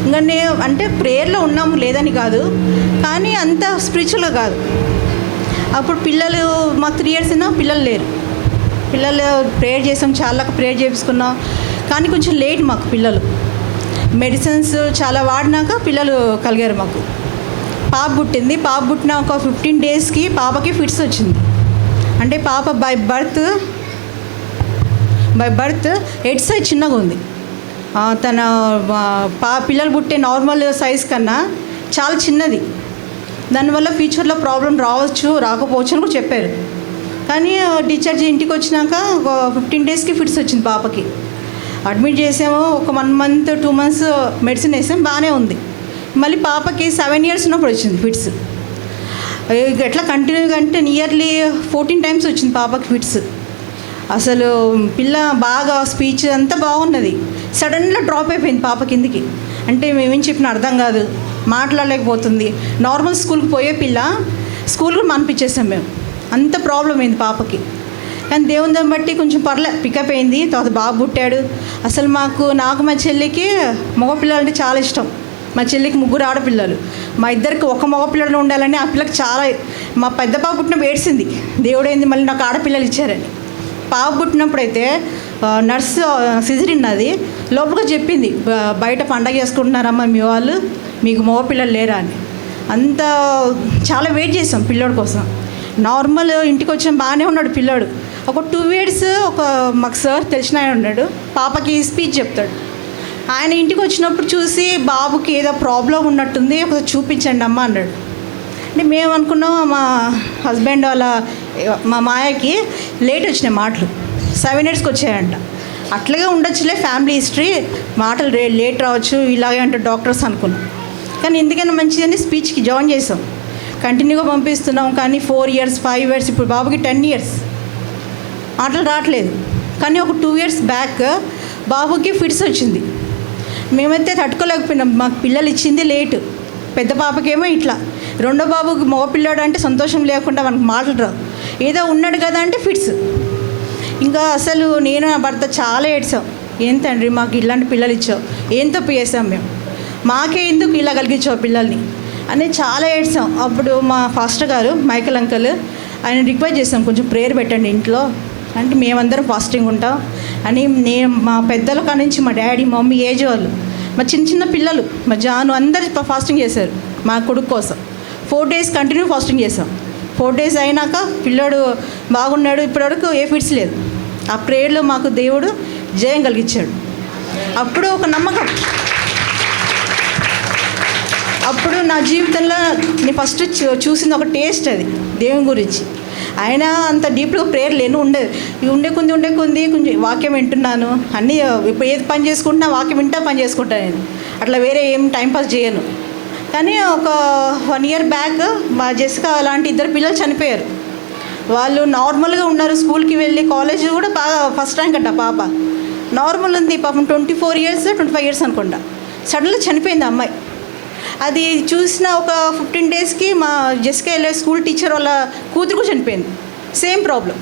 ఇంకా నేను అంటే ప్రేయర్లో ఉన్నాము లేదని కాదు, కానీ అంత స్పిరిచువల్గా కాదు. అప్పుడు పిల్లలు మాకు 3 years అయినా పిల్లలు లేరు. పిల్లలు ప్రేయర్ చేసాం, చాలా ప్రేయర్ చేయించుకున్నాం. కానీ కొంచెం లేట్ మాకు పిల్లలు. మెడిసిన్స్ చాలా వాడినాక పిల్లలు కలిగారు మాకు. పాప పుట్టింది. పాప పుట్టిన ఒక 15 daysకి పాపకి ఫిట్స్ వచ్చింది. అంటే పాప బై బర్త్ హెడ్ సైజ్ చిన్నగా ఉంది. తన పిల్లలు పుట్టే నార్మల్ సైజ్ కన్నా చాలా చిన్నది. దానివల్ల ఫ్యూచర్లో ప్రాబ్లం రావచ్చు రాకపోవచ్చు అని కూడా చెప్పారు. కానీ డిశ్చార్జ్ ఇంటికి వచ్చినాక ఒక 15 daysకి ఫిట్స్ వచ్చింది పాపకి. అడ్మిట్ చేసాము. ఒక 1 month 2 months మెడిసిన్ వేసాం, బాగానే ఉంది. మళ్ళీ పాపకి 7 years ఉన్నప్పుడు వచ్చింది ఫిట్స్. ఎట్లా కంటిన్యూగా అంటే నియర్లీ 14 times వచ్చింది పాపకి ఫిట్స్. అసలు పిల్ల బాగా స్పీచ్ అంతా బాగున్నది. సడన్గా డ్రాప్ అయిపోయింది పాప కిందికి. అంటే మేమేం చెప్పిన అర్థం కాదు, మాట్లాడలేకపోతుంది. నార్మల్ స్కూల్కి పోయే పిల్ల స్కూల్ కూడా మానిపించేసాం మేము. అంత ప్రాబ్లం అయింది పాపకి. కానీ దేవుని దాన్ని బట్టి కొంచెం పికప్ అయింది. తర్వాత బాబు పుట్టాడు. అసలు నాకు మా చెల్లికి మగపిల్లలు అంటే చాలా ఇష్టం. మా చెల్లికి 3 ఆడపిల్లలు. మా ఇద్దరికి ఒక మగపిల్లలు ఉండాలని ఆ పిల్లకి చాలా. మా పెద్ద పాప పుట్టినప్పుడు ఏడ్చింది, దేవుడైంది మళ్ళీ నాకు ఆడపిల్లలు ఇచ్చారని. పాప పుట్టినప్పుడైతే నర్సు సిజరిన్ అది లోపలికి చెప్పింది, బయట పండగ చేసుకుంటున్నారమ్మా మీ వాళ్ళు, మీకు మగపిల్లలు లేరా అని. అంత చాలా వెయిట్ చేసాం పిల్లోడి కోసం. నార్మల్ ఇంటికి వచ్చాం, బాగానే ఉన్నాడు పిల్లోడు. ఒక 2 years మాకు సార్ తెలిసిన ఆయన ఉన్నాడు, పాపకి స్పీచ్ చెప్తాడు. ఆయన ఇంటికి వచ్చినప్పుడు చూసి బాబుకి ఏదో ప్రాబ్లం ఉన్నట్టుంది, ఒకసారి చూపించండి అమ్మ అన్నాడు. అంటే మేము అనుకున్నాం మా హస్బెండ్ వాళ్ళ మా మాయకి లేట్ వచ్చినాయి మాటలు, 7 yearsకి వచ్చాయంట. అట్లాగే ఉండొచ్చులే, ఫ్యామిలీ హిస్టరీ, మాటలు లేట్ రావచ్చు ఇలాగే అంటే డాక్టర్స్ అనుకున్నాం. కానీ ఎందుకైనా మంచిదని స్పీచ్కి జాయిన్ చేసాం. కంటిన్యూగా పంపిస్తున్నాం. కానీ 4 years 5 years, ఇప్పుడు బాబుకి 10 years మాటలు రావట్లేదు. కానీ ఒక 2 years బ్యాక్ బాబుకి ఫిట్స్ వచ్చింది. మేమైతే తట్టుకోలేకపోయినాం. మాకు పిల్లలు ఇచ్చింది లేటు. పెద్ద పాపకేమో ఇట్లా, రెండో బాబుకి మగపిల్లాడు అంటే సంతోషం లేకుండా మనకు మాటలు రావు. ఏదో ఉన్నాడు కదా అంటే ఫిట్స్. ఇంకా అసలు నేను నా భర్త చాలా ఏడ్చాం. ఏం తండ్రి మాకు ఇలాంటి పిల్లలు ఇచ్చావు, ఏం తప్పు చేసాం మేము, మాకే ఎందుకు ఇలా కలిగించావు పిల్లల్ని అని చాలా ఏడ్చాం. అప్పుడు మా ఫాస్టర్ గారు మైకల్ అంకల్ ఆయన రిక్వెస్ట్ చేసాం, కొంచెం ప్రేయర్ పెట్టండి ఇంట్లో అంటే మేమందరం ఫాస్టింగ్ ఉంటాం అని. నేను మా పెద్దల కాడ నుంచి మా డాడీ మమ్మీ ఏజ్ వాళ్ళు, మా చిన్న పిల్లలు, మా జాను అందరు ఫాస్టింగ్ చేశారు మా కొడుకు కోసం. 4 days కంటిన్యూ ఫాస్టింగ్ చేసాం. 4 days అయినాక పిల్లోడు బాగున్నాడు. ఇప్పటివరకు ఏ ఫిట్స్ లేదు. ఆ ప్రేయర్లో మాకు దేవుడు జయం కలిగించాడు. అప్పుడు ఒక నమ్మకం. అప్పుడు నా జీవితంలో నేను ఫస్ట్ చూసింది ఒక టేస్ట్, అది దేవుని గురించి. ఆయన అంత డీప్గా ప్రేయర్ ఉండే కొంది కొంచెం వాక్యం వింటున్నాను. అన్నీ ఇప్పుడు ఏది పని చేసుకుంటున్నా వాక్యం వింటా పని చేసుకుంటాను నేను. అట్లా వేరే ఏం టైంపాస్ చేయను. కానీ ఒక 1 year బ్యాక్ మా జెసికా అలాంటి 2 పిల్లలు చనిపోయారు. వాళ్ళు నార్మల్గా ఉన్నారు, స్కూల్కి వెళ్ళి కాలేజ్ కూడా బాగా ఫస్ట్ ర్యాంక్ అంట పాప, నార్మల్ ఉంది పాపం, 24 years 25 years అనుకుంటా. సడన్గా చనిపోయింది అమ్మాయి. అది చూసిన ఒక 15 daysకి మా జెసికా వెళ్ళే స్కూల్ టీచర్ వాళ్ళ కూతురు కూడా చనిపోయింది, సేమ్ ప్రాబ్లం.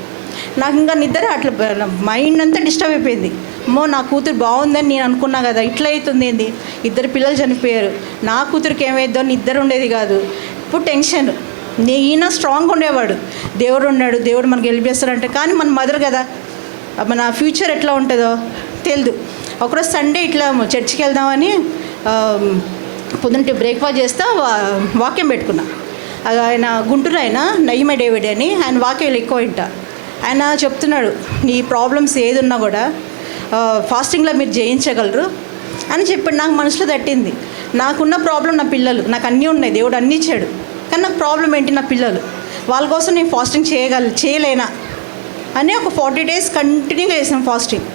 నాకు ఇంకా నిద్ర అట్లా మైండ్ అంతా డిస్టర్బ్ అయిపోయింది. అమ్మో నా కూతురు బాగుందని నేను అనుకున్నా కదా, ఇట్లా అవుతుంది ఏంది, 2 పిల్లలు చనిపోయారు, నా కూతురికి ఏమైద్దో అని ఇద్దరు ఉండేది కాదు. ఇప్పుడు టెన్షన్. ఈయన స్ట్రాంగ్ ఉండేవాడు, దేవుడు ఉన్నాడు, దేవుడు మనకి హెల్ప్ చేస్తాడంటే, కానీ మన మదర్ కదా, మన ఫ్యూచర్ ఎట్లా ఉంటుందో తెలియదు. ఒకరోజు సండే ఇట్లా చర్చికి వెళ్దామని పొద్దున్న బ్రేక్ఫాస్ట్ చేస్తా వాక్యం పెట్టుకున్నా. ఆయన గుంటూరు, ఆయన నయ్యమ డేవిడ్ అని, ఆయన వాక్యాలు ఎక్కువ వింటా. ఆయన చెప్తున్నాడు, నీ ప్రాబ్లమ్స్ ఏది ఉన్నా కూడా ఫాస్టింగ్లో మీరు జయించగలరు అని చెప్పాడు. నాకు మనసులో తట్టింది. నాకున్న ప్రాబ్లం నా పిల్లలు, నాకు అన్నీ ఉన్నాయి, దేవుడు అన్నీ ఇచ్చాడు, కానీ నాకు ప్రాబ్లం ఏంటి నా పిల్లలు, వాళ్ళ కోసం నేను ఫాస్టింగ్ చేయలేనా అని ఒక 40 days కంటిన్యూగా చేసాం ఫాస్టింగ్.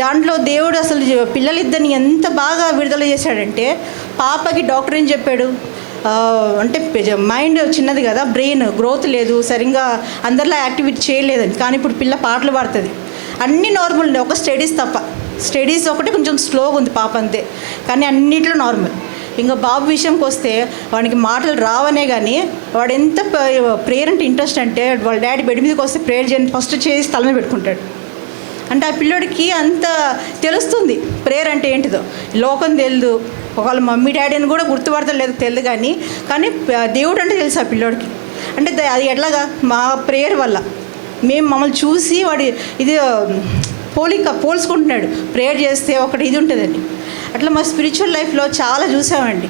దాంట్లో దేవుడు అసలు పిల్లలిద్దరిని ఎంత బాగా విడుదల చేశాడంటే, పాపకి డాక్టర్ ఏం చెప్పాడు అంటే మైండ్ చిన్నది కదా, బ్రెయిన్ గ్రోత్ లేదు, సరిగ్గా అందరిలా యాక్టివిటీ చేయలేదని, కానీ ఇప్పుడు పిల్ల పాటలు పాడుతుంది, అన్నీ నార్మల్ ఉంది, ఒక స్టడీస్ తప్ప. స్టడీస్ ఒకటి కొంచెం స్లోగా ఉంది పాప అంతే, కానీ అన్నిట్లో నార్మల్. ఇంకా బాబు విషయంకి వస్తే వాడికి మాటలు రావనే కానీ వాడు ఎంత ప్రేయర్ అంటే ఇంట్రెస్ట్ అంటే, వాళ్ళ డాడీ బెడ్ మీదకి వస్తే ప్రేయర్ చేయండి ఫస్ట్ చేసి తల మీద పెట్టుకుంటాడు. అంటే ఆ పిల్లోడికి అంత తెలుస్తుంది ప్రేయర్ అంటే ఏంటిదో. లోకం తెలియదు, ఒకవేళ మమ్మీ డాడీని కూడా గుర్తుపడతలేదు తెలియదు, కానీ దేవుడు అంటే తెలుసు ఆ పిల్లోడికి. అంటే అది ఎట్లాగా మా ప్రేయర్ వల్ల మేము మమ్మల్ని చూసి వాడి ఇది పోల్చుకుంటున్నాడు, ప్రేయర్ చేస్తే ఒకటి ఇది ఉంటుందండి. అట్లా మా స్పిరిచువల్ లైఫ్లో చాలా చూసామండి.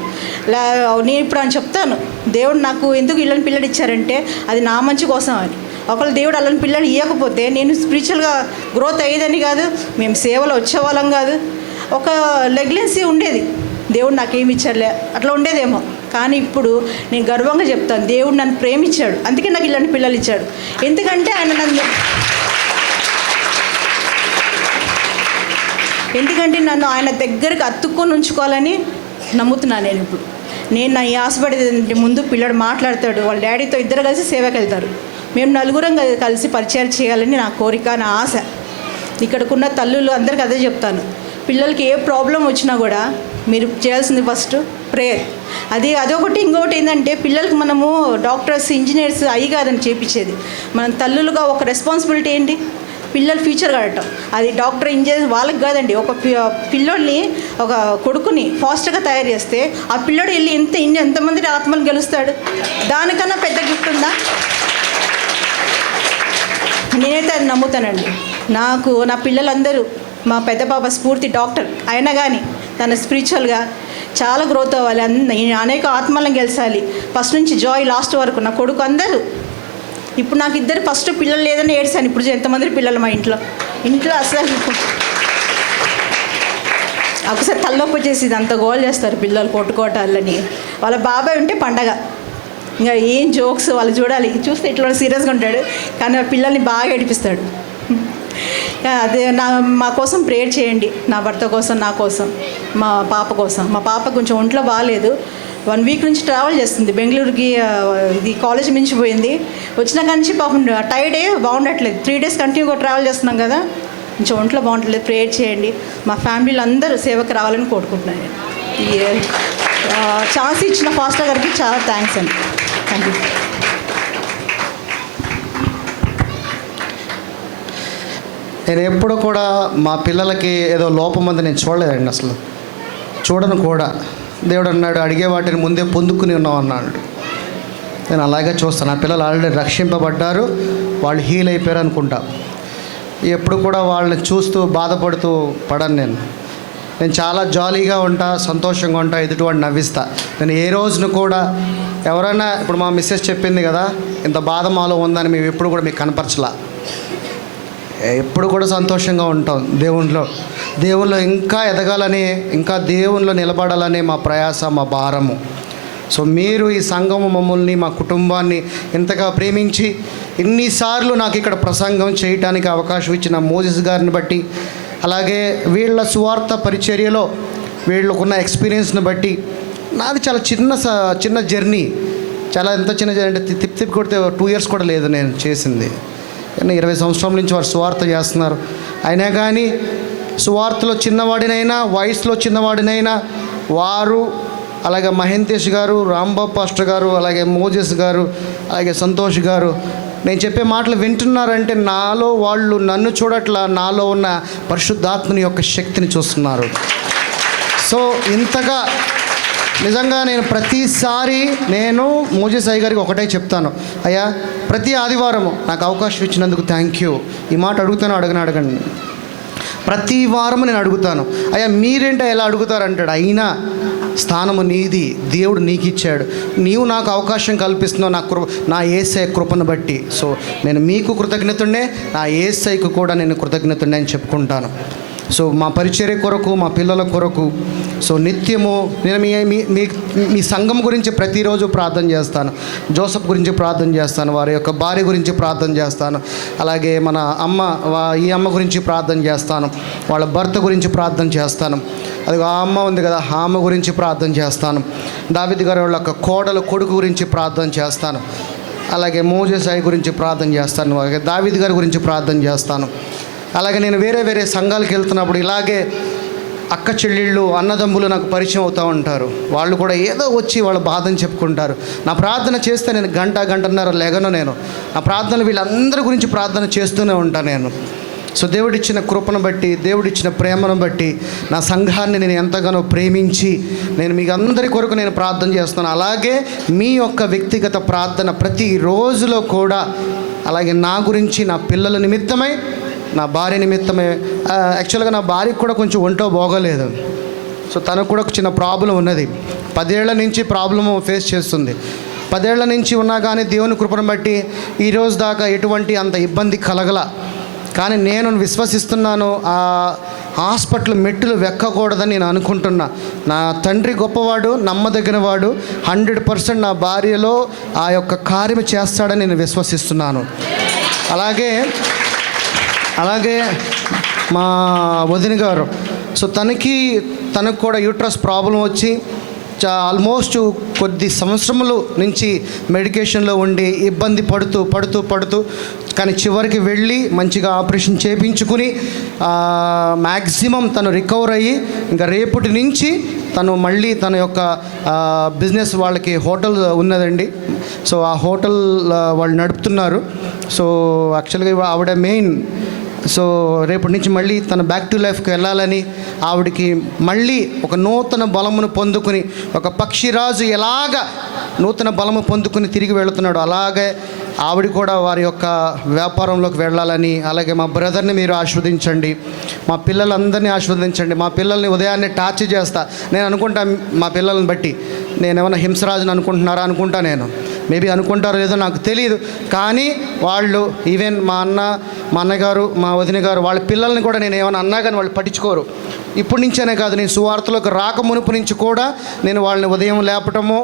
నేను ఇప్పుడు అని చెప్తాను, దేవుడు నాకు ఎందుకు ఇళ్ళని పిల్లలు ఇచ్చారంటే అది నా మంచి కోసం అని. ఒకవేళ దేవుడు అల్లని పిల్లలు ఇవ్వకపోతే నేను స్పిరిచువల్గా గ్రోత్ అయ్యేదని కాదు, మేము సేవలో వచ్చేవాళ్ళం కాదు, ఒక లెగ్లెన్సీ ఉండేది, దేవుడు నాకేమి ఇచ్చారులే అట్లా ఉండేదేమో. కానీ ఇప్పుడు నేను గర్వంగా చెప్తాను, దేవుడు నన్ను ప్రేమించాడు, అందుకే నాకు ఇలాంటి పిల్లలు ఇచ్చాడు. ఎందుకంటే నన్ను ఆయన దగ్గరికి అతుక్కొని ఉంచుకోవాలని నమ్ముతున్నాను నేను. ఇప్పుడు నేను నా ఆశపడేది ముందు పిల్లడు మాట్లాడతాడు, వాళ్ళ డాడీతో ఇద్దరు కలిసి సేవకి వెళ్తారు, మేము నలుగురం కలిసి పరిచయం చేయాలని నా కోరిక, నా ఆశ. ఇక్కడికున్న తల్లులు అందరికీ అదే చెప్తాను, పిల్లలకి ఏ ప్రాబ్లం వచ్చినా కూడా మీరు చేయాల్సింది ఫస్ట్ ప్రేయర్. అదొకటి. ఇంకొకటి ఏంటంటే పిల్లలకి మనము డాక్టర్స్ ఇంజనీర్స్ అయ్యి కాదని చేపించేది, మనం తల్లులుగా ఒక రెస్పాన్సిబిలిటీ ఏంటి, పిల్లల ఫ్యూచర్ కడటం. అది డాక్టర్ ఇంజనీర్ వాళ్ళకి కాదండి, ఒక పిల్లోడిని ఒక కొడుకుని ఫాస్ట్గా తయారు చేస్తే ఆ పిల్లోడు వెళ్ళి ఎంతమంది ఆత్మలు గెలుస్తాడు, దానికన్నా పెద్ద గిఫ్ట్ ఉందా? నేనైతే అది నమ్ముతానండి. నాకు నా పిల్లలందరూ, మా పెద్ద పాప స్ఫూర్తి డాక్టర్ అయినా కానీ తన స్పిరిచువల్గా చాలా గ్రోత్ అవ్వాలి, అనేక ఆత్మలను గెలిచాలి, ఫస్ట్ నుంచి జాయ్ లాస్ట్ వరకు. నా కొడుకు అందరూ, ఇప్పుడు నాకు ఇద్దరు ఫస్ట్ పిల్లలు లేదని ఏడ్చాను, ఇప్పుడు ఎంతమంది పిల్లలు మా ఇంట్లో అసలు ఒకసారి తలనొప్పి వచ్చేసి అంత గోల్ చేస్తారు పిల్లలు కొట్టుకోవటాలని. వాళ్ళ బాబాయ్ ఉంటే పండగ, ఇంకా ఏం జోక్స్ వాళ్ళు చూడాలి, చూస్తే ఇట్లా సీరియస్గా ఉంటాడు, కానీ ఆ పిల్లల్ని బాగా ఏడిపిస్తాడు. అదే మా కోసం ప్రేయర్ చేయండి, నా భర్త కోసం, నా కోసం, మా పాప కోసం. మా పాప కొంచెం ఒంట్లో బాగాలేదు, 1 week నుంచి ట్రావెల్ చేస్తుంది బెంగళూరుకి, ఇది కాలేజ్ మించిపోయింది, వచ్చిన నుంచి పాపం టైర్డ్ బాగుండట్లేదు, 3 days కంటిన్యూగా ట్రావెల్ చేస్తున్నాం కదా, కొంచెం ఒంట్లో బాగుంటలేదు. ప్రేయర్ చేయండి, మా ఫ్యామిలీలో అందరూ సేవకు రావాలని కోరుకుంటున్నాను. ఈ ఛాన్స్ ఇచ్చిన ఫాస్టర్ గారికి చాలా థ్యాంక్స్ అండి. Thank you. నేను ఎప్పుడు కూడా మా పిల్లలకి ఏదో లోపం అంది నేను చూడలేదండి, అసలు చూడను కూడా. దేవుడు అన్నాడు, అడిగే వాటిని ముందే పొందుకుని ఉన్నావు అన్నాడు. నేను అలాగే చూస్తాను. నా పిల్లలు ఆల్రెడీ రక్షింపబడ్డారు, వాళ్ళు హీల్ అయిపోయారు అనుకుంటా. ఎప్పుడు కూడా వాళ్ళని చూస్తూ బాధపడుతూ పడను. నేను చాలా జాలీగా ఉంటా, సంతోషంగా ఉంటా, ఎదుటివాడిని నవ్విస్తా. నేను ఏ రోజును కూడా ఎవరైనా, ఇప్పుడు మా మిస్సెస్ చెప్పింది కదా, ఇంత బాధ మాలో ఉందని మేము ఎప్పుడు కూడా మీకు కనపరచలా. ఎప్పుడు కూడా సంతోషంగా ఉంటాం దేవునిలో ఇంకా ఎదగాలని, ఇంకా దేవునిలో నిలబడాలని మా ప్రయాస, మా భారము. సో మీరు ఈ సంఘము మమ్మల్ని, మా కుటుంబాన్ని ఇంతగా ప్రేమించి ఇన్నిసార్లు నాకు ఇక్కడ ప్రసంగం చేయడానికి అవకాశం ఇచ్చిన మోజెస్ గారిని బట్టి, అలాగే వీళ్ళ సువార్త పరిచర్యలో వీళ్ళకున్న ఎక్స్పీరియన్స్ని బట్టి నాది చాలా చిన్న జర్నీ, చాలా ఎంత చిన్న జర్నీ అంటే తిప్పి కొడితే 2 years కూడా లేదు నేను చేసింది. కానీ 20 సంవత్సరాల నుంచి వారు సువార్త చేస్తున్నారు. అయినా కానీ సువార్తలో చిన్నవాడినైనా, వయసులో చిన్నవాడినైనా వారు, అలాగే మహంతేష్ గారు, రాంబాబు పాస్టర్ గారు, అలాగే మోజెస్ గారు, అలాగే సంతోష్ గారు నేను చెప్పే మాటలు వింటున్నారంటే నాలో వాళ్ళు నన్ను చూడట్లా, నాలో ఉన్న పరిశుద్ధాత్మని యొక్క శక్తిని చూస్తున్నారు. సో ఇంతగా నిజంగా నేను ప్రతిసారి నేను మోజెస్ అయ్య గారికి ఒకటే చెప్తాను, అయ్యా ప్రతి ఆదివారము నాకు అవకాశం ఇచ్చినందుకు థ్యాంక్ యూ. ఈ మాట అడుగుతాను, అడగండి. ప్రతి వారము నేను అడుగుతాను, అయ్యా మీరేంటో ఎలా అడుగుతారంటాడు. అయినా స్థానము నీది, దేవుడు నీకు ఇచ్చాడు, నీవు నాకు అవకాశం కల్పిస్తున్నావు నా యేసయ్య కృపను బట్టి. సో నేను మీకు కృతజ్ఞతుండే, నా యేసయ్యకు కూడా నేను కృతజ్ఞతుండే అని చెప్పుకుంటాను. సో మా పరిచర్య కొరకు, మా పిల్లల కొరకు, సో నిత్యము నేను మీ సంఘం గురించి ప్రతిరోజు ప్రార్థన చేస్తాను. జోసఫ్ గురించి ప్రార్థన చేస్తాను, వారి యొక్క భార్య గురించి ప్రార్థన చేస్తాను, అలాగే మన ఈ అమ్మ గురించి ప్రార్థన చేస్తాను, వాళ్ళ భర్త గురించి ప్రార్థన చేస్తాను, అది ఆ అమ్మ ఉంది కదా ఆ అమ్మ గురించి ప్రార్థన చేస్తాను, దావీదు గారి వాళ్ళ యొక్క కొడుకు గురించి ప్రార్థన చేస్తాను, అలాగే మోజెస్ అయ్య గురించి ప్రార్థన చేస్తాను, అలాగే దావీదు గారి గురించి ప్రార్థన చేస్తాను. అలాగే నేను వేరే సంఘాలకు వెళ్తున్నప్పుడు ఇలాగే అక్క చెల్లెళ్ళు, అన్నదమ్ములు నాకు పరిచయం అవుతూ ఉంటారు. వాళ్ళు కూడా ఏదో వచ్చి వాళ్ళ బాధను చెప్పుకుంటారు. నా ప్రార్థన చేస్తే నేను గంటన్నర లేగను. నేను నా ప్రార్థన వీళ్ళందరి గురించి ప్రార్థన చేస్తూనే ఉంటాను నేను. సో దేవుడిచ్చిన కృపను బట్టి, దేవుడిచ్చిన ప్రేమను బట్టి నా సంఘాన్ని నేను ఎంతగానో ప్రేమించి నేను మీకు అందరి కొరకు నేను ప్రార్థన చేస్తున్నాను. అలాగే మీ యొక్క వ్యక్తిగత ప్రార్థన ప్రతి రోజులో కూడా, అలాగే నా గురించి, నా పిల్లల నిమిత్తమై, నా భార్య నిమిత్తమే. యాక్చువల్గా నా భార్యకు కూడా కొంచెం ఒంటో బాగోలేదు. సో తనకు కూడా ఒక చిన్న ప్రాబ్లం ఉన్నది. 10 ఏళ్ల నుంచి ప్రాబ్లము ఫేస్ చేస్తుంది. 10 ఏళ్ల నుంచి ఉన్నా కానీ దేవుని కృపను బట్టి ఈరోజు దాకా ఎటువంటి అంత ఇబ్బంది కలగల. కానీ నేను విశ్వసిస్తున్నాను, ఆ హాస్పిటల్ మెట్టులు వెక్కకూడదని నేను అనుకుంటున్నా. నా తండ్రి గొప్పవాడు, నమ్మదగినవాడు. 100% నా భార్యలో ఆ యొక్క కార్యం చేస్తాడని నేను విశ్వసిస్తున్నాను. అలాగే మా వదిన గారు, సో తనకు కూడా యూట్రస్ ప్రాబ్లం వచ్చి ఆల్మోస్ట్ కొద్ది సంవత్సరముల నుంచి మెడికేషన్లో ఉండి ఇబ్బంది పడుతూ కానీ చివరికి వెళ్ళి మంచిగా ఆపరేషన్ చేయించుకుని మ్యాక్సిమం తను రికవర్ అయ్యి ఇంకా రేపటి నుంచి తను మళ్ళీ తన యొక్క బిజినెస్, వాళ్ళకి హోటల్ ఉన్నదండి. సో ఆ హోటల్ వాళ్ళు నడుపుతున్నారు. సో యాక్చువల్గా ఆవిడ మెయిన్. సో రేపటి నుంచి మళ్ళీ తన బ్యాక్ టు లైఫ్కి వెళ్ళాలని, ఆవిడికి మళ్ళీ ఒక నూతన బలమును పొందుకుని, ఒక పక్షిరాజు ఎలాగ నూతన బలము పొందుకుని తిరిగి వెళుతున్నాడు, అలాగే ఆవిడ కూడా వారి యొక్క వ్యాపారంలోకి వెళ్ళాలని. అలాగే మా బ్రదర్ని మీరు ఆస్వాదించండి, మా పిల్లలందరినీ ఆస్వాదించండి. మా పిల్లల్ని ఉదయాన్నే టార్చ్ చేస్తా. నేను అనుకుంటా, మా పిల్లల్ని బట్టి నేనేమన్నా హింసరాజుని అనుకుంటా నేను. మేబీ అనుకుంటారో లేదో నాకు తెలియదు. కానీ వాళ్ళు ఈవెన్ మా అన్నగారు, మా వదిన గారు, వాళ్ళ పిల్లల్ని కూడా నేను ఏమైనా అన్నా కానీ వాళ్ళు పట్టించుకోరు. ఇప్పటి నుంచేనే కాదు, నేను సువార్తలోకి రాక మునుపు నుంచి కూడా నేను వాళ్ళని ఉదయం లేపటము,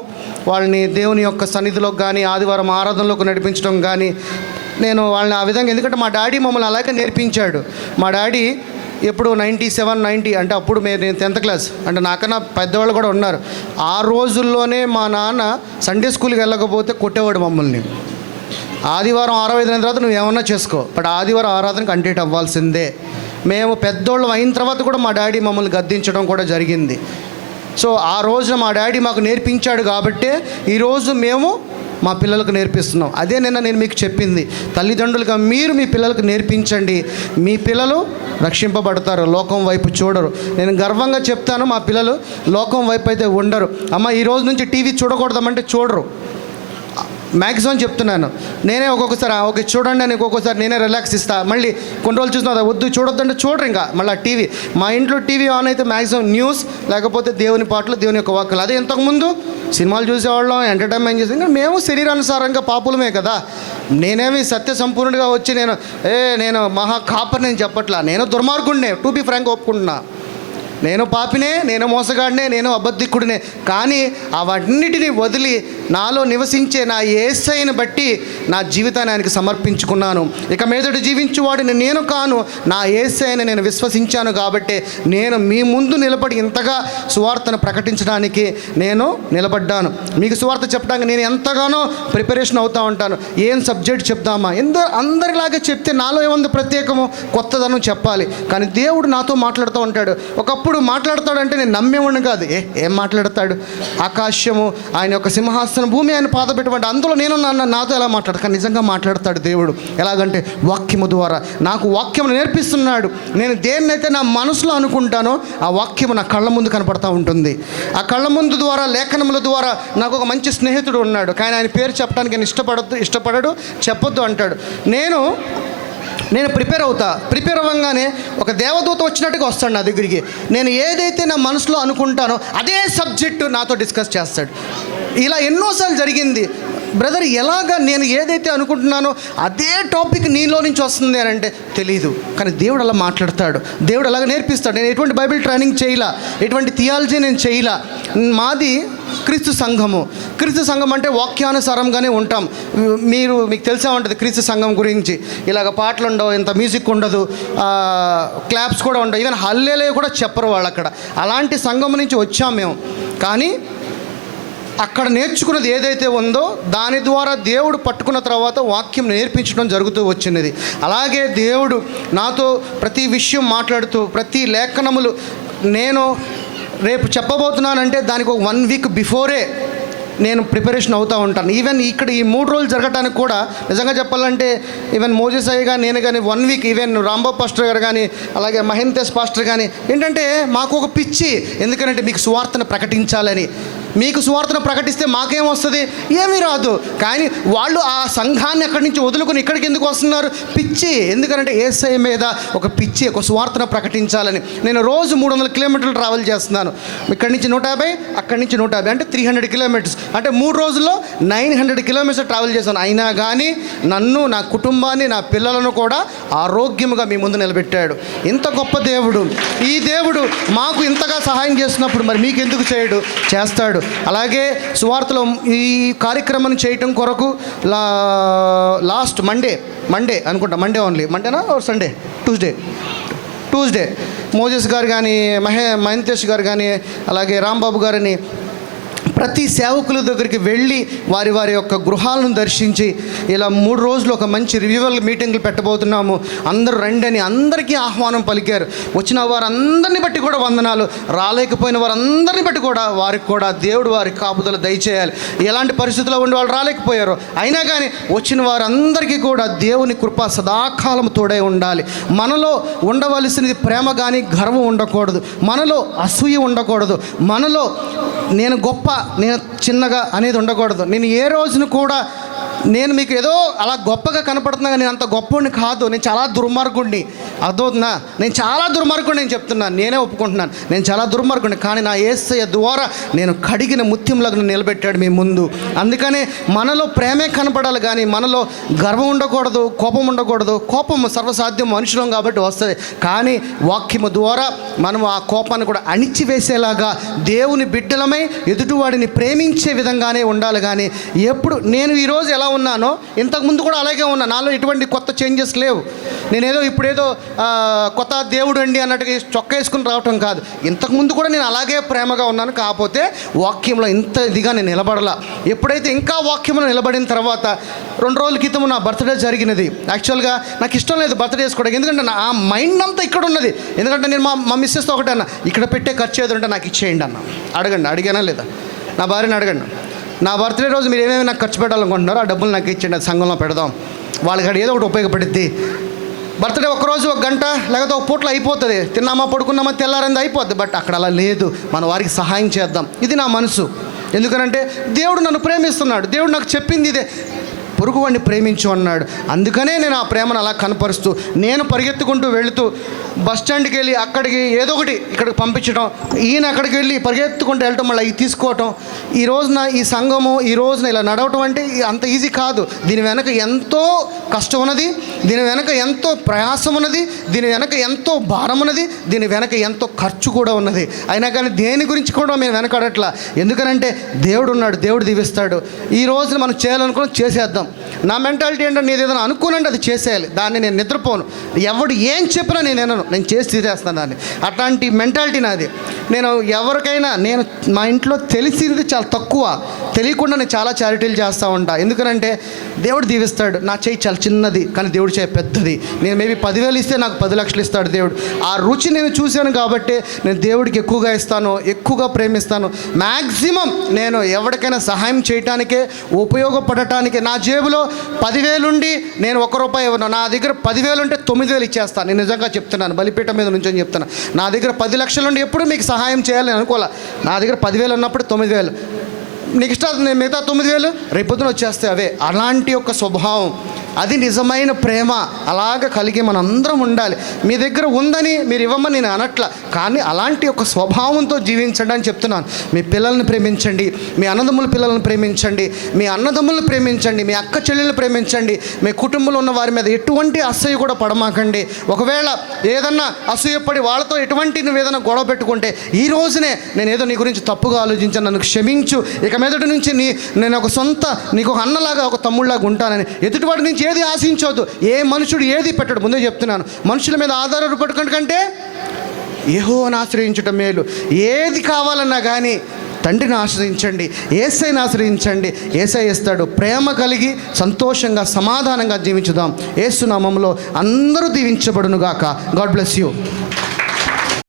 వాళ్ళని దేవుని యొక్క సన్నిధిలోకి కానీ ఆదివారం ఆరాధనలోకి నడిపించడం కానీ నేను వాళ్ళని ఆ విధంగా, ఎందుకంటే మా డాడీ మమ్మల్ని అలాగే నేర్పించాడు. మా డాడీ ఎప్పుడు 97, 90 అంటే అప్పుడు నేను 10th క్లాస్, అంటే నాకన్నా పెద్దవాళ్ళు కూడా ఉన్నారు. ఆ రోజుల్లోనే మా నాన్న సండే స్కూల్కి వెళ్ళకపోతే కొట్టేవాడు మమ్మల్ని. ఆదివారం 6-5 తర్వాత నువ్వు ఏమన్నా చేసుకో, బట్ ఆదివారం ఆరాధనకు కంప్లీట్ అవ్వాల్సిందే. మేము పెద్దోళ్ళం అయిన తర్వాత కూడా మా డాడీ మమ్మల్ని గద్దించడం కూడా జరిగింది. సో ఆ రోజున మా డాడీ మాకు నేర్పించాడు కాబట్టే ఈరోజు మేము మా పిల్లలకు నేర్పిస్తున్నాం. అదే నేను మీకు చెప్పింది, తల్లిదండ్రులుగా మీరు మీ పిల్లలకు నేర్పించండి, మీ పిల్లలు రక్షింపబడతారు, లోకం వైపు చూడరు. నేను గర్వంగా చెప్తాను, మా పిల్లలు లోకం వైపు అయితే ఉండరు. అమ్మ ఈ రోజు నుంచి టీవీ చూడకూడదామంటే చూడరు. మ్యాక్సిమం చెప్తున్నాను. నేనే ఒక్కొక్కసారి ఓకే చూడండి అని ఒక్కొక్కసారి నేనే రిలాక్స్ ఇస్తా. మళ్ళీ కొన్ని రోజులు చూస్తున్నా వద్దు చూడొద్దంటే చూడరు. ఇంకా మళ్ళీ టీవీ, మా ఇంట్లో టీవీ ఆన్ అయితే మ్యాక్సిమం న్యూస్, లేకపోతే దేవుని పాటలు, దేవుని యొక్క వాక్కులు. అదే ఇంతకుముందు సినిమాలు చూసేవాళ్ళం, ఎంటర్టైన్మెంట్ చేసి. ఇంకా మేము శరీరానుసారంగా పాపులమే కదా. నేనేమి సత్య సంపూర్ణుడిగా వచ్చి నేను మహా కాపర్ నేను చెప్పట్లా. నేను దుర్మార్గుడినే, టు బి ఫ్రాంక్ ఒప్పుకుంటున్నా. నేను పాపినే, నేను మోసగాడినే, నేను అబద్ధికుడినే. కానీ అవన్నిటిని వదిలి నాలో నివసించే నా యేసయ్యను బట్టి నా జీవితాన్ని ఆయనకి సమర్పించుకున్నాను. ఇక మీదట జీవించువాడిని నేను కాను, నా యేసయ్యని నేను విశ్వసించాను కాబట్టి నేను మీ ముందు నిలబడి ఇంతగా సువార్తను ప్రకటించడానికి నేను నిలబడ్డాను. మీకు సువార్త చెప్పడానికి నేను ఎంతగానో ప్రిపరేషన్ అవుతూ ఉంటాను. ఏం సబ్జెక్ట్ చెప్దామా, అందరిలాగే చెప్తే నాలో ఏముంది ప్రత్యేకము, కొత్తదనం చెప్పాలి. కానీ దేవుడు నాతో మాట్లాడుతూ ఉంటాడు. ఒకప్పుడు మాట్లాడతాడంటే నేను నమ్మేవాడిని కాదు. ఏం మాట్లాడతాడు, ఆకాశము ఆయన యొక్క సింహాసనం, భూమి ఆయన పాద పెట్టమంటే అందులో నేను నాతో ఎలా మాట్లాడతాను. కానీ నిజంగా మాట్లాడతాడు దేవుడు. ఎలాగంటే వాక్యము ద్వారా నాకు వాక్యము నేర్పిస్తున్నాడు. నేను దేన్నైతే నా మనసులో అనుకుంటానో ఆ వాక్యము నా కళ్ళ ముందు కనపడతా ఉంటుంది. ఆ కళ్ళ ముందు ద్వారా లేఖనముల ద్వారా నాకు ఒక మంచి స్నేహితుడు ఉన్నాడు. కానీ ఆయన పేరు చెప్పడానికి నేను ఇష్టపడడు, చెప్పొద్దు అంటాడు. నేను ప్రిపేర్ అవ్వగానే ఒక దేవదూత వచ్చినట్టుగా వస్తాడు నా దగ్గరికి. నేను ఏదైతే నా మనసులో అనుకుంటానో అదే సబ్జెక్టు నాతో డిస్కస్ చేస్తాడు. ఇలా ఎన్నోసార్లు జరిగింది. బ్రదర్ ఎలాగా నేను ఏదైతే అనుకుంటున్నానో అదే టాపిక్ నీలో నుంచి వస్తుంది అని అంటే తెలీదు. కానీ దేవుడు అలా మాట్లాడతాడు, దేవుడు అలాగ నేర్పిస్తాడు. నేను ఎటువంటి బైబిల్ ట్రైనింగ్ చేయలా, ఎటువంటి థియాలజీ నేను చేయలా. మాది క్రీస్తు సంఘం అంటే వాక్యానుసారంగానే ఉంటాం. మీకు తెలిసే ఉంటుంది క్రీస్తు సంఘం గురించి. ఇలాగ పాటలు ఉండవు, ఇంత మ్యూజిక్ ఉండదు, క్లాప్స్ కూడా ఉండవు, ఈవెన్ హల్లేలే కూడా చెప్పరు వాళ్ళు అక్కడ. అలాంటి సంఘం నుంచి వచ్చాం మేము. కానీ అక్కడ నేర్చుకున్నది ఏదైతే ఉందో దాని ద్వారా దేవుడు పట్టుకున్న తర్వాత వాక్యం నేర్పించడం జరుగుతూ వచ్చినది. అలాగే దేవుడు నాతో ప్రతి విషయం మాట్లాడుతూ ప్రతి లేఖనములు నేను రేపు చెప్పబోతున్నానంటే దానికి ఒక 1 వీక్ బిఫోరే నేను ప్రిపరేషన్ అవుతూ ఉంటాను. ఈవెన్ ఇక్కడ ఈ 3 రోజులు జరగటానికి కూడా నిజంగా చెప్పాలంటే ఈవెన్ మోజెస్ అయ్య కానీ నేను కానీ 1 వీక్, ఈవెన్ రాంబాబు పాస్టర్ గారు కానీ అలాగే మహేంతేష్ పాస్టర్ కానీ ఏంటంటే మాకు ఒక పిచ్చి. ఎందుకంటే మీకు సువార్తను ప్రకటించాలని. మీకు సువార్తను ప్రకటిస్తే మాకేమొస్తుంది, ఏమీ రాదు. కానీ వాళ్ళు ఆ సంఘాన్ని అక్కడి నుంచి వదులుకొని ఇక్కడికి ఎందుకు వస్తున్నారు, పిచ్చి. ఎందుకంటే యేసయ్య మీద ఒక పిచ్చి, ఒక సువార్తను ప్రకటించాలని. నేను రోజు 300 కిలోమీటర్లు ట్రావెల్ చేస్తున్నాను. ఇక్కడి నుంచి 150, అక్కడి నుంచి 150, అంటే 300 కిలోమీటర్స్. అంటే 3 రోజుల్లో 900 కిలోమీటర్స్ ట్రావెల్ చేశాను. అయినా కానీ నన్ను, నా కుటుంబాన్ని, నా పిల్లలను కూడా ఆరోగ్యముగా మీ ముందు నిలబెట్టాడు. ఇంత గొప్ప దేవుడు, ఈ దేవుడు మాకు ఇంతగా సహాయం చేస్తున్నప్పుడు మరి మీకు ఎందుకు చేయడు, చేస్తాడు. అలాగే సువార్తలో ఈ కార్యక్రమం చేయటం కొరకు లాస్ట్ మండే అనుకుంటా, మండే ఓన్లీ, మండేనా సండే, ట్యూస్డే మోజెస్ గారు కానీ మహేంతేష్ గారు కానీ అలాగే రాంబాబు గారిని ప్రతి సేవకుల దగ్గరికి వెళ్ళి వారి యొక్క గృహాలను దర్శించి ఇలా 3 రోజులు ఒక మంచి రివ్యూవల్ మీటింగ్లు పెట్టబోతున్నాము, అందరూ రండి అని అందరికీ ఆహ్వానం పలికారు. వచ్చిన వారందరిని బట్టి కూడా వందనాలు, రాలేకపోయిన వారందరిని బట్టి కూడా వారికి కూడా దేవుడు వారి కాపుదల దయచేయాలి. ఎలాంటి పరిస్థితుల్లో ఉండి వాళ్ళు రాలేకపోయారు, అయినా కానీ వచ్చిన వారందరికీ కూడా దేవుని కృప సదాకాలం తోడై ఉండాలి. మనలో ఉండవలసినది ప్రేమ కానీ గర్వం ఉండకూడదు, మనలో అసూయ ఉండకూడదు, మనలో నేను గొప్ప నేను చిన్నగా అనేది ఉండకూడదు. నేను ఏ రోజును కూడా నేను మీకు ఏదో అలా గొప్పగా కనపడుతున్నా, నేను అంత గొప్పని కాదు, నేను చాలా దుర్మార్గుడిని. అదోనా, నేను చాలా దుర్మార్గుడిని నేను చెప్తున్నాను, నేనే ఒప్పుకుంటున్నాను, నేను చాలా దుర్మార్గుడిని. కానీ నా యేసయ్య ద్వారా నేను కడిగిన ముత్యంలాగా నిలబెట్టాడు మీ ముందు. అందుకనే మనలో ప్రేమే కనపడాలి కానీ మనలో గర్వం ఉండకూడదు, కోపం ఉండకూడదు. కోపం సర్వసాధ్యం, మనుషులం కాబట్టి వస్తుంది. కానీ వాక్యము ద్వారా మనం ఆ కోపాన్ని కూడా అణిచివేసేలాగా దేవుని బిడ్డలమై ఎదుటివాడిని ప్రేమించే విధంగానే ఉండాలి. కానీ ఎప్పుడు నేను ఈరోజు ఎలా ఉన్నానో ఇంతకుముందు కూడా అలాగే ఉన్నా, నాలో ఎటువంటి కొత్త చేంజెస్ లేవు. నేనేదో ఇప్పుడేదో కొత్త దేవుడు అండి అన్నట్టుగా చొక్కా వేసుకుని రావటం కాదు. ఇంతకుముందు కూడా నేను అలాగే ప్రేమగా ఉన్నాను. కాకపోతే వాక్యంలో ఇంత ఇదిగా నేను నిలబడలా. ఎప్పుడైతే ఇంకా వాక్యంలో నిలబడిన తర్వాత 2 రోజుల క్రితం నా బర్త్డే జరిగినది. యాక్చువల్గా నాకు ఇష్టం లేదు బర్త్డే చేసుకోవడానికి, ఎందుకంటే నా మైండ్ అంతా ఇక్కడ ఉన్నది. ఎందుకంటే నేను మా మిస్సెస్తో ఒకటే అన్న, ఇక్కడ పెట్టే ఖర్చు ఏదో ఉంటే నాకు ఇచ్చేయండి అన్న. అడిగానా లేదా, నా భార్యని అడగండి, నా బర్త్డే రోజు మీరు ఏమేమి నాకు ఖర్చు పెట్టాలనుకుంటున్నారో ఆ డబ్బులు నాకు ఇచ్చేయండి, అది సంఘంలో పెడదాం, వాళ్ళకి ఏదో ఒకటి ఉపయోగపడుద్ది. బర్త్డే ఒకరోజు 1 గంట లేకపోతే 1 పూటలో అయిపోతుంది, తిన్నామా పడుకున్నామా తెల్లారింది అయిపోద్ది. బట్ అక్కడ అలా లేదు, మన వారికి సహాయం చేద్దాం. ఇది నా మనసు. ఎందుకనంటే దేవుడు నన్ను ప్రేమిస్తున్నాడు, దేవుడు నాకు చెప్పింది ఇదే. పొరుగువాడిని ప్రేమించు అన్నాడు. అందుకనే నేను ఆ ప్రేమను అలా కనపరుస్తూ నేను పరిగెత్తుకుంటూ వెళుతూ బస్ స్టాండ్కి వెళ్ళి అక్కడికి ఏదో ఒకటి ఇక్కడికి పంపించడం, ఈయన అక్కడికి వెళ్ళి పరిగెత్తుకుంటూ వెళ్ళటం, మళ్ళీ ఇది తీసుకోవటం. ఈ రోజున ఈ సంఘము ఈ రోజున ఇలా నడవటం అంటే అంత ఈజీ కాదు. దీని వెనక ఎంతో కష్టం ఉన్నది, దీని వెనక ఎంతో ప్రయాసం ఉన్నది, దీని వెనక ఎంతో భారం ఉన్నది, దీని వెనక ఎంతో ఖర్చు కూడా ఉన్నది. అయినా కానీ దేని గురించి కూడా మేము వెనకడట్లా. ఎందుకనంటే దేవుడు ఉన్నాడు, దేవుడు దీవిస్తాడు. ఈ రోజున మనం చేయాలనుకుని చేసేద్దాం. నా మెంటాలిటీ ఏంటంటే నేను ఏదైనా అనుకున్నానంటే అది చేసేయాలి, దాన్ని నేను నిద్రపోను. ఎవడు ఏం చెప్పినా నేను చేసి తీసేస్తాను దాన్ని. అట్లాంటి మెంటాలిటీ నాది. నేను ఎవరికైనా మా ఇంట్లో తెలిసింది చాలా తక్కువ, తెలియకుండా నేను చాలా చారిటీలు చేస్తూ ఉంటా. ఎందుకనంటే దేవుడు దీవిస్తాడు. నా చేయి చాలా చిన్నది కానీ దేవుడు చేయి పెద్దది. నేను మేబీ 10,000 ఇస్తే నాకు 10 లక్షలు ఇస్తాడు దేవుడు. ఆ రుచి నేను చూశాను కాబట్టి నేను దేవుడికి ఎక్కువగా ఇస్తాను, ఎక్కువగా ప్రేమిస్తాను. మ్యాక్సిమం నేను ఎవరికైనా సహాయం చేయటానికే, ఉపయోగపడటానికే. నా జేబులో 10,000 ఉండి నేను ₹1 ఇవ్వను. నా దగ్గర 10,000 ఉంటే 9,000 ఇచ్చేస్తాను. నేను నిజంగా చెప్తున్నాను, బలిపీఠం మీద నుంచి అని చెప్తున్నాను. నా దగ్గర 10 లక్షలు ఉండి ఎప్పుడు మీకు సహాయం చేయాలని అనుకోలే. నా దగ్గర 10,000 ఉన్నప్పుడు 9,000, నెక్స్ట్ నేను మిగతా 9,000 రేపొద్దున వచ్చేస్తాయి అవే. అలాంటి ఒక స్వభావం, అది నిజమైన ప్రేమ. అలాగ కలిగి మనందరం ఉండాలి. మీ దగ్గర ఉందని మీరు ఇవ్వమని నేను అనట్ల, కానీ అలాంటి ఒక స్వభావంతో జీవించండి అని చెప్తున్నాను. మీ పిల్లల్ని ప్రేమించండి, మీ అన్నదమ్ముల పిల్లల్ని ప్రేమించండి, మీ అన్నదమ్ములను ప్రేమించండి, మీ అక్క చెల్లెలను ప్రేమించండి. మీ కుటుంబంలో ఉన్న వారి మీద ఎటువంటి అసూయ కూడా పడమాకండి. ఒకవేళ ఏదన్నా అసూయపడి వాళ్ళతో ఎటువంటి నువ్వు ఏదైనా గొడవ పెట్టుకుంటే ఈ రోజునే నేను ఏదో నీ గురించి తప్పుగా ఆలోచించాను, నన్ను క్షమించు, ఇక మీదటి నుంచి నేను ఒక సొంత నీకు ఒక అన్నలాగా ఒక తమ్ముళ్ళలాగా ఉంటానని ఎదుటివాడి నుంచి ఏది ఆశించవద్దు. ఏ మనుషుడు ఏది పెట్టడు, ముందే చెప్తున్నాను. మనుషుల మీద ఆధారపడకండి కంటే యెహోవాను ఆశ్రయించటం మేలు. ఏది కావాలన్నా కానీ తండ్రిని ఆశ్రయించండి, యేసయ్యని ఆశ్రయించండి, యేసయ్య ఇస్తాడు. ప్రేమ కలిగి సంతోషంగా సమాధానంగా జీవించుదాం. యేసు నామములో అందరూ దీవించబడును గాక. God bless you.